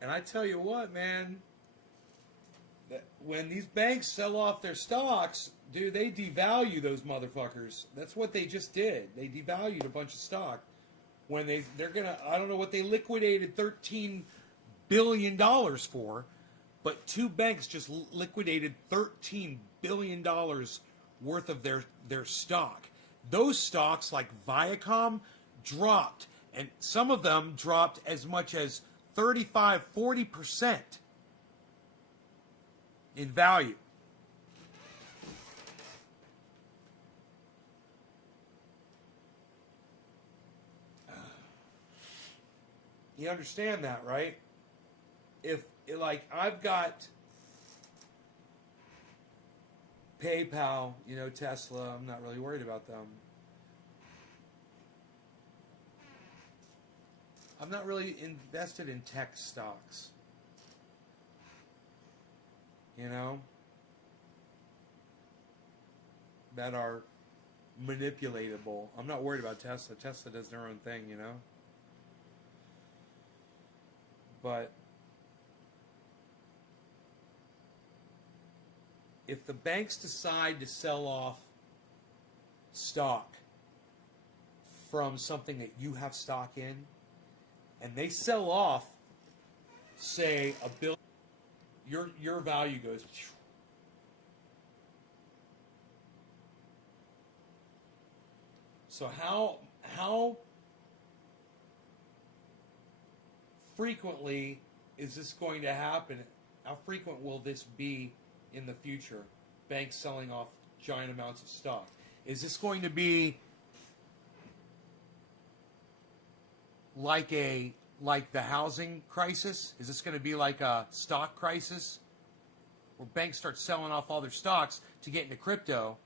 And I tell you what, man, that when these banks sell off their stocks, dude, they devalue those motherfuckers. That's what they just did. They devalued a bunch of stock. When they're gonna, I don't know what they liquidated $13 billion for, but two banks just liquidated $13 billion worth of their stock. Those stocks, like Viacom, dropped, and some of them dropped as much as 35-40% in value. You understand that, right? If, like, I've got PayPal, you know, Tesla, I'm not really worried about them. I'm not really invested in tech stocks. You know? That are manipulatable. I'm not worried about Tesla. Tesla does their own thing, you know? But if the banks decide to sell off stock from something that you have stock in, and they sell off, say, $1 billion, your value goes. So how frequently is this going to happen? How frequent will this be in the future? Banks selling off giant amounts of stock. Is this going to be like the housing crisis? Is this going to be like a stock crisis, where banks start selling off all their stocks to get into crypto,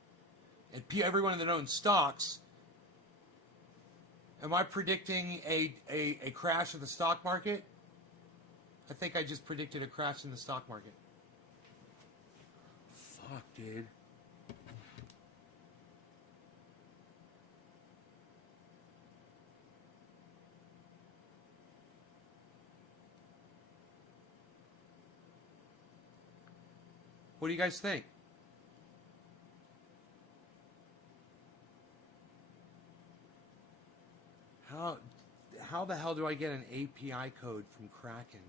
and everyone that owns stocks? Am I predicting a crash of the stock market? I think I just predicted a crash in the stock market. Fuck, dude. What do you guys think? How the hell do I get an API code from Kraken?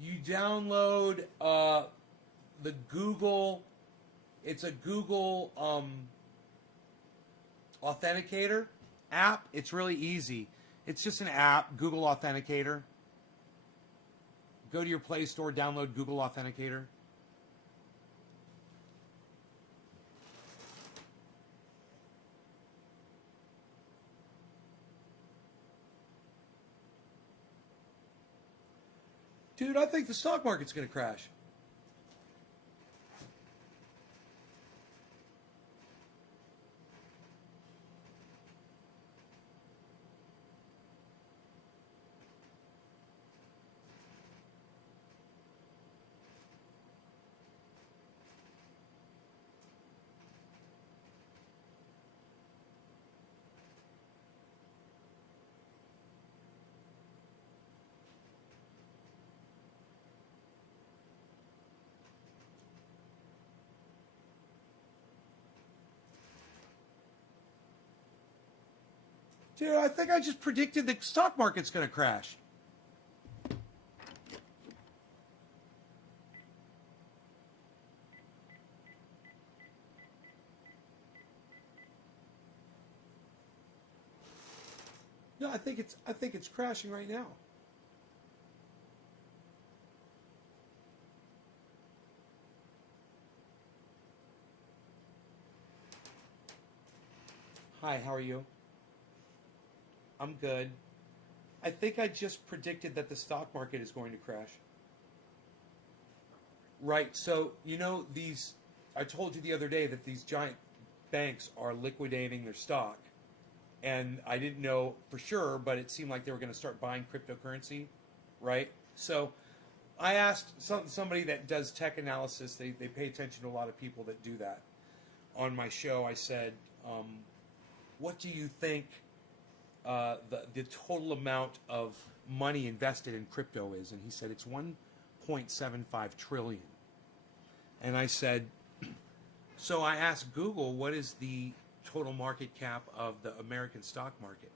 You download the Google. It's a Google Authenticator app. It's really easy. It's just an app, Google Authenticator. Go to your Play Store, download Google Authenticator. Dude, I think the stock market's going to crash. Dude, I think I just predicted the stock market's going to crash. No, I think it's crashing right now. Hi, how are you? I'm good. I think I just predicted that the stock market is going to crash. Right, so, you know, I told you the other day that these giant banks are liquidating their stock. And I didn't know for sure, but it seemed like they were going to start buying cryptocurrency, right? So I asked somebody that does tech analysis, they pay attention to a lot of people that do that. On my show, I said, what do you think the total amount of money invested in crypto is? And he said it's 1.75 trillion. And I said, so I asked Google, what is the total market cap of the American stock market?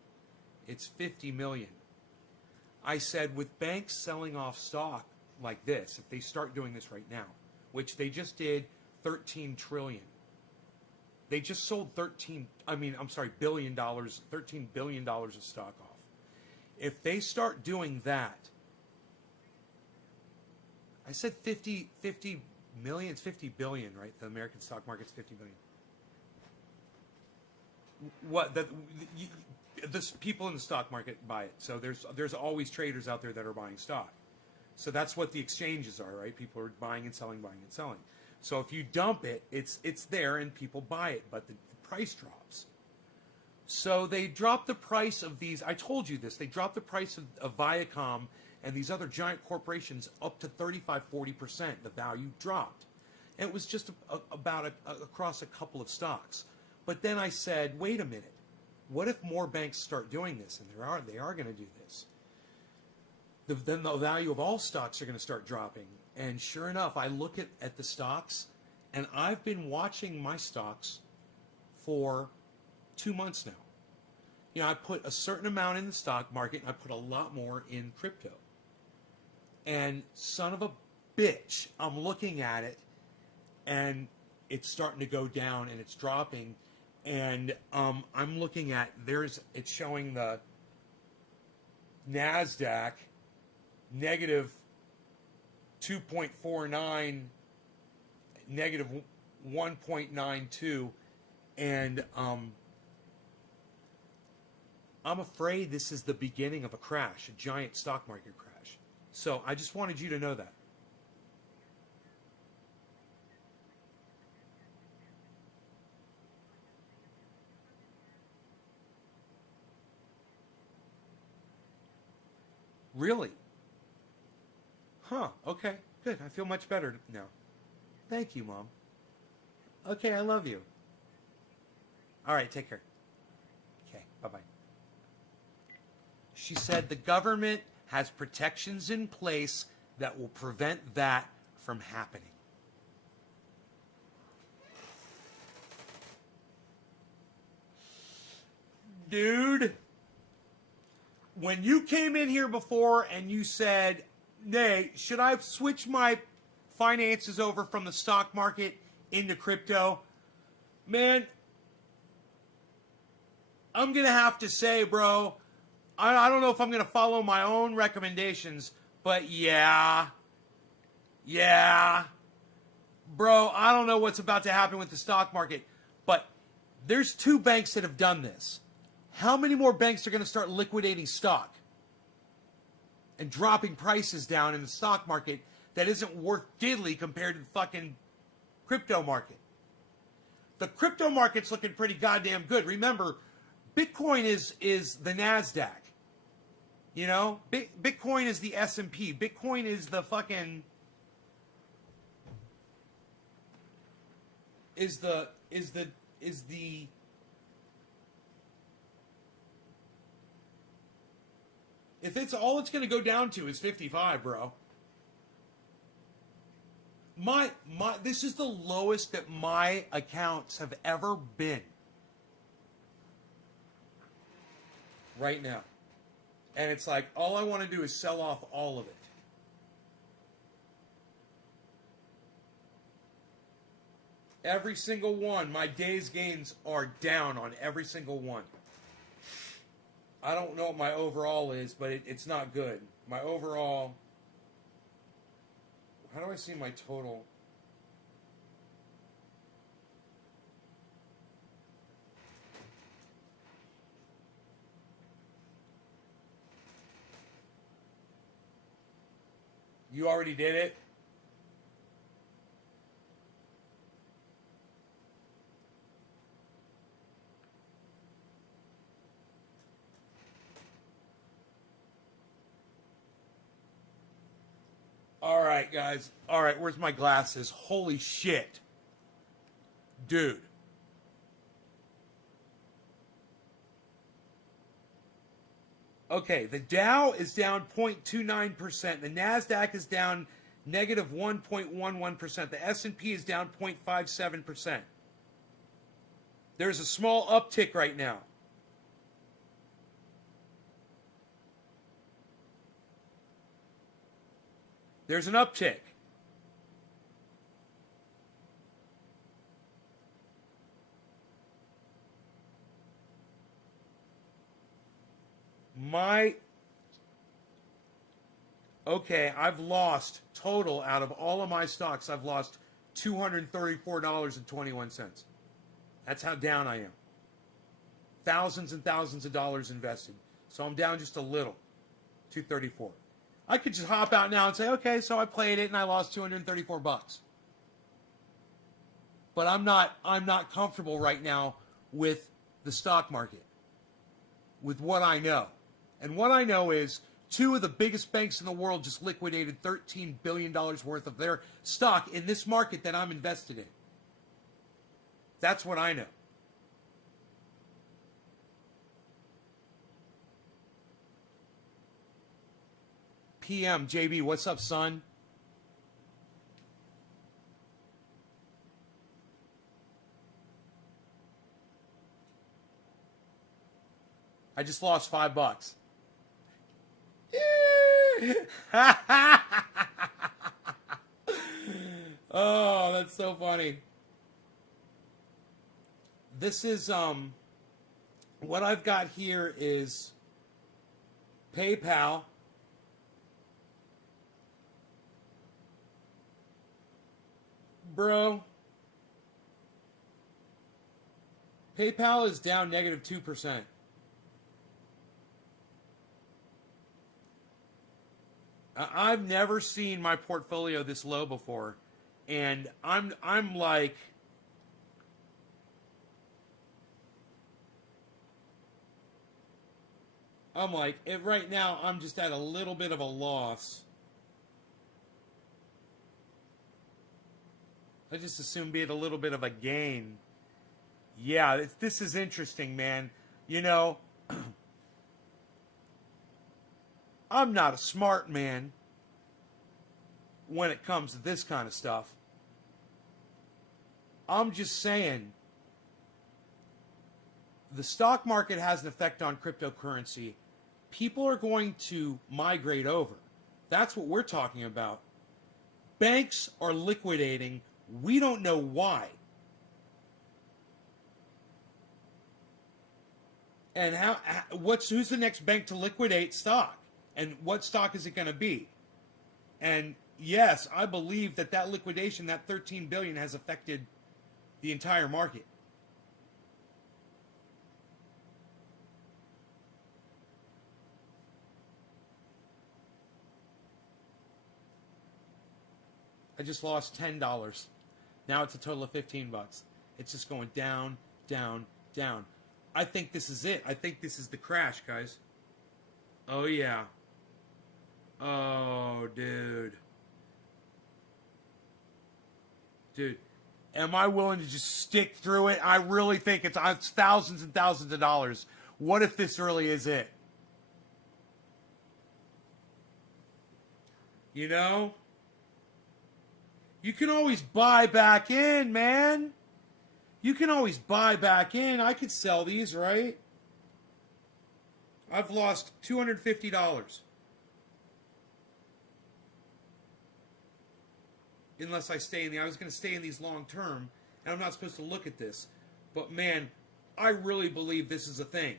It's 50 million. I said, with banks selling off stock like this, if they start doing this right now, which they just did 13 trillion. They just sold $13 billion of stock off. If they start doing that, I said 50 million, it's 50 billion, right? The American stock market's 50 billion. what this people in the stock market buy it. So there's always traders out there that are buying stock. So that's what the exchanges are, right? People are buying and selling, buying and selling. So if you dump it, it's there and people buy it, but the price drops. So they dropped the price of these. I told you this. They dropped the price of Viacom and these other giant corporations up to 35-40%. The value dropped. And it was just about across a couple of stocks. But then I said, wait a minute. What if more banks start doing this? And they are going to do this. Then the value of all stocks are going to start dropping. And sure enough, I look at the stocks, and I've been watching my stocks for 2 months now. You know, I put a certain amount in the stock market, and I put a lot more in crypto. And son of a bitch, I'm looking at it, and it's starting to go down, and it's dropping. And I'm looking at, it's showing the NASDAQ negative 2.49, negative 1.92, and I'm afraid this is the beginning of a crash, a giant stock market crash. So I just wanted you to know that. Really? Huh, okay, good. I feel much better now. Thank you, Mom. Okay, I love you. All right, take care. Okay, bye-bye. She said the government has protections in place that will prevent that from happening. Dude, when you came in here before and you said, Nay, should I switch my finances over from the stock market into crypto? Man, I'm going to have to say, bro, I don't know if I'm going to follow my own recommendations, but yeah. Bro, I don't know what's about to happen with the stock market, but there's 2 banks that have done this. How many more banks are going to start liquidating stock and dropping prices down in the stock market that isn't worth diddly compared to the fucking crypto market? The crypto market's looking pretty goddamn good. Remember, Bitcoin is the NASDAQ. You know, Bitcoin is the S&P. Bitcoin is the fucking is the if it's all it's going to go down to is 55, bro. This is the lowest that my accounts have ever been. Right now. And it's like, all I want to do is sell off all of it. Every single one. My day's gains are down on every single one. I don't know what my overall is, but it's not good. My overall... How do I see my total? You already did it? All right, guys. All right, where's my glasses? Holy shit. Dude. Okay, the Dow is down 0.29%. The NASDAQ is down negative 1.11%. The S&P is down 0.57%. There's a small uptick right now. There's an uptick. Okay, I've lost total out of all of my stocks. I've lost $234.21. That's how down I am. thousands and thousands of dollars invested. So I'm down just a little, 234. I could just hop out now and say, okay, so I played it and I lost 234 bucks. But I'm not comfortable right now with the stock market, with what I know. And what I know is two of the biggest banks in the world just liquidated $13 billion worth of their stock in this market that I'm invested in. That's what I know. PM, JB, what's up, son? I just lost $5. Oh, that's so funny. This is what I've got here is PayPal. Bro, PayPal is down negative 2%. I've never seen my portfolio this low before, and I'm like, right now I'm just at a little bit of a loss. I just assume be at a little bit of a gain. Yeah, this is interesting, man. You know, I'm not a smart man when it comes to this kind of stuff. I'm just saying the stock market has an effect on cryptocurrency. People are going to migrate over. That's what we're talking about. Banks are liquidating. We don't know why. And who's the next bank to liquidate stock? And what stock is it going to be? And yes, I believe that liquidation, that $13 billion, has affected the entire market. I just lost $10. Now it's a total of $15. It's just going down, down, down. I think this is it. I think this is the crash, guys. Oh, yeah. Oh, dude. Dude, am I willing to just stick through it? I really think it's thousands and thousands of dollars. What if this really is it? You know? You can always buy back in, man. You can always buy back in. I could sell these, right? I've lost $250. Unless I stay in I was going to stay in these long term, and I'm not supposed to look at this. But man, I really believe this is a thing.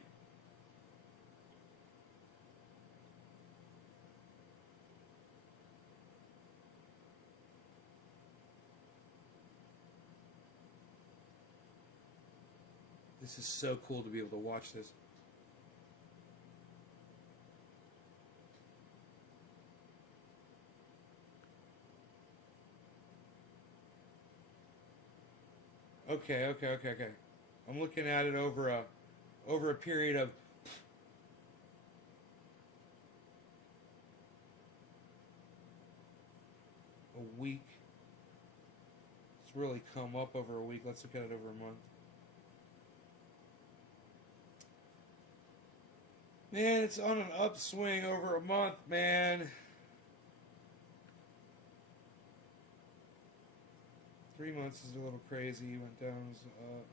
This is so cool to be able to watch this. Okay. I'm looking at it over a period of a week. It's really come up over a week. Let's look at it over a month. Man, it's on an upswing over a month, man. 3 months is a little crazy. Went down, up.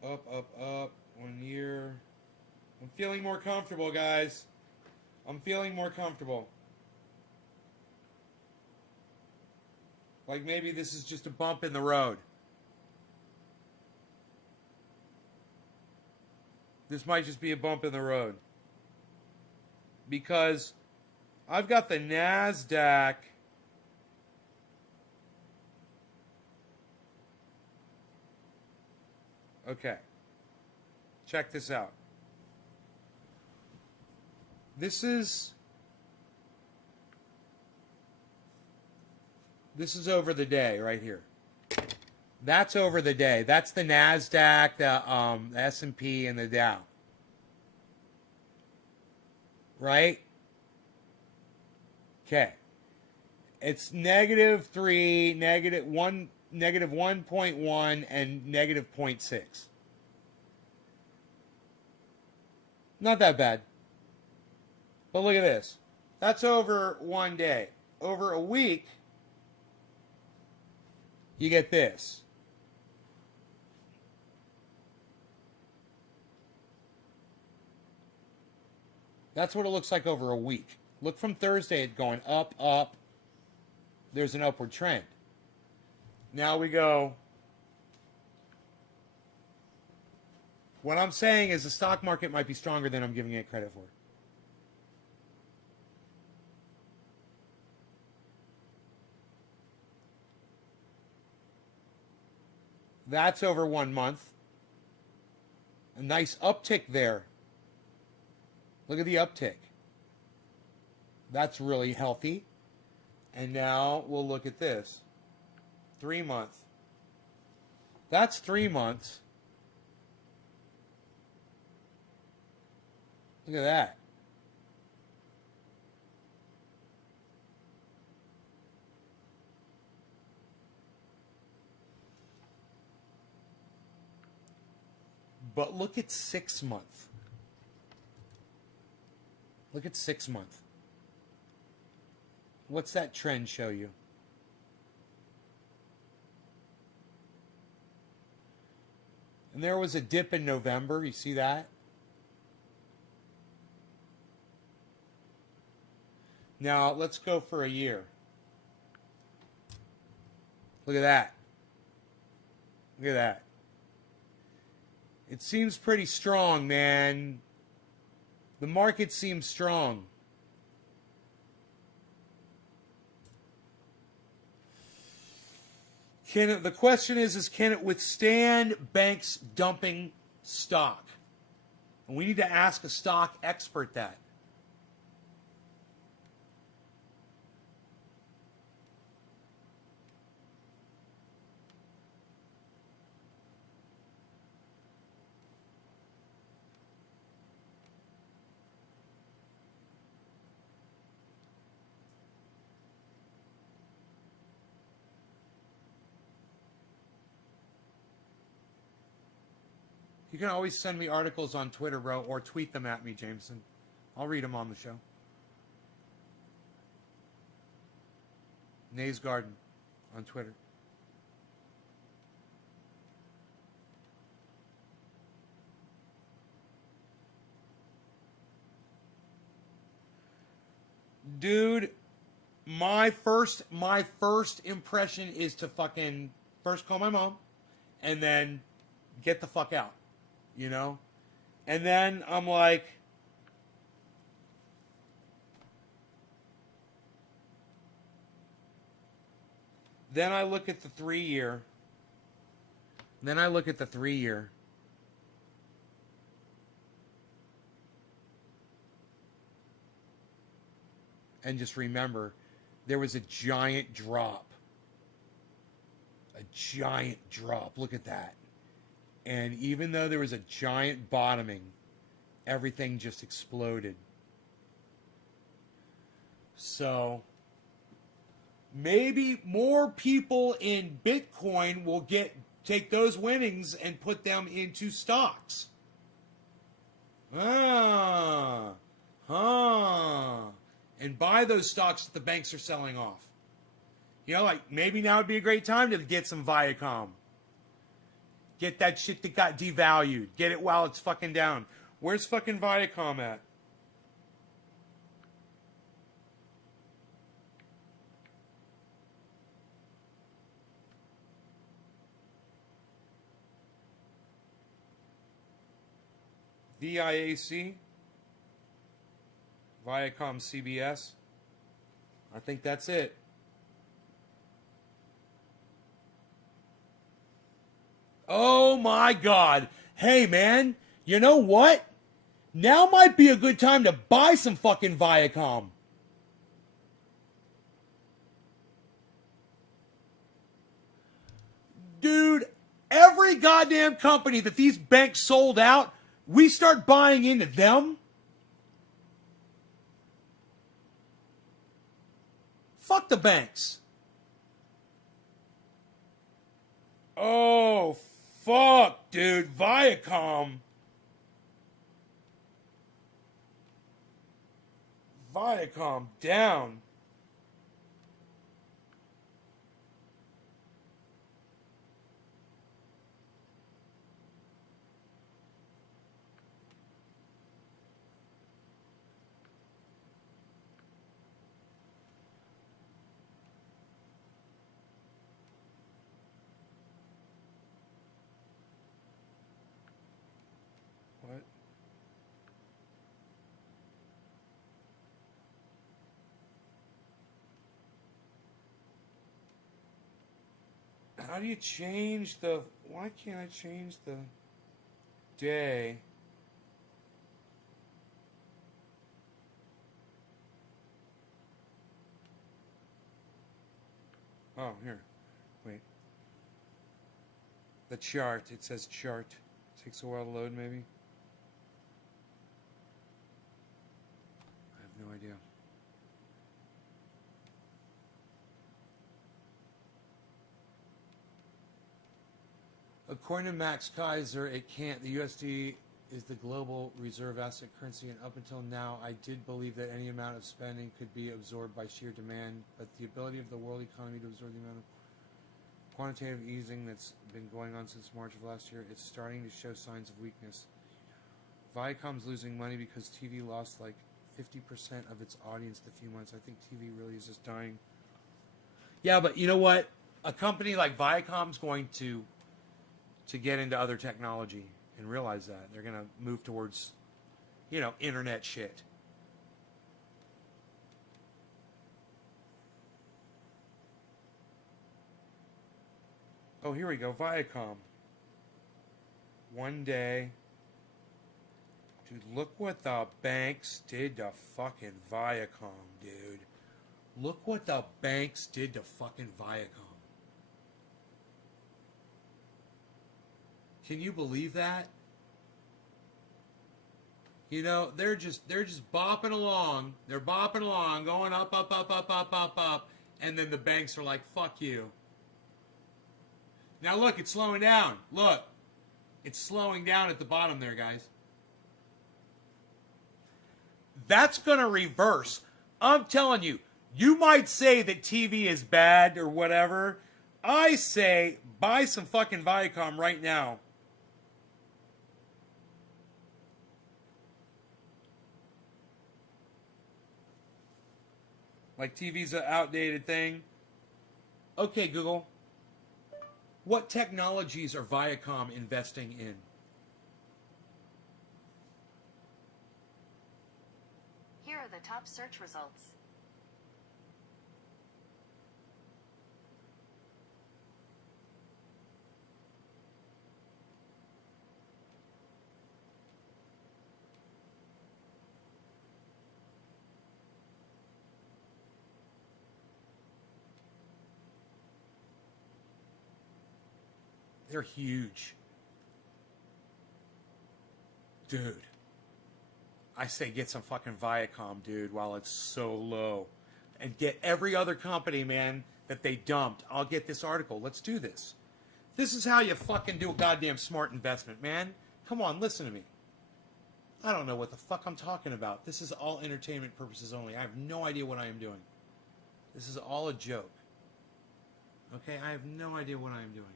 6 months. Up. 1 year. I'm feeling more comfortable, guys. I'm feeling more comfortable. Like maybe this is just a bump in the road. This might just be a bump in the road. Because I've got the NASDAQ Okay. Check this out. This is over the day right here. That's over the day. That's the NASDAQ, the S&P, and the Dow. Right? Okay. It's -3, -1, -1.1, and -0.6. Not that bad. But look at this. That's over one day. Over a week, you get this. That's what it looks like over a week. Look from Thursday, it's going up, up. There's an upward trend. Now we go. What I'm saying is the stock market might be stronger than I'm giving it credit for. That's over 1 month. A nice uptick there. Look at the uptick. That's really healthy. And now we'll look at this. 3 months. That's 3 months. Look at that. But look at 6 months. Look at 6 months. What's that trend show you? And there was a dip in November. You see that? Now, let's go for a year. Look at that. Look at that. It seems pretty strong, man. The market seems strong. The question is can it withstand banks dumping stock? And we need to ask a stock expert that. You can always send me articles on Twitter, bro, or tweet them at me, Jameson. I'll read them on the show. Nays Garden on Twitter. Dude, my first impression is to fucking first call my mom and then get the fuck out. You know? And then I'm like, then I look at the 3 year. Then I look at the 3 year. And just remember, there was a giant drop. A giant drop. Look at that. And even though there was a giant bottoming, everything just exploded. So maybe more people in Bitcoin will take those winnings and put them into stocks. And buy those stocks that the banks are selling off. You know, like maybe now would be a great time to get some Viacom. Get that shit that got devalued. Get it while it's fucking down. Where's fucking Viacom at? VIAC? Viacom CBS? I think that's it. Oh my God. Hey man, you know what? Now might be a good time to buy some fucking Viacom. Dude, every goddamn company that these banks sold out, we start buying into them. Fuck the banks. Oh, fuck, dude. Viacom. Viacom down. What? How do you change the... Why can't I change the day? Oh, here. Wait. The chart. It says chart. Takes a while to load, maybe. I have no idea. According to Max Kaiser, it can't. The USD is the global reserve asset currency, and up until now, I did believe that any amount of spending could be absorbed by sheer demand, but the ability of the world economy to absorb the amount of quantitative easing that's been going on since March of last year, it's starting to show signs of weakness. Viacom's losing money because TV lost like 50% of its audience in a few months. I think TV really is just dying. Yeah, but you know what? A company like Viacom's going to get into other technology and realize that. They're going to move towards, you know, internet shit. Oh, here we go. Viacom. One day. Dude, look what the banks did to fucking Viacom, dude. Look what the banks did to fucking Viacom. Can you believe that? You know, they're just bopping along. They're bopping along, going up, up, up, up, up, up, up, and then the banks are like, fuck you. Now look, it's slowing down. Look. It's slowing down at the bottom there, guys. That's going to reverse. I'm telling you, you might say that TV is bad or whatever. I say buy some fucking Viacom right now. Like TV's an outdated thing. Okay, Google. What technologies are Viacom investing in? Here are the top search results. They're huge. Dude. I say get some fucking Viacom, dude, while it's so low. And get every other company, man, that they dumped. I'll get this article. Let's do this. This is how you fucking do a goddamn smart investment, man. Come on, listen to me. I don't know what the fuck I'm talking about. This is all entertainment purposes only. I have no idea what I am doing. This is all a joke. Okay? I have no idea what I am doing here.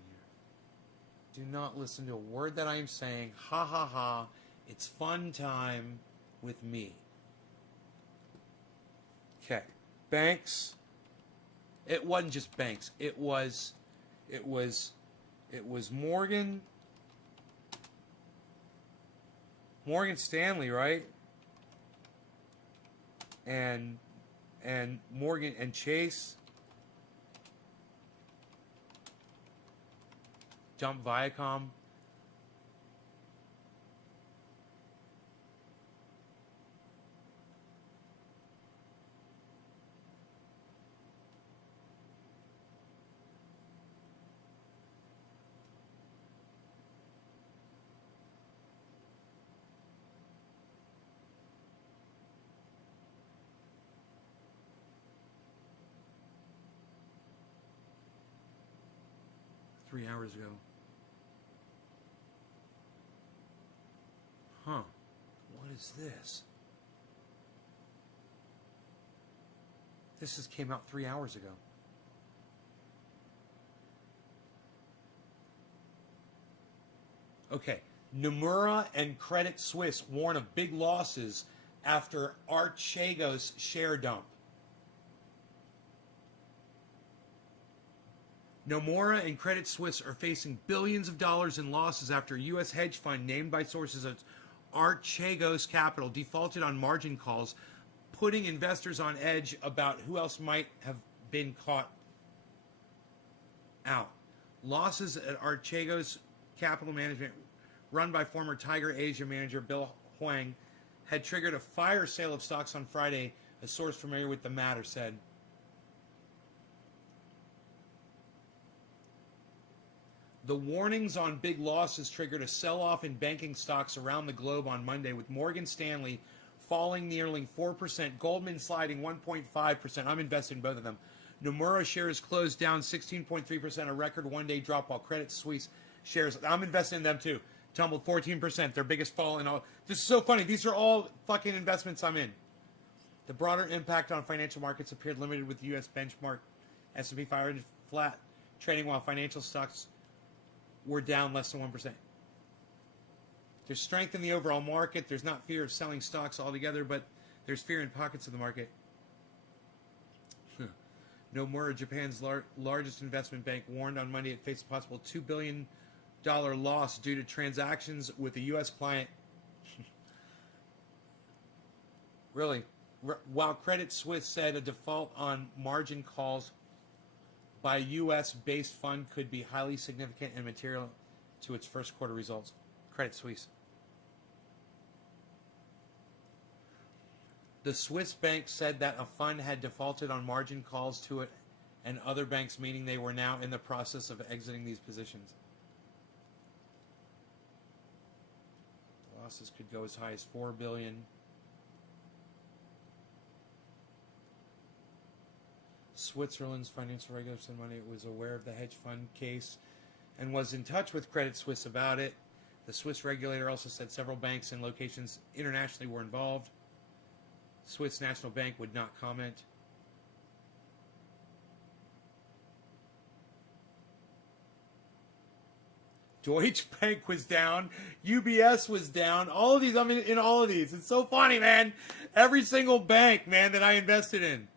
Do not listen to a word that I am saying. Ha ha ha. It's fun time with me. Okay. Banks. It wasn't just banks. It was Morgan Stanley, right? And Morgan and Chase. dump Viacom. Hours ago. Huh. What is this? This came out 3 hours ago. Okay. Nomura and Credit Suisse warn of big losses after Archegos share dump. Nomura and Credit Suisse are facing billions of dollars in losses after a U.S. hedge fund named by sources as Archegos Capital defaulted on margin calls, putting investors on edge about who else might have been caught out. Losses at Archegos Capital Management, run by former Tiger Asia manager Bill Huang, had triggered a fire sale of stocks on Friday, a source familiar with the matter said. The warnings on big losses triggered a sell-off in banking stocks around the globe on Monday, with Morgan Stanley falling nearly 4%, Goldman sliding 1.5%. I'm invested in both of them. Nomura shares closed down 16.3%, a record one-day drop, while Credit Suisse shares, I'm invested in them too, tumbled 14%, their biggest fall in all. This is so funny. These are all fucking investments I'm in. The broader impact on financial markets appeared limited, with the U.S. benchmark S&P 500 flat, trading while financial stocks were down less than 1%. There's strength in the overall market. There's not fear of selling stocks altogether, but there's fear in pockets of the market. Nomura, Japan's largest investment bank, warned on Monday it faced a possible $2 billion loss due to transactions with a U.S. client. Really? While Credit Suisse said a default on margin calls by a U.S.-based fund could be highly significant and material to its first quarter results. Credit Suisse. The Swiss bank said that a fund had defaulted on margin calls to it and other banks, meaning they were now in the process of exiting these positions. Losses could go as high as $4 billion. Switzerland's financial regulator said Monday it was aware of the hedge fund case and was in touch with Credit Suisse about it. The Swiss regulator also said several banks and locations internationally were involved. Swiss National Bank would not comment. Deutsche Bank was down. UBS was down. All of these, I'm in all of these. It's so funny, man. Every single bank, man, that I invested in.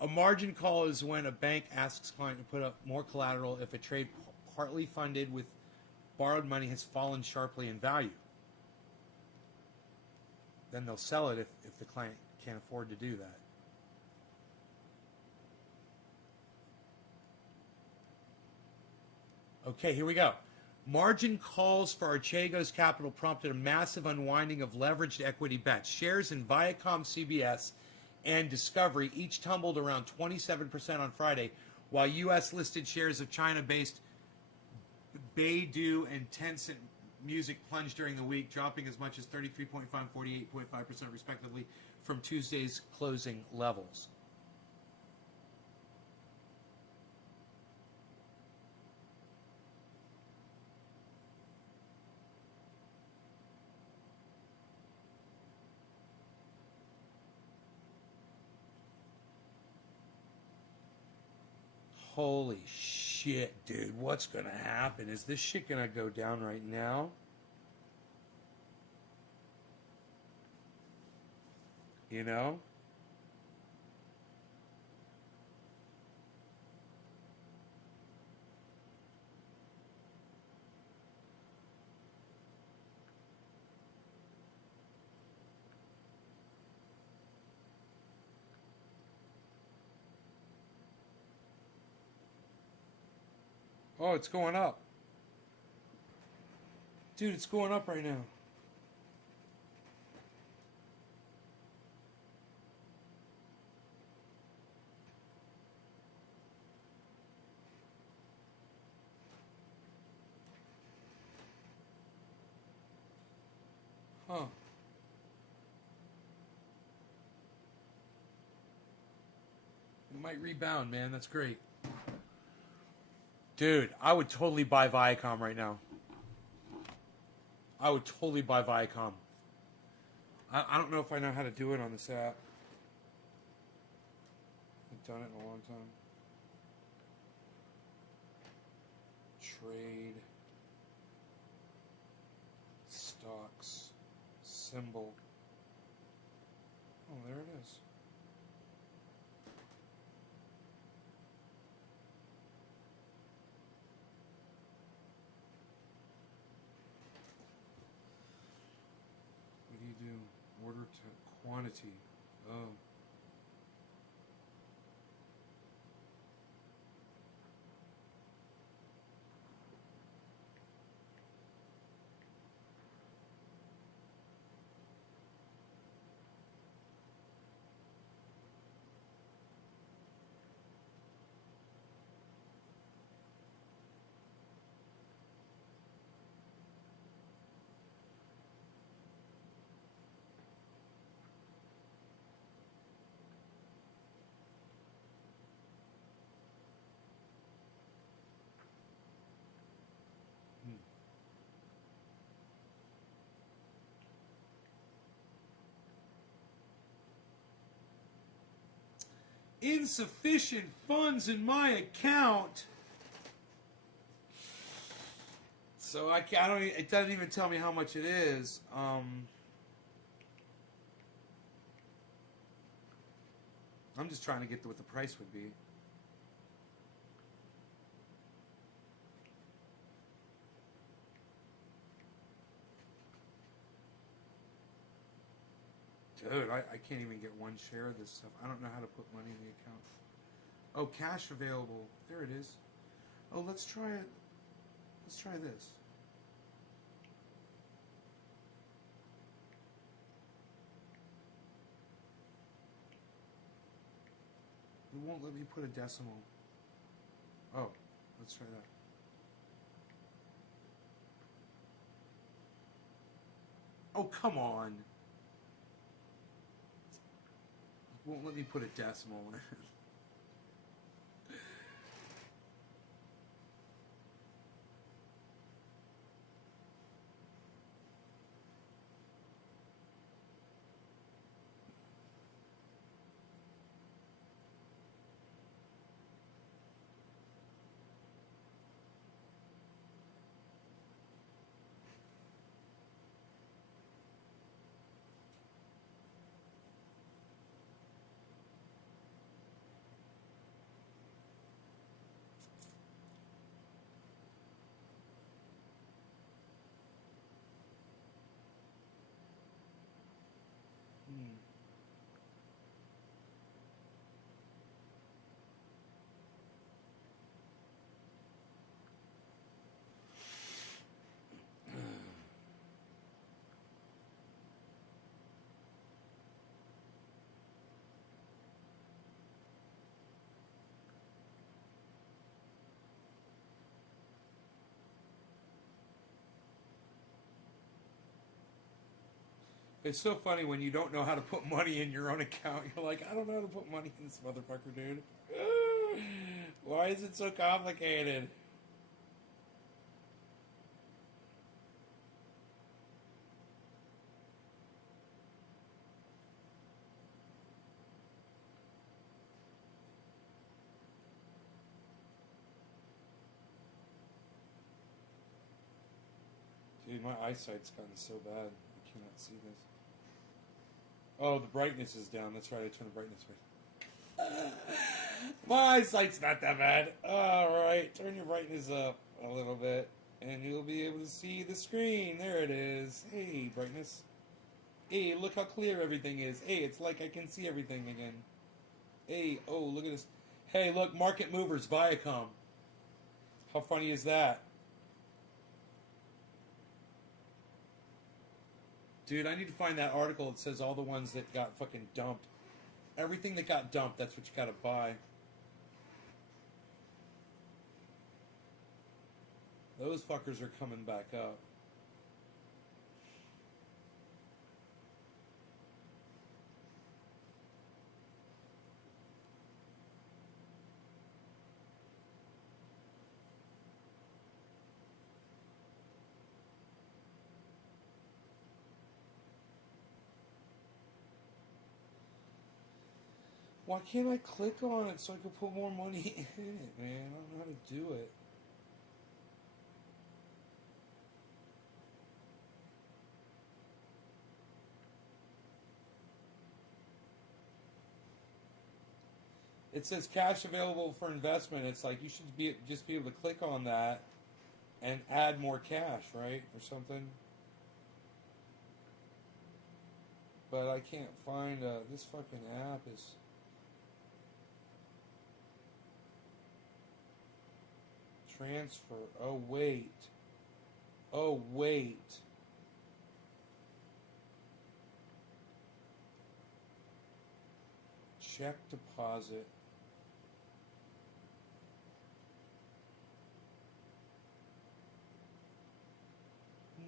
A margin call is when a bank asks a client to put up more collateral if a trade partly funded with borrowed money has fallen sharply in value. Then they'll sell it if the client can't afford to do that. Okay, here we go. Margin calls for Archegos Capital prompted a massive unwinding of leveraged equity bets. Shares in Viacom CBS and Discovery each tumbled around 27% on Friday, while U.S.-listed shares of China-based Baidu and Tencent Music plunged during the week, dropping as much as 33.5% and 48.5% respectively from Tuesday's closing levels. Holy shit, dude. What's going to happen? Is this shit going to go down right now? You know? Oh, it's going up. Dude, it's going up right now. Huh. It might rebound, man. That's great. Dude, I would totally buy Viacom right now. I would totally buy Viacom. I don't know if I know how to do it on this app. I've done it in a long time. Trade. Stocks. Symbol. Oh, there it is. What do you do? Order to quantity. Oh. Insufficient funds in my account. So I don't. It doesn't even tell me how much it is. I'm just trying to get to what the price would be. Dude, I can't even get one share of this stuff. I don't know how to put money in the account. Oh, cash available. There it is. Oh, let's try it. Let's try this. It won't let me put a decimal. Oh, let's try that. Oh, come on. It won't let me put a decimal in. It's so funny when you don't know how to put money in your own account. You're like, I don't know how to put money in this motherfucker, dude. Why is it so complicated? Dude, my eyesight's gotten so bad. I cannot see this. Oh, the brightness is down. That's right. I turned the brightness right. My eyesight's not that bad. Alright, turn your brightness up a little bit, and you'll be able to see the screen. There it is. Hey, brightness. Hey, look how clear everything is. Hey, it's like I can see everything again. Hey, oh, look at this. Hey, look, market movers, Viacom. How funny is that? Dude, I need to find that article that says all the ones that got fucking dumped. Everything that got dumped, that's what you gotta buy. Those fuckers are coming back up. Why can't I click on it so I can put more money in it, man? I don't know how to do it. It says cash available for investment. It's like you should just be able to click on that and add more cash, right? Or something. But I can't find this fucking app is... Transfer. Oh, wait. Oh, wait. Check deposit.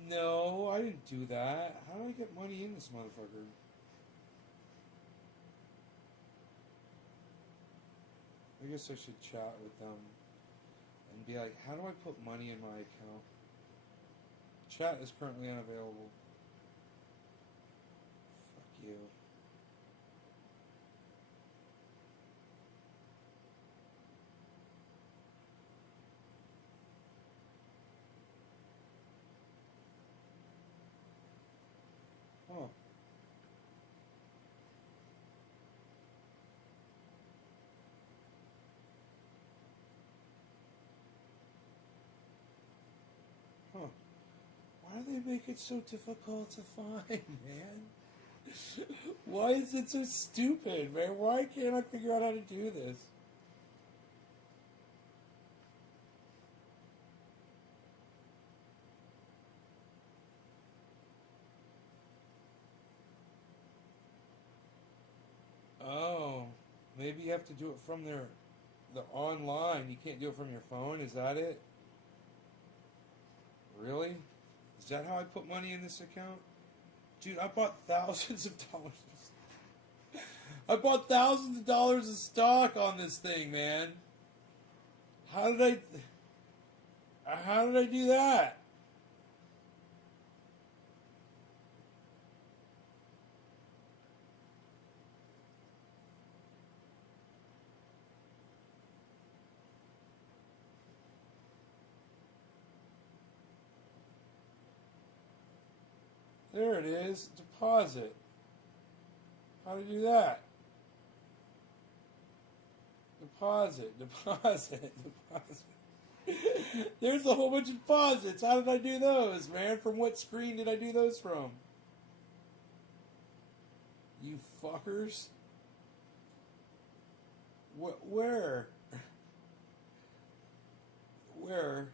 No, I didn't do that. How do I get money in this motherfucker? I guess I should chat with them and be like, how do I put money in my account? Chat is currently unavailable. Fuck you. Oh. Huh. Why do they make it so difficult to find, man? Why is it so stupid, man? Why can't I figure out how to do this? Oh, maybe you have to do it from the online. You can't do it from your phone. Is that it? Really? Is that how I put money in this account? Dude, I bought thousands of dollars. I bought thousands of dollars of stock on this thing, man. How did I do that? There it is. Deposit. How to do that? Deposit. There's a whole bunch of deposits. How did I do those, man? From what screen did I do those from? You fuckers. Where? Where?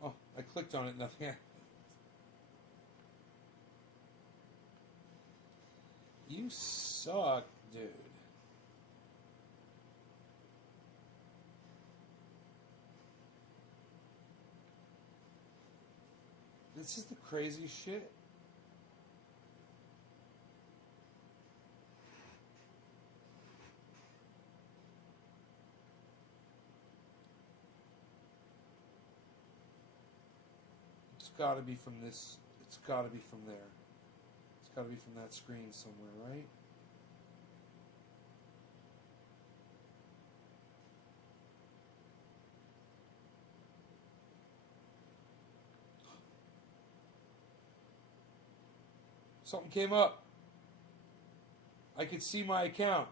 Oh, I clicked on it, nothing happened. You suck, dude. This is the crazy shit. It's got to be from this. It's got to be from there. It's got to be from that screen somewhere, right? Something came up. I could see my account.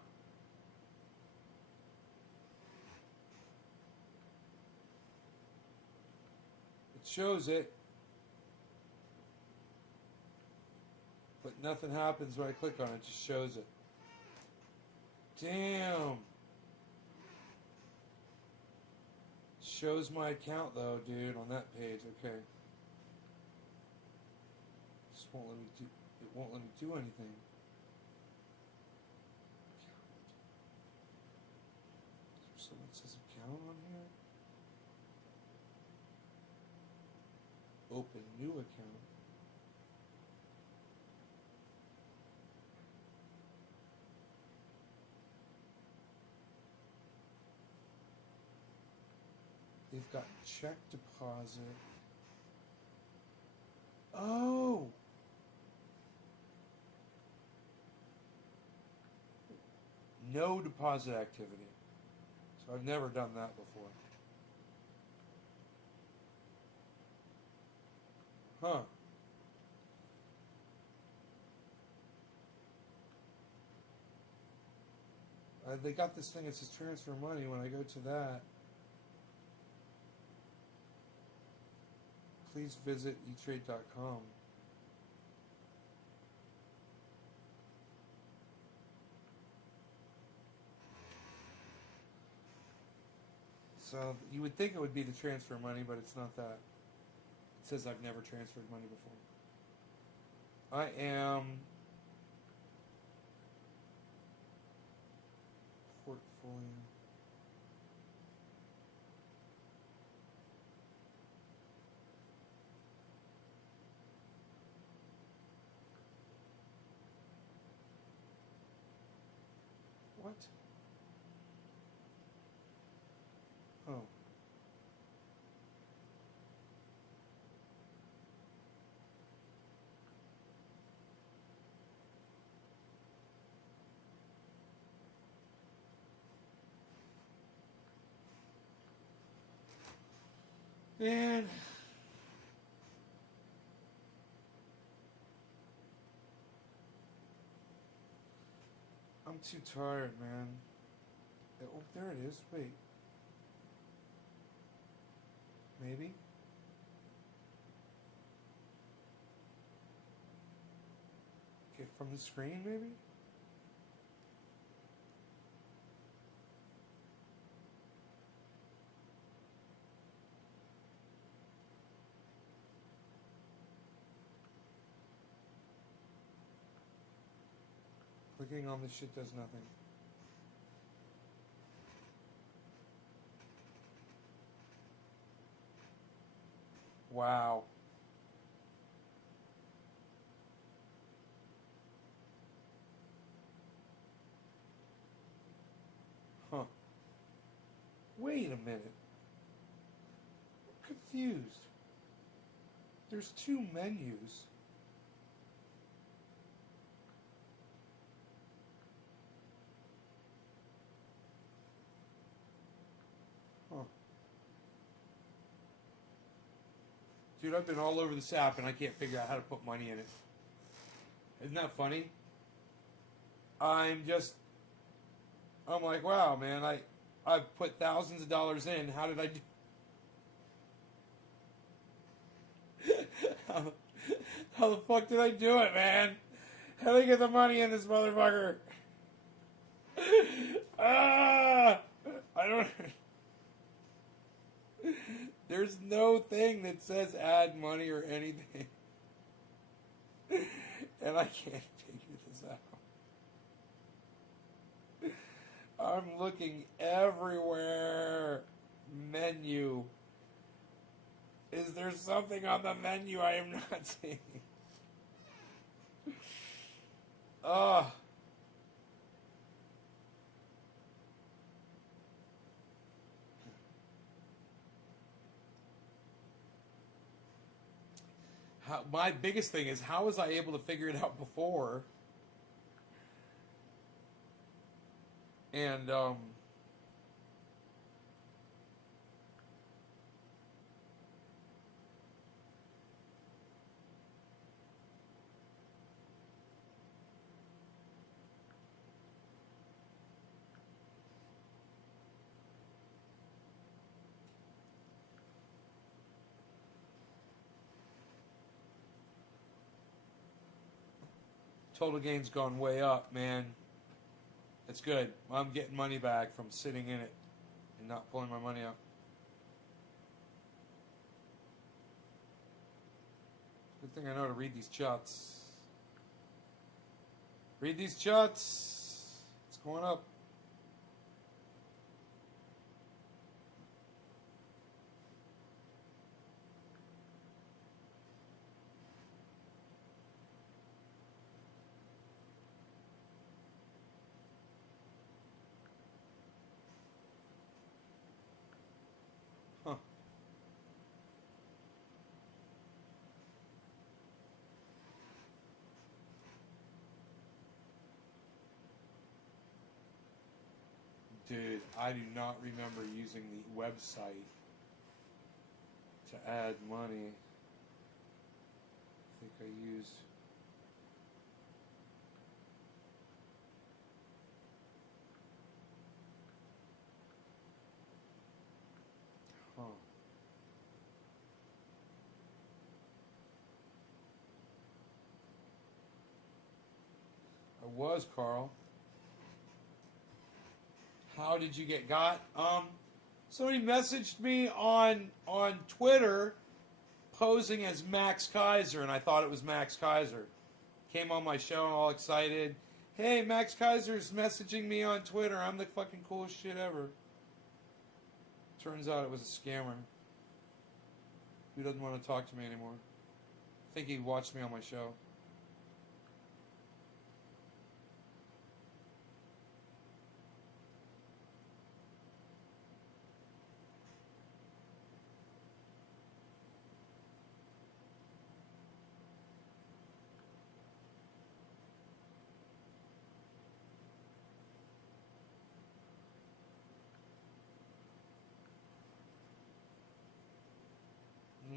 It shows it. nothing happens when I click on it. Just shows it. Damn. Shows my account though, dude, on that page. Okay. Just won't let me do. It won't let me do anything. Someone says account on here. Open new account. They've got check deposit. Oh! No deposit activity. So I've never done that before. Huh. They got this thing that says transfer money. When I go to that, please visit etrade.com. So you would think it would be the transfer money, but it's not that. It says I've never transferred money before. I am portfolio. What? Oh. Man. I'm too tired, man. Oh, there it is. Wait. Maybe? Okay, from the screen, maybe? Clicking on this shit does nothing. Wow. Huh. Wait a minute. I'm confused. There's two menus. Huh. Dude, I've been all over this app and I can't figure out how to put money in it. Isn't that funny? I'm like, wow, man, I've put thousands of dollars in. How did I do? How the fuck did I do it, man? How did I get the money in this motherfucker? I don't... There's no thing that says add money or anything. And I can't figure this out. I'm looking everywhere. Menu. Is there something on the menu I am not seeing? Ugh. My biggest thing is, how was I able to figure it out before? And, Total gain's gone way up, man. It's good. I'm getting money back from sitting in it and not pulling my money out. Good thing I know how to read these charts. Read these charts. It's going up. Huh. Dude, I do not remember using the website to add money. I think I used... Huh. I was, Carl. How did you get got? Somebody messaged me on Twitter posing as Max Kaiser, and I thought it was Max Kaiser. Came on my show all excited. Hey, Max Kaiser's messaging me on Twitter. I'm the fucking coolest shit ever. Turns out it was a scammer. Who doesn't want to talk to me anymore? I think he watched me on my show.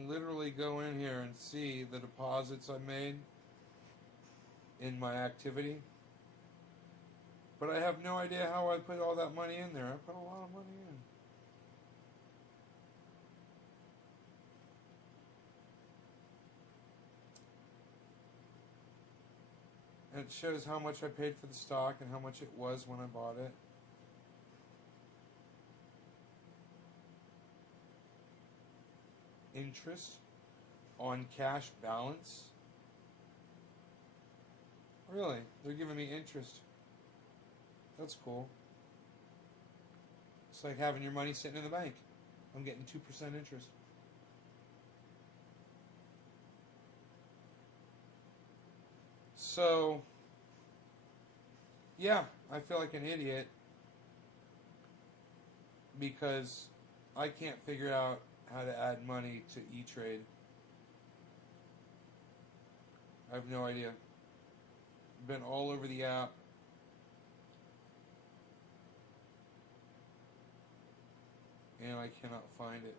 Literally go in here and see the deposits I made in my activity. But I have no idea how I put all that money in there. I put a lot of money in. And it shows how much I paid for the stock and how much it was when I bought it. Interest on cash balance. Really? They're giving me interest. That's cool. It's like having your money sitting in the bank. I'm getting 2% interest. So, yeah, I feel like an idiot because I can't figure out how to add money to E-Trade. I have no idea. Been all over the app. And I cannot find it.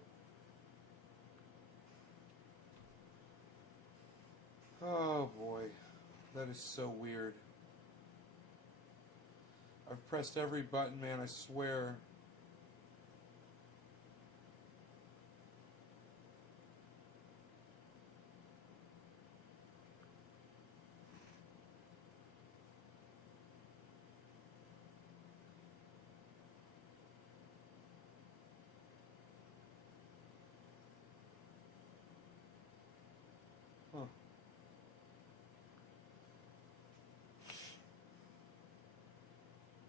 Oh boy. That is so weird. I've pressed every button, man, I swear. Huh.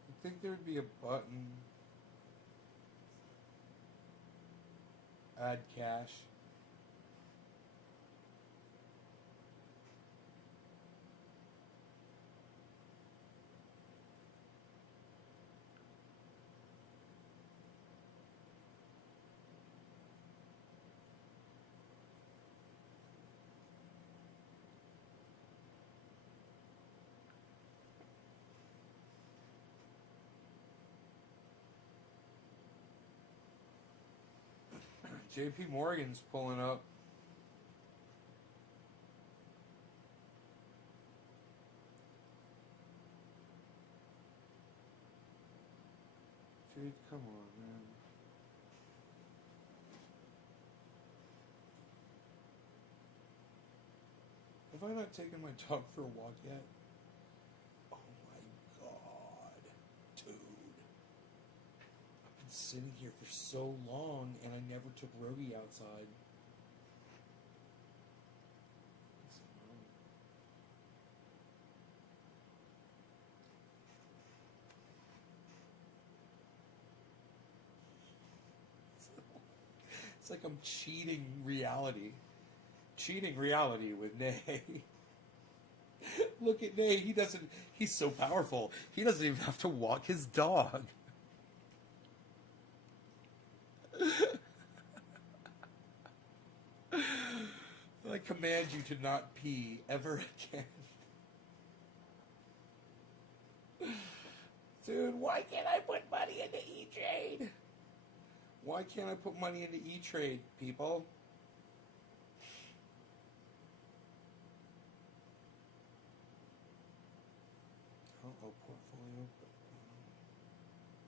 I think there'd be a button. Add cash. JP Morgan's pulling up. Dude, come on, man. Have I not taken my dog for a walk yet? sitting here for so long, and I never took Rogie outside. It's like I'm cheating reality. Cheating reality with Nay. Look at Nay. He's so powerful. He doesn't even have to walk his dog. I command you to not pee ever again. Dude, why can't I put money into E-Trade? Why can't I put money into E-Trade, people? Oh, portfolio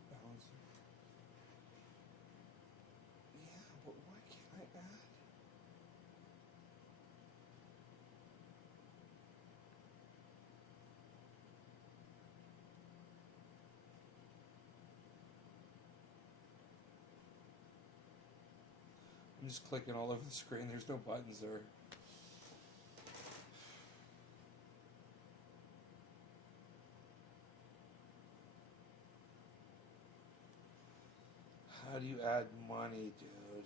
balance. Yeah, but why can't I add? I'm just clicking all over the screen. There's no buttons there. How do you add money, dude? Trade.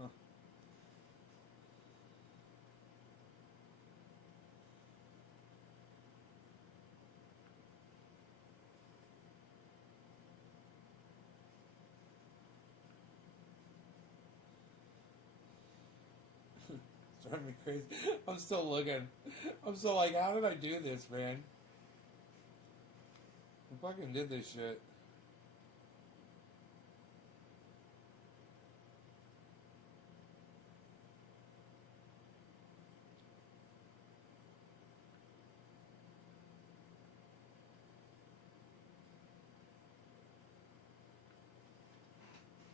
Huh. It's driving me crazy. I'm still looking. I'm still like, how did I do this, man? I fucking did this shit.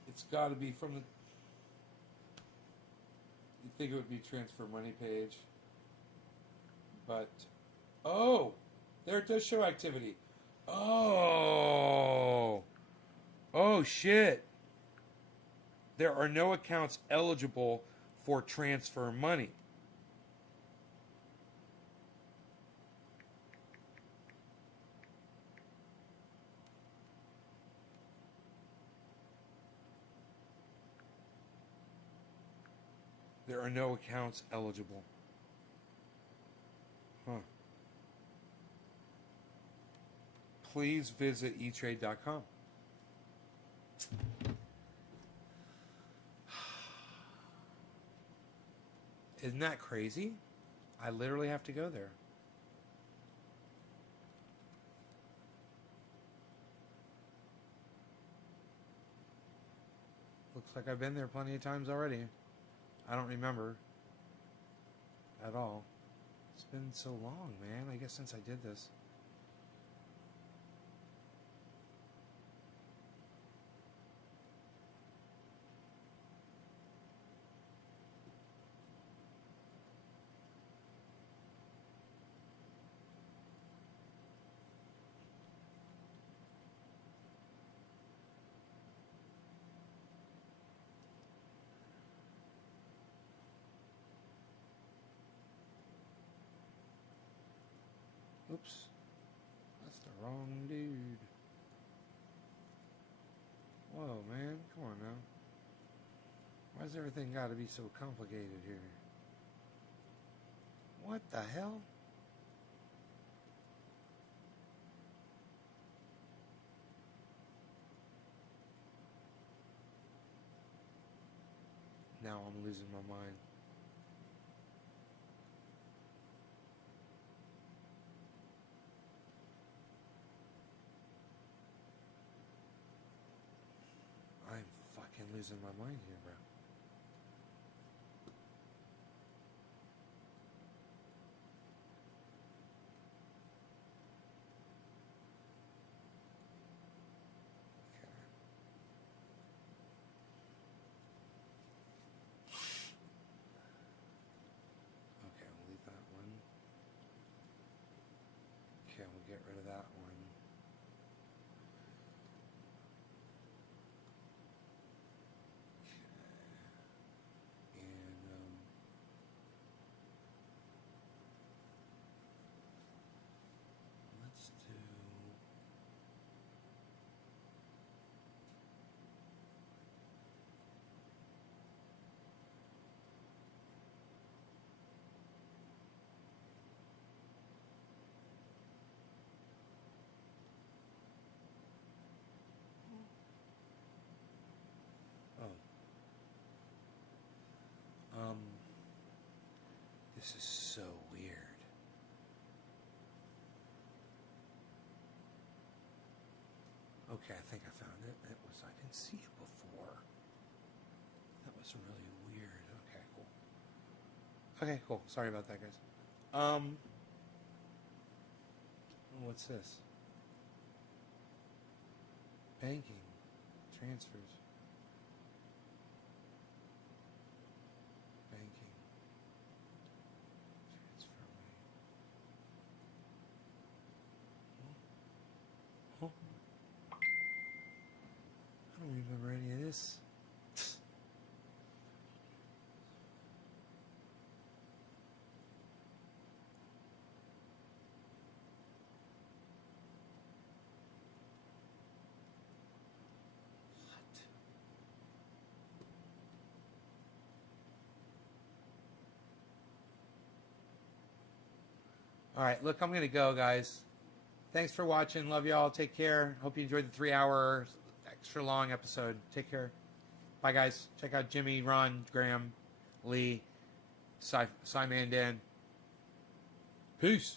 It's got to be from the. You think it would be transfer money page, but oh, there it does show activity. Oh shit! There are no accounts eligible for transfer money. There are no accounts eligible. Huh. Please visit etrade.com. Isn't that crazy? I literally have to go there. Looks like I've been there plenty of times already. I don't remember at all. It's been so long, man. I guess since I did this. Oops. That's the wrong dude. Whoa, man. Come on now. Why's everything got to be so complicated here? What the hell? Now I'm losing my mind. losing my mind here, bro. Okay, we'll leave that one. Okay, we'll get rid of that one. And let's do. Oh. This is so weird. Okay, I think I found it. It was, I didn't see it before. That was really weird. Okay, cool. Okay, cool. Sorry about that, guys. What's this? Banking. Transfers. Banking. Transfer rate. Huh? I don't remember any of this. All right, look, I'm going to go, guys. Thanks for watching. Love y'all. Take care. Hope you enjoyed the 3-hour extra long episode. Take care. Bye, guys. Check out Jimmy, Ron, Graham, Lee, Simon, Dan. Peace.